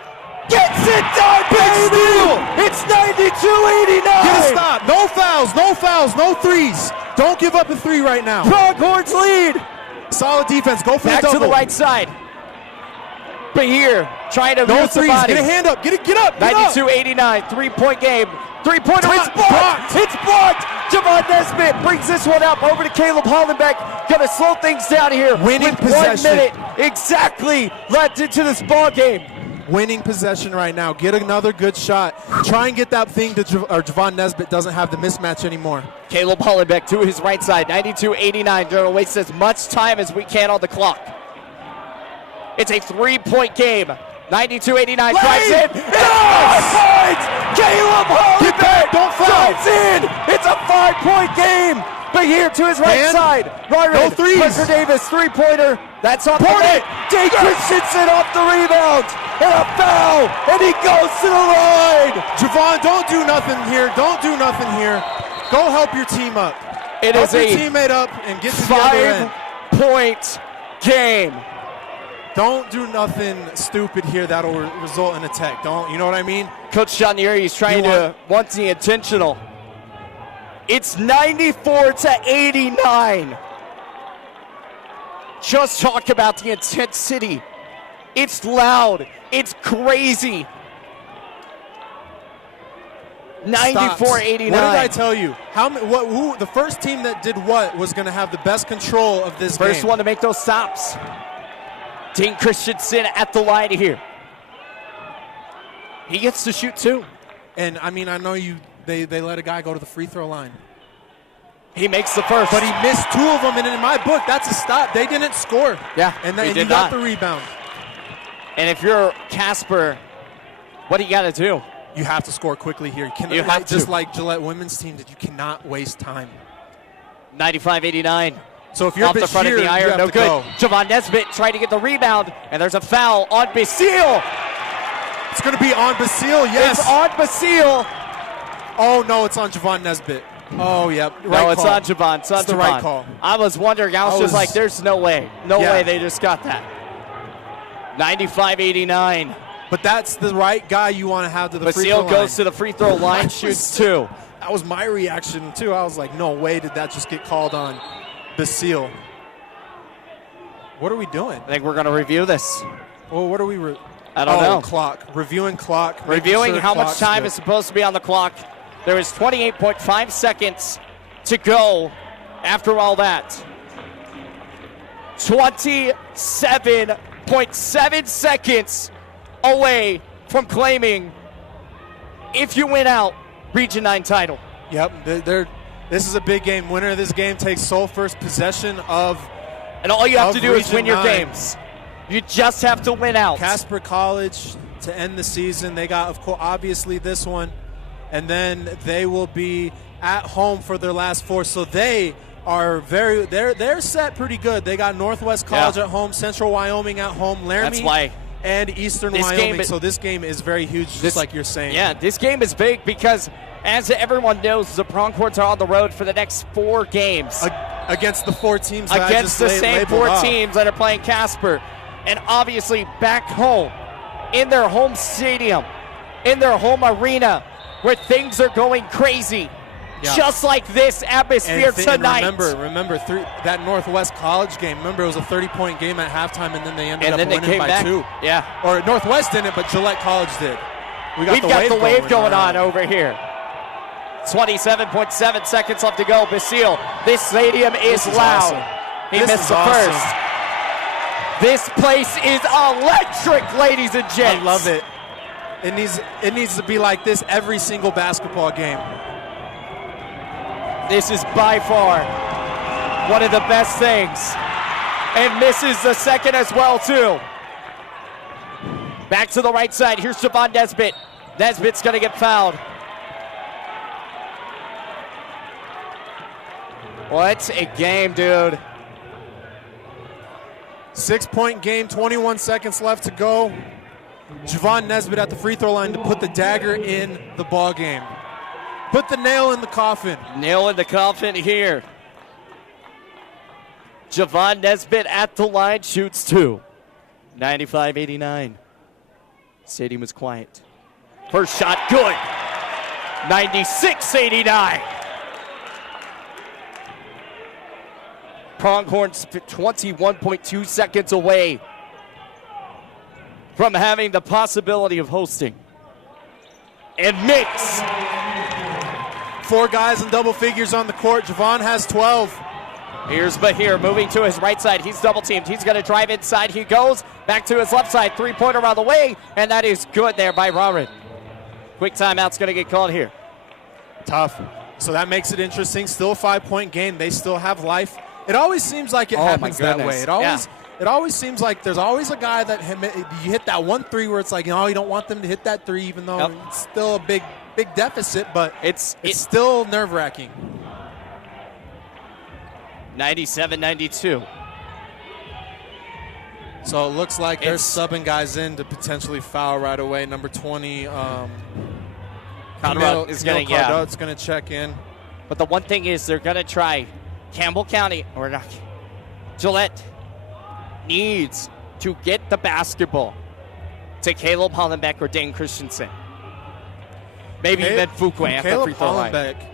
gets it done, baby! It's 92-89! Get a stop. No fouls, no threes. Don't give up a 3 right now. Pronghorns lead. Solid defense. Go for the double. Back to the right side. Bahir trying to no move the threes. body. Get a hand up. Get up. 92-89. 3-point game. Three-pointer. It's blocked. It's blocked. Javon Nesbitt brings this one up over to Caleb Hollenbeck. Going to slow things down here. Winning with possession. 1 minute exactly left into this ball game. Winning possession right now. Get another good shot. Try and get that thing to Javon Nesbitt doesn't have the mismatch anymore. Caleb Hollenbeck to his right side. 92-89. They're going to waste as much time as we can on the clock. It's a 3-point game. 92-89 drives in. It's 5 points! Caleb Hollenbeck drives in! It's a 5-point game! But here to his right side. Ryron, no threes. Parker Davis, three-pointer. That's off the net. Dane Christensen off the rebound. And a foul. And he goes to the line. Javon, don't do nothing here. Go help your team up. It help is your a teammate up and get to the other end. 5-point game. Don't do nothing stupid here that'll result in a tech. You know what I mean? Coach Chanieri is trying to want the intentional. It's 94-89. Just talk about the intensity. It's loud. It's crazy. 94-89. What did I tell you? Who the first team that did what was going to have the best control of this game? First one to make those stops. Dane Christensen at the line here. He gets to shoot 2. And I mean, I know they let a guy go to the free throw line. He makes the first. But he missed 2 of them, and in my book, that's a stop. They didn't score. Yeah, and you got the rebound. And if you're Casper, what do you got to do? You have to score quickly here. You have to. Just like Gillette women's team, that you cannot waste time. 95-89. So if you're off the front here, of the you iron, have no to good. go. Javon Nesbitt trying to get the rebound, and there's a foul on Basile. It's going to be on Basile, yes. It's on Basile. Oh, no, it's on Javon Nesbitt. Oh, yeah. No, it's on Javon. It's the right call. I was wondering. I was just like, there's no way. No way they just got that. 95-89. But that's the right guy you want to have to the free throw line. Basile goes to the free throw line, shoots 2. That was my reaction, too. I was like, no way did that just get called on Basile. What are we doing? I think we're going to review this. Well, what are we? I don't know. Clock. Reviewing clock. Reviewing sure how much time is supposed to be on the clock. There is 28.5 seconds to go after all that. 27.7 seconds away from claiming, if you win out, Region 9 title. Yep. This is a big game. Winner of this game takes sole first possession of. And all you have to do is win your 9. games. You just have to win out. Casper College to end the season. They got, of course, obviously this one. And then they will be at home for their last 4. So they are they're set pretty good. They got Northwest College at home, Central Wyoming at home, Laramie and Eastern Wyoming. So this game is very huge, just like you're saying. Yeah, this game is big because, as everyone knows, the Pronghorns are on the road for the next 4 games. Against the 4 teams that against the same 4 teams that are playing Casper. And obviously back home, in their home stadium, in their home arena, where things are going crazy. Yeah. Just like this atmosphere tonight. And remember that Northwest College game. Remember, it was a 30-point game at halftime, and then they ended up winning by 2. Yeah. Or Northwest didn't, but Gillette College did. We've got the wave going on over here. 27.7 seconds left to go. Basile, this stadium is loud. Awesome. He missed the first. This place is electric, ladies and gents. I love it. It needs to be like this every single basketball game. This is by far one of the best things. And misses the second as well, too. Back to the right side. Here's Javon Nesbitt. Nesbitt's going to get fouled. What a game, dude. 6-point game, 21 seconds left to go. Javon Nesbitt at the free throw line to put the dagger in the ball game. Put the nail in the coffin. Nail in the coffin here. Javon Nesbitt at the line, shoots 2. 95-89. Stadium is quiet. First shot, good. 96-89. Pronghorns 21.2 seconds away from having the possibility of hosting. And Mix. 4 guys in double figures on the court. Javon has 12. Here's Bahir moving to his right side. He's double teamed. He's going to drive inside. He goes back to his left side. 3-pointer on the way, and that is good there by Robert. Quick timeout's going to get called here. Tough. So that makes it interesting. Still a 5-point game. They still have life. It always seems like it happens that way. It always seems like there's always a guy that you hit that 1-3 where it's like, you don't want them to hit that 3, even though it's still a big deficit, but it's still nerve-wracking. 97-92. So it looks like they're subbing guys in to potentially foul right away. Number 20, Conrad is going to check in. But the one thing is they're going to try. Campbell County, or not, Gillette needs to get the basketball to Caleb Hollenbeck or Dane Christensen. Maybe even Fuqua at the free throw line. Caleb Hollenbeck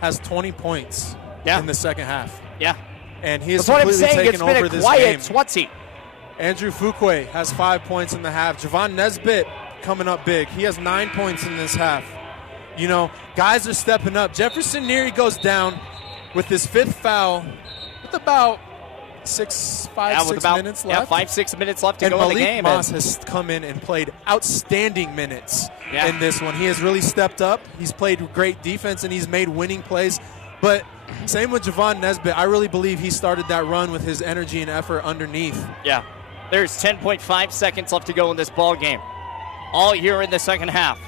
has 20 points in the second half. Yeah. And he is That's what I'm saying. taken It's been over a this quiet game. 20. Andrew Fuqua has 5 points in the half. Javon Nesbitt coming up big. He has 9 points in this half. Guys are stepping up. Jefferson Neary goes down with his 5th foul with about 6 minutes left. Yeah, 5-6 minutes left to go in the game. And Malik Moss has come in and played outstanding minutes in this one. He has really stepped up. He's played great defense, and he's made winning plays. But same with Javon Nesbitt. I really believe he started that run with his energy and effort underneath. Yeah. There's 10.5 seconds left to go in this ball game. All here in the second half.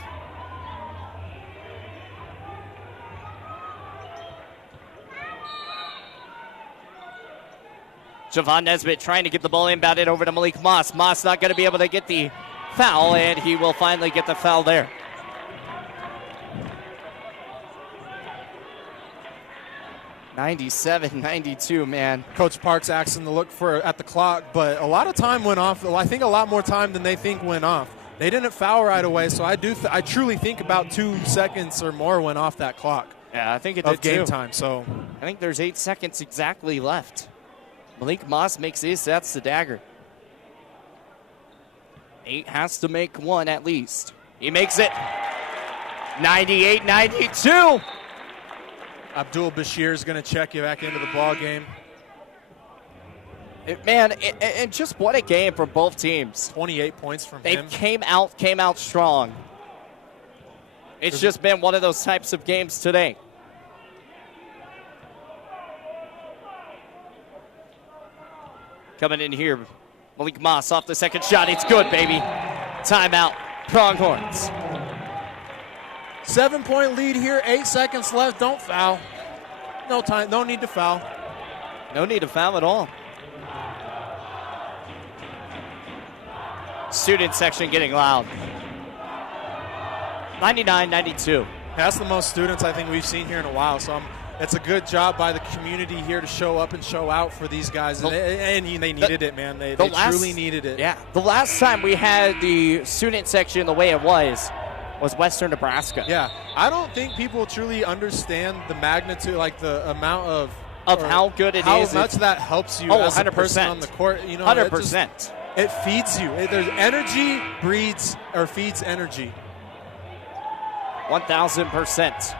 Javon Nesbitt trying to get the ball inbounded over to Malik Moss. Moss not going to be able to get the foul, and he will finally get the foul there. (97-92), man. Coach Parks asking to look at the clock, but a lot of time went off. I think a lot more time than they think went off. They didn't foul right away, so I truly think about 2 seconds or more went off that clock. Yeah, I think it of did game too. time. So I think there's 8 seconds exactly left. Malik Moss makes his. That's the dagger. 8 has to make 1 at least. He makes it. 98-92. Abdul Bashir is going to check you back into the ball game. And just what a game for both teams. 28 points from They him. came out strong. It's just been one of those types of games today. Coming in here, Malik Moss off the second shot. It's good, baby. Timeout, Pronghorns. 7-point lead here, 8 seconds left. Don't foul. No time, no need to foul. No need to foul at all. Student section getting loud. 99-92. That's the most students I think we've seen here in a while. So it's a good job by the community here to show up and show out for these guys. And they needed it, man. They truly needed it. Yeah. The last time we had the student section the way it was Western Nebraska. Yeah. I don't think people truly understand the magnitude, like the amount of how good it how is. How much that helps you as 100%. a person on the court. You know, 100%. It feeds you. There's energy feeds energy. 1,000%.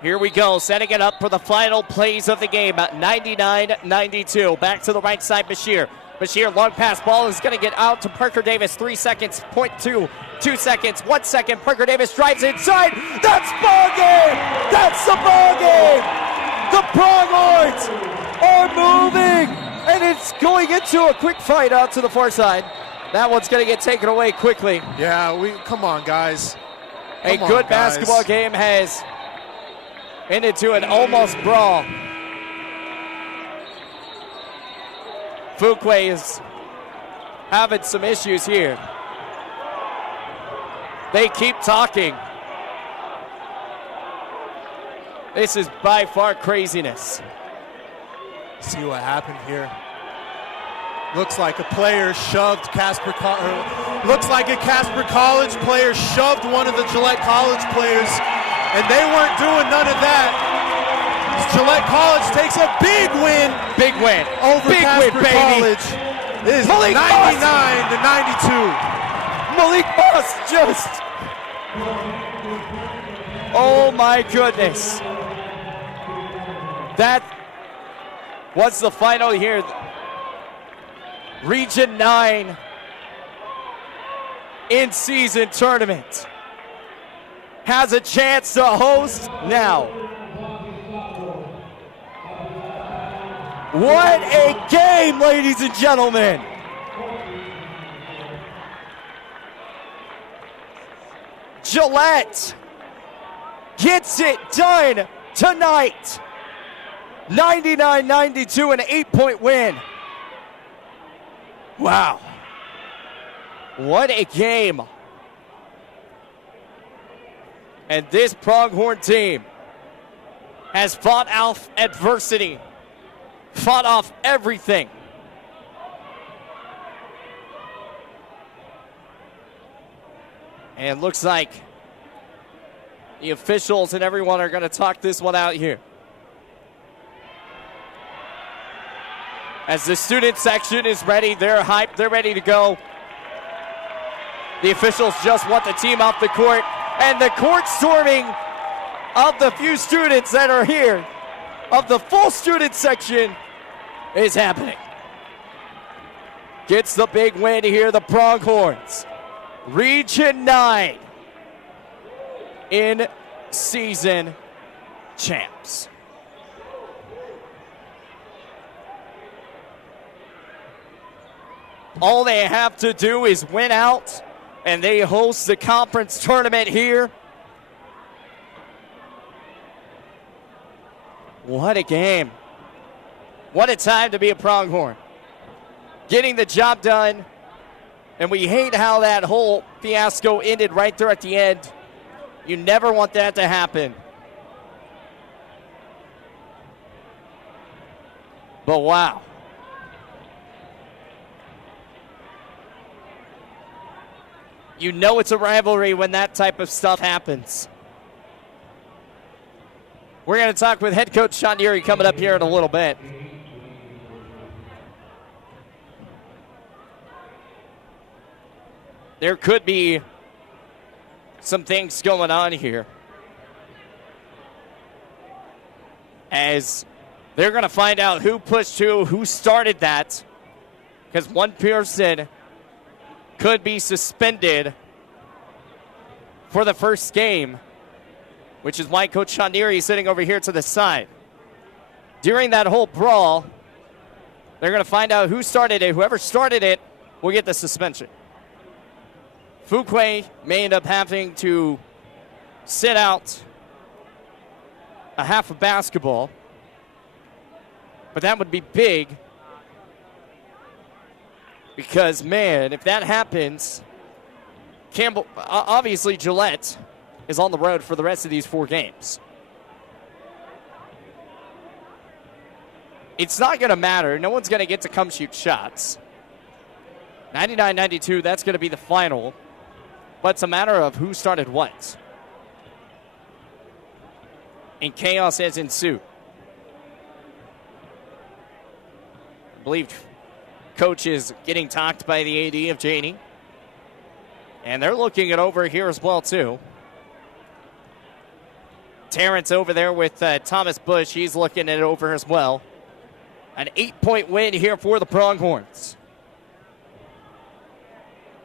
Here we go, setting it up for the final plays of the game at 99-92. Back to the right side, Bashir. Bashir, long pass ball is going to get out to Parker Davis. 3 seconds, 0.2, 2 seconds, 1 second. Parker Davis drives inside. That's ball game! That's the ball game! The Pronghorns are moving! And it's going into a quick fight out to the far side. That one's going to get taken away quickly. Yeah, come on, guys. A good basketball game has ended to an almost brawl. Fuquay is having some issues here. They keep talking. This is by far craziness. See what happened here. Looks like a player shoved looks like a Casper College player shoved one of the Gillette College players, and they weren't doing none of that. Gillette College takes a big win. Big win. Over big Casper win, baby. College. It is 99-92. Malik Moss just... Oh my goodness. That was the final here. Region 9 in-season tournament has a chance to host now. What a game, ladies and gentlemen. Gillette gets it done tonight. 99-92, an 8-point win. Wow. What a game. And this Pronghorn team has fought off adversity, fought off everything. And it looks like the officials and everyone are going to talk this one out here. As the student section is ready, they're hyped, they're ready to go. The officials just want the team off the court, and the court storming of the few students that are here, of the full student section, is happening. Gets the big win here, the Pronghorns. Region 9 in season champs. All they have to do is win out, and they host the conference tournament here. What a game. What a time to be a pronghorn. Getting the job done. And we hate how that whole fiasco ended right there at the end. You never want that to happen. But wow. You know it's a rivalry when that type of stuff happens. We're going to talk with head coach Sean Neary coming up here in a little bit. There could be some things going on here, as they're going to find out who pushed who started that, because one person could be suspended for the first game, which is why Coach Sean Neary is sitting over here to the side. During that whole brawl, they're going to find out who started it. Whoever started it will get the suspension. Fuquay may end up having to sit out a half of basketball, but that would be big because, man, if that happens, Campbell, obviously Gillette is on the road for the rest of these 4 games. It's not going to matter. No one's going to get to come shoot shots. 99-92, that's going to be the final. But it's a matter of who started what. And chaos has ensued. I believe coach is getting talked by the AD of Janie. And they're looking it over here as well, too. Terrence over there with Thomas Bush. He's looking it over as well. An 8-point win here for the Pronghorns.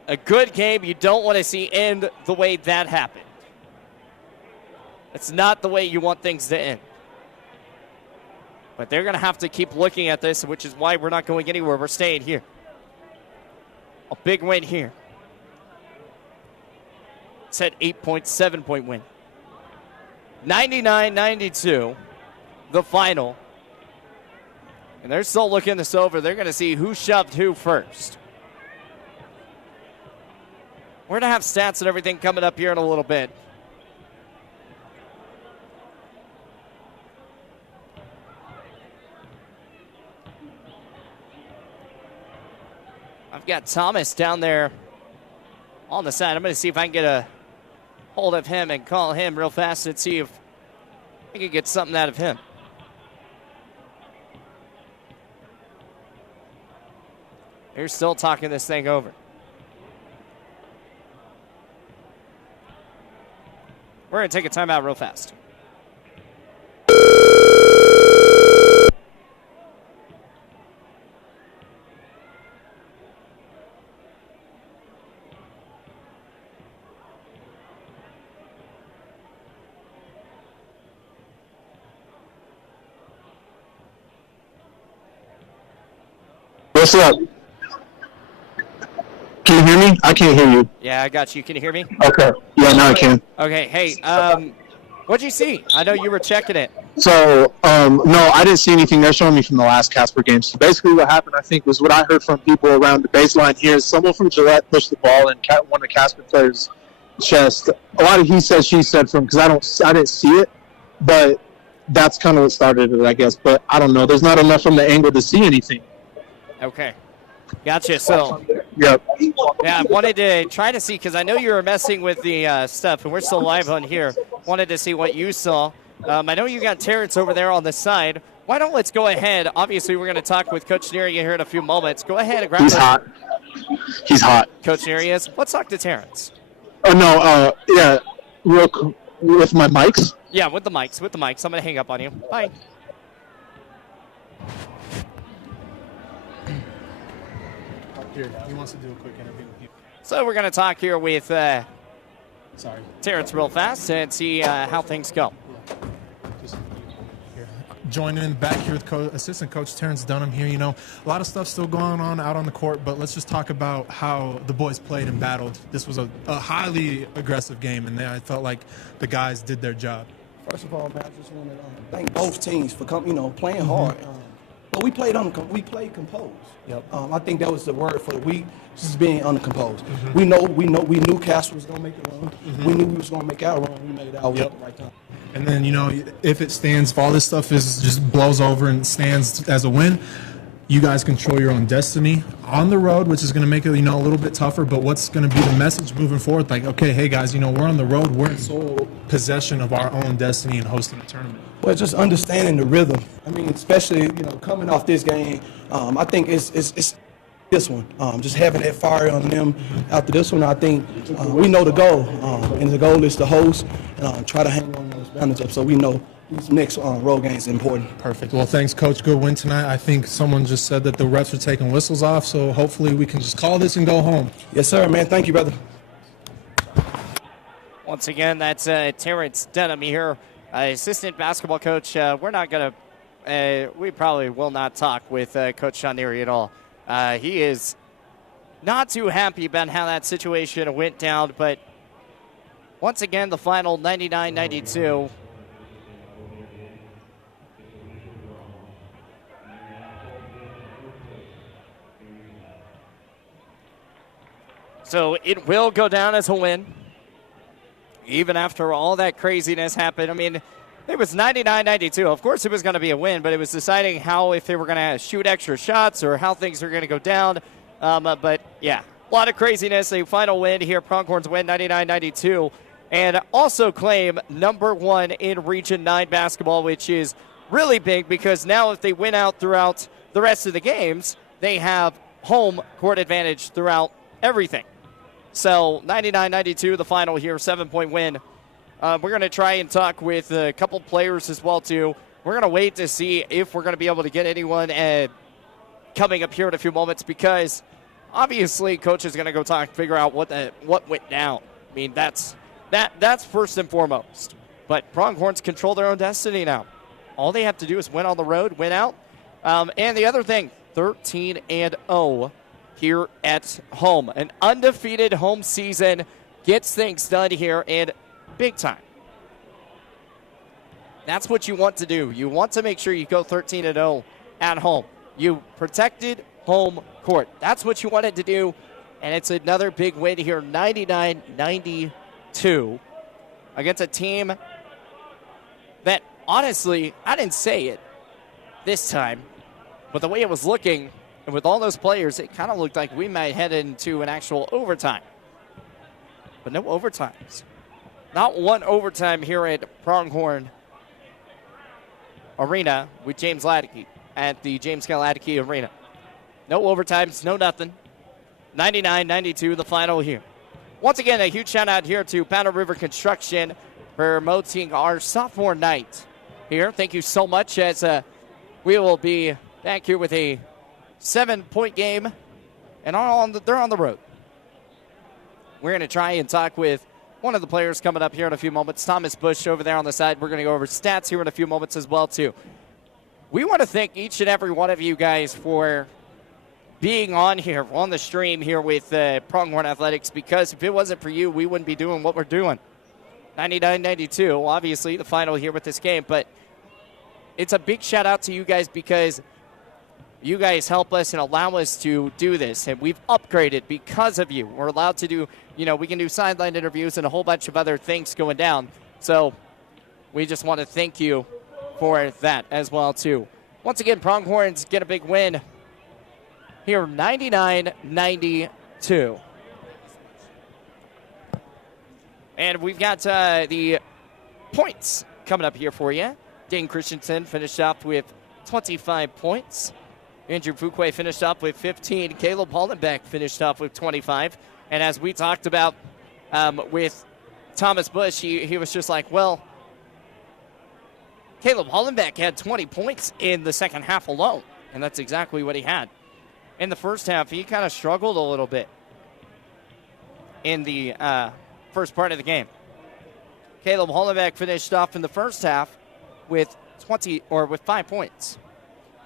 A good game you don't want to see end the way that happened. It's not the way you want things to end. But they're going to have to keep looking at this, which is why we're not going anywhere. We're staying here. A big win here. It's an 8.7-point win. 99-92, the final. And they're still looking this over. They're going to see who shoved who first. We're going to have stats and everything coming up here in a little bit. I've got Thomas down there on the side. I'm going to see if I can get a hold of him and call him real fast and see if I can get something out of him. They're still talking this thing over. We're going to take a timeout real fast. What's up? Can you hear me? I can't hear you. Yeah, I got you. Can you hear me? Okay. Yeah, now I can. Okay. Hey, what'd you see? I know you were checking it. So, no, I didn't see anything they're showing me from the last Casper game. So basically what happened, I think, was what I heard from people around the baseline here is someone from Gillette pushed the ball in one of the Casper players' chest. A lot of he said, she said from, because I didn't see it, but that's kind of what started it, I guess. But I don't know. There's not enough from the angle to see anything. Okay. Gotcha. So, Yep. yeah, I wanted to try to see, because I know you were messing with the stuff, and we're still live on here. Wanted to see what you saw. I know you got Terrence over there on the side. Why don't let's go ahead. Obviously, we're going to talk with Coach Neary here in a few moments. Go ahead and grab He's hot. He's hot. Coach Neary is. Let's talk to Terrence. Oh, no, yeah, with my mics? Yeah, with the mics. I'm going to hang up on you. Bye. Here, he wants to do a quick interview with you. So we're going to talk here with Terrence real fast and see how things go. Just here. Joining in back here with assistant coach Terrence Dunham here. You know, a lot of stuff still going on out on the court, but let's just talk about how the boys played and battled. This was a highly aggressive game, and I felt like the guys did their job. First of all, man, I just want to thank both teams for playing hard. But we played composed. Yep. I think that was the word for the week, just being uncomposed. We knew Casper was gonna make the run. We knew we was gonna make our run. We made our run at the right time. And then, if it stands, if all this stuff just blows over and stands as a win, you guys control your own destiny on the road, which is going to make it, a little bit tougher. But what's going to be the message moving forward? Like, okay, hey guys, we're on the road. We're in sole possession of our own destiny and hosting a tournament. Well, just understanding the rhythm. I mean, especially coming off this game, I think it's this one. Just having that fire on them after this one. I think we know the goal, and the goal is to host and try to hang on those boundaries up. So we know these next road games are important. Perfect. Well, thanks, Coach. Good win tonight. I think someone just said that the refs are taking whistles off, so hopefully we can just call this and go home. Yes, sir, man. Thank you, brother. Once again, that's Terrence Denham here, assistant basketball coach. We're not going to, we probably will not talk with Coach Sean Neary at all. He is not too happy about how that situation went down, but once again, the final 99-92. So it will go down as a win, even after all that craziness happened. I mean, it was 99-92. Of course it was going to be a win, but it was deciding how, if they were going to shoot extra shots or how things are going to go down. But, yeah, a lot of craziness. A final win here. Pronghorns win 99-92 and also claim number 1 in Region 9 basketball, which is really big because now if they win out throughout the rest of the games, they have home court advantage throughout everything. So 99-92, the final here, 7-point win. We're going to try and talk with a couple players as well, too. We're going to wait to see if we're going to be able to get anyone coming up here in a few moments because obviously Coach is going to go talk, figure out what went down. I mean, that's first and foremost. But Pronghorns control their own destiny now. All they have to do is win on the road, win out. And the other thing, 13-0. Here at home. An undefeated home season gets things done here and big time. That's what you want to do. You want to make sure you go 13-0 at home. You protected home court. That's what you wanted to do, and it's another big win here, 99-92 against a team that, honestly, I didn't say it this time, but the way it was looking, and with all those players, it kind of looked like we might head into an actual overtime. But no overtimes. Not one overtime here at Pronghorn Arena with James Ladeke at the James K. Ladeke Arena. No overtimes, no nothing. 99-92, the final here. Once again, a huge shout out here to Powder River Construction for promoting our sophomore night here. Thank you so much as we will be back here with a 7-point game, and they're on the road. We're going to try and talk with one of the players coming up here in a few moments, Thomas Bush over there on the side. We're going to go over stats here in a few moments as well, too. We want to thank each and every one of you guys for being on here, on the stream here with Pronghorn Athletics, because if it wasn't for you, we wouldn't be doing what we're doing. 99-92, obviously, the final here with this game, but it's a big shout out to you guys because you guys help us and allow us to do this, and we've upgraded because of you. We're allowed to do, we can do sideline interviews and a whole bunch of other things going down. So we just want to thank you for that as well, too. Once again, Pronghorns get a big win here, 99-92. And we've got the points coming up here for you. Dane Christensen finished off with 25 points. Andrew Fuquay finished up with 15. Caleb Hollenbeck finished up with 25. And as we talked about with Thomas Bush, he was just like, well, Caleb Hollenbeck had 20 points in the second half alone. And that's exactly what he had. In the first half, he kind of struggled a little bit in the first part of the game. Caleb Hollenbeck finished off in the first half with 5 points.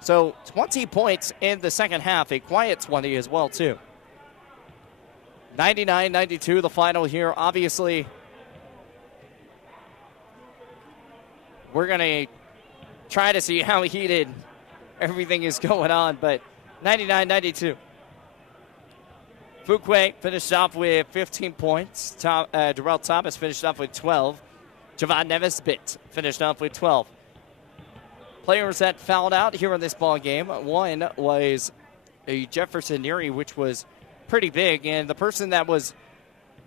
So 20 points in the second half, a quiet 20 as well, too. 99-92, the final here. Obviously, we're going to try to see how heated everything is going on, but 99-92. Fuquay finished off with 15 points. Darrell Thomas finished off with 12. Javon Nevis-Bitt finished off with 12. Players that fouled out here in this ball game. One was a Jefferson Neary, which was pretty big, and the person that was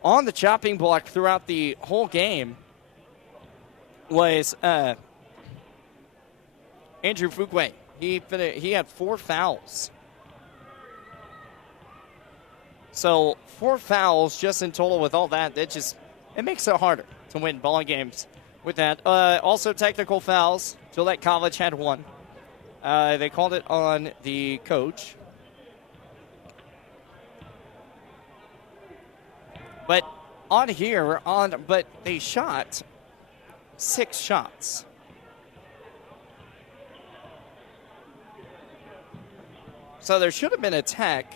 on the chopping block throughout the whole game was Andrew Fuquay. He had 4 fouls. So 4 fouls just in total with all that. It makes it harder to win ball games with that. Also technical fouls. Gillette College had 1. They called it on the coach. But but they shot 6 shots. So there should have been a tech.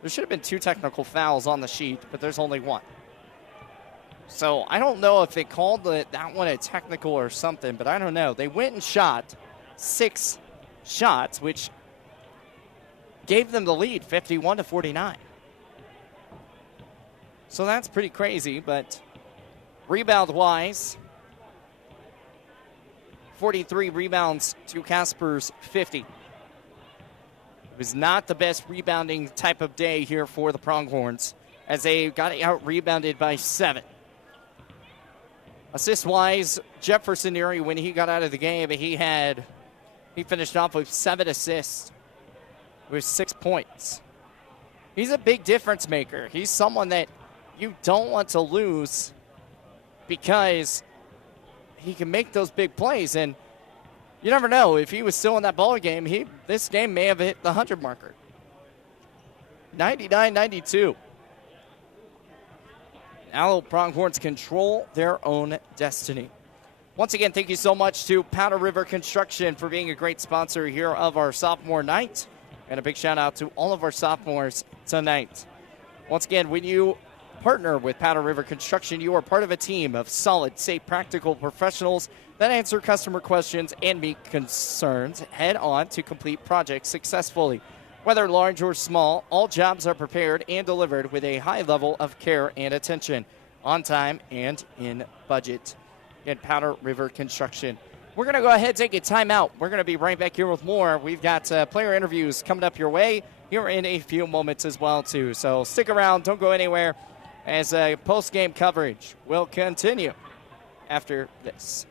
There should have been 2 technical fouls on the sheet, but there's only 1. So I don't know if they called that one a technical or something, but I don't know. They went and shot 6 shots, which gave them the lead, 51-49. So that's pretty crazy, but rebound-wise, 43 rebounds to Casper's 50. It was not the best rebounding type of day here for the Pronghorns as they got out-rebounded by 7. Assist-wise, Jefferson Neary, when he got out of the game, he finished off with 7 assists with 6 points. He's a big difference maker. He's someone that you don't want to lose because he can make those big plays. And you never know. If he was still in that ball game, this game may have hit the 100 marker. 99-92. Now Pronghorns control their own destiny. Once again, thank you so much to Powder River Construction for being a great sponsor here of our sophomore night. And a big shout out to all of our sophomores tonight. Once again, when you partner with Powder River Construction, you are part of a team of solid, safe, practical professionals that answer customer questions and meet concerns head on to complete projects successfully. Whether large or small, all jobs are prepared and delivered with a high level of care and attention, on time and in budget. In Powder River Construction. We're going to go ahead and take a timeout. We're going to be right back here with more. We've got player interviews coming up your way here in a few moments as well, too. So stick around. Don't go anywhere as post-game coverage will continue after this.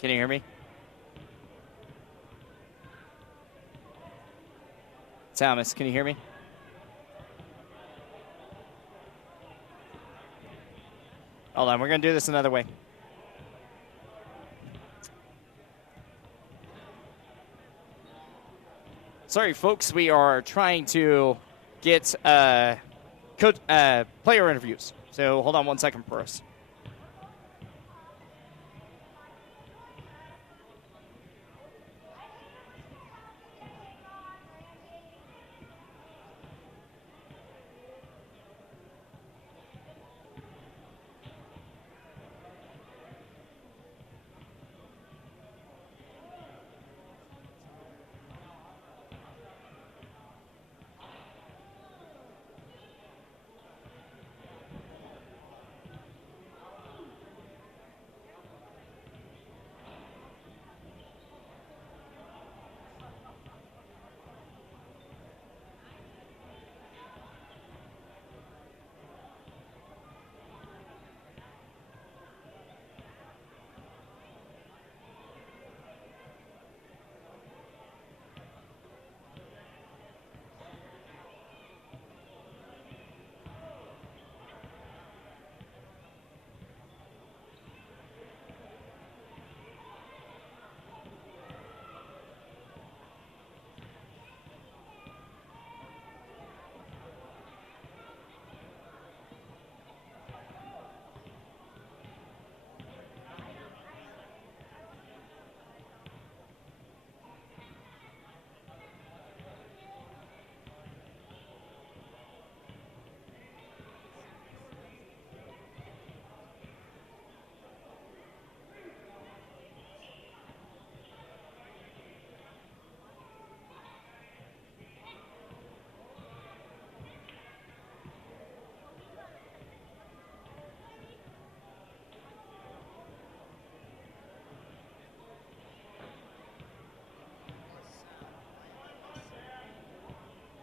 Can you hear me? Thomas, can you hear me? Hold on, we're going to do this another way. Sorry, folks, we are trying to get player interviews. So hold on 1 second for us.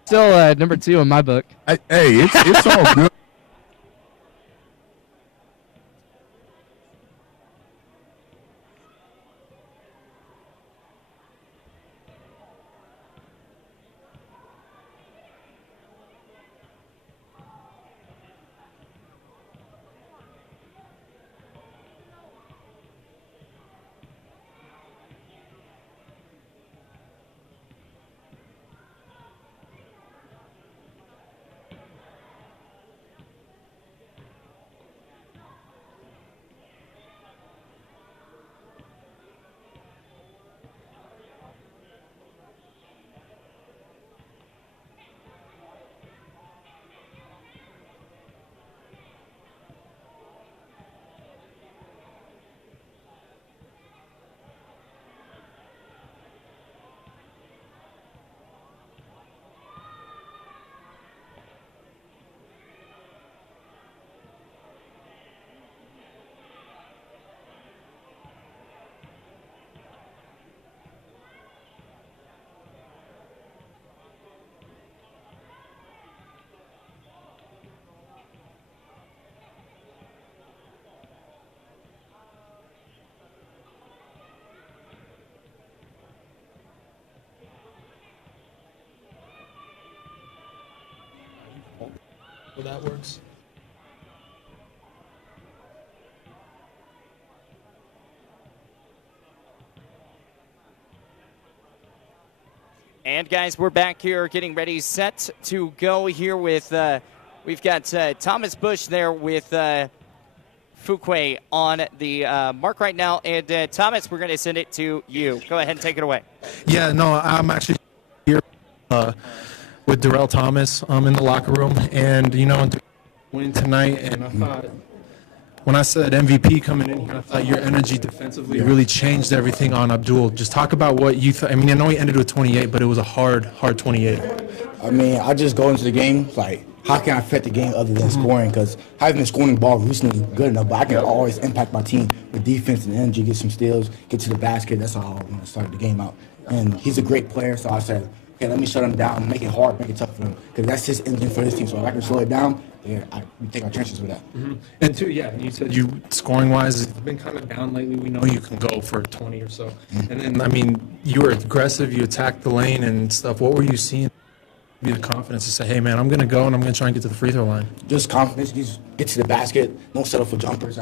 Still number 2 in my book. Hey, it's all good. Well, that works. And guys, we're back here getting ready, set to go here with, we've got Thomas Bush there with Fuquay on the mark right now. And Thomas, we're going to send it to you. Go ahead and take it away. Yeah, no, I'm actually here with Darrell Thomas in the locker room. And, you know, win tonight. And I thought, when I said MVP coming in here, I thought your energy defensively really changed everything on Abdul. Just talk about what you thought. I mean, I know he ended with 28, but it was a hard 28. I mean, I just go into the game like, how can I affect the game other than scoring? Because I haven't been scoring the ball recently good enough, but I can always impact my team with defense and energy, get some steals, get to the basket. That's how I want to start the game out. And he's a great player, so I said, okay, let me shut him down, make it hard, make it tough for him, because that's his engine for his team. So if I can slow it down, we take our chances with that. And two, yeah, you said you scoring wise has been kind of down lately. We know you can go for 20 or so. And then, I mean, you were aggressive, you attacked the lane and stuff. What were you seeing? Be the confidence to say, hey, man, I'm going to go and I'm going to try and get to the free throw line. Just confidence. Just get to the basket. Don't settle for jumpers.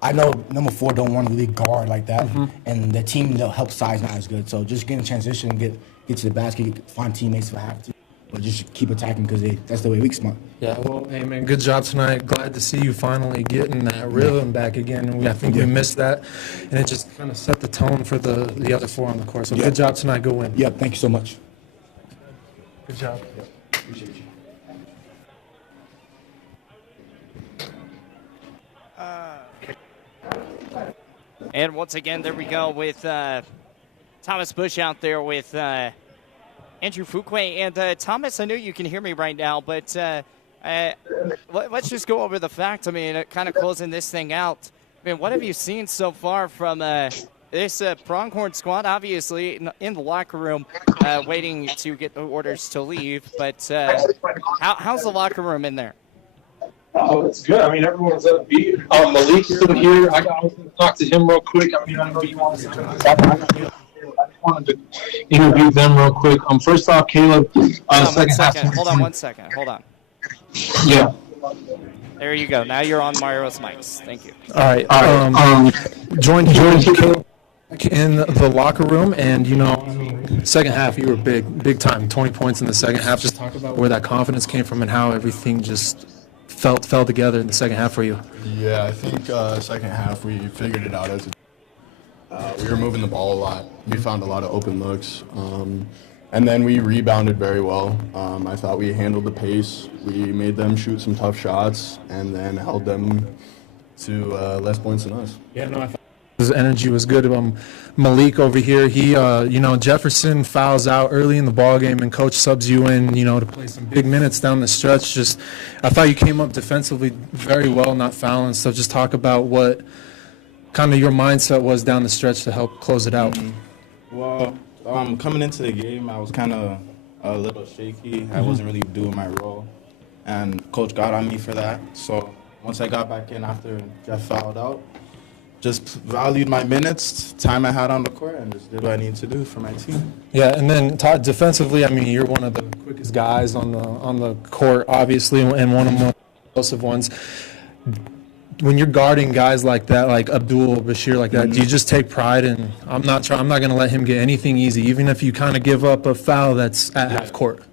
I know number 4 don't want to really guard like that, and the team they'll help size not as good. So just get in transition, get to the basket, find teammates if I have to, but just keep attacking because that's the way we smart. Yeah, well, hey, man, good job tonight. Glad to see you finally getting that rhythm back again. And I think we missed that, and it just kind of set the tone for the other 4 on the court. So good job tonight. Go win. Yeah, thank you so much. Good job. Appreciate you. And once again, there we go with Thomas Bush out there with Andrew Fuquay. And Thomas, I know you can hear me right now, but let's just go over the fact. I mean, kind of closing this thing out. I mean, what have you seen so far from this Pronghorn squad? Obviously, in the locker room, waiting to get the orders to leave. But how's the locker room in there? Oh, it's good. I mean, everyone's upbeat. Malik's still here. I was going to talk to him real quick. I mean, I know you want to. I just wanted to interview them real quick. First off, Caleb. Hold on one second. Hold on. Yeah. There you go. Now you're on Mario's mics. Thank you. All right. Joined Caleb in the locker room, and second half you were big time. 20 points in the second half. Just talk about where that confidence came from and how everything just fell together in the second half for you. Yeah, I think second half we figured it out we were moving the ball a lot. We found a lot of open looks, and then we rebounded very well. I thought we handled the pace. We made them shoot some tough shots, and then held them to less points than us. Yeah, no, I thought his energy was good. Malik over here, he, Jefferson fouls out early in the ball game, and coach subs you in, to play some big minutes down the stretch. I thought you came up defensively very well, not fouling. So just talk about what kind of your mindset was down the stretch to help close it out. Well, coming into the game, I was kind of a little shaky. I wasn't really doing my role, and coach got on me for that. So once I got back in after Jeff fouled out, just valued my minutes, time I had on the court, and just did what I needed to do for my team. Yeah, and then Todd, defensively, I mean, you're one of the quickest guys on the court, obviously, and one of the most explosive ones. When you're guarding guys like that, like Abdul Bashir, like that, do you just take pride in? I'm not going to let him get anything easy, even if you kind of give up a foul that's at half court.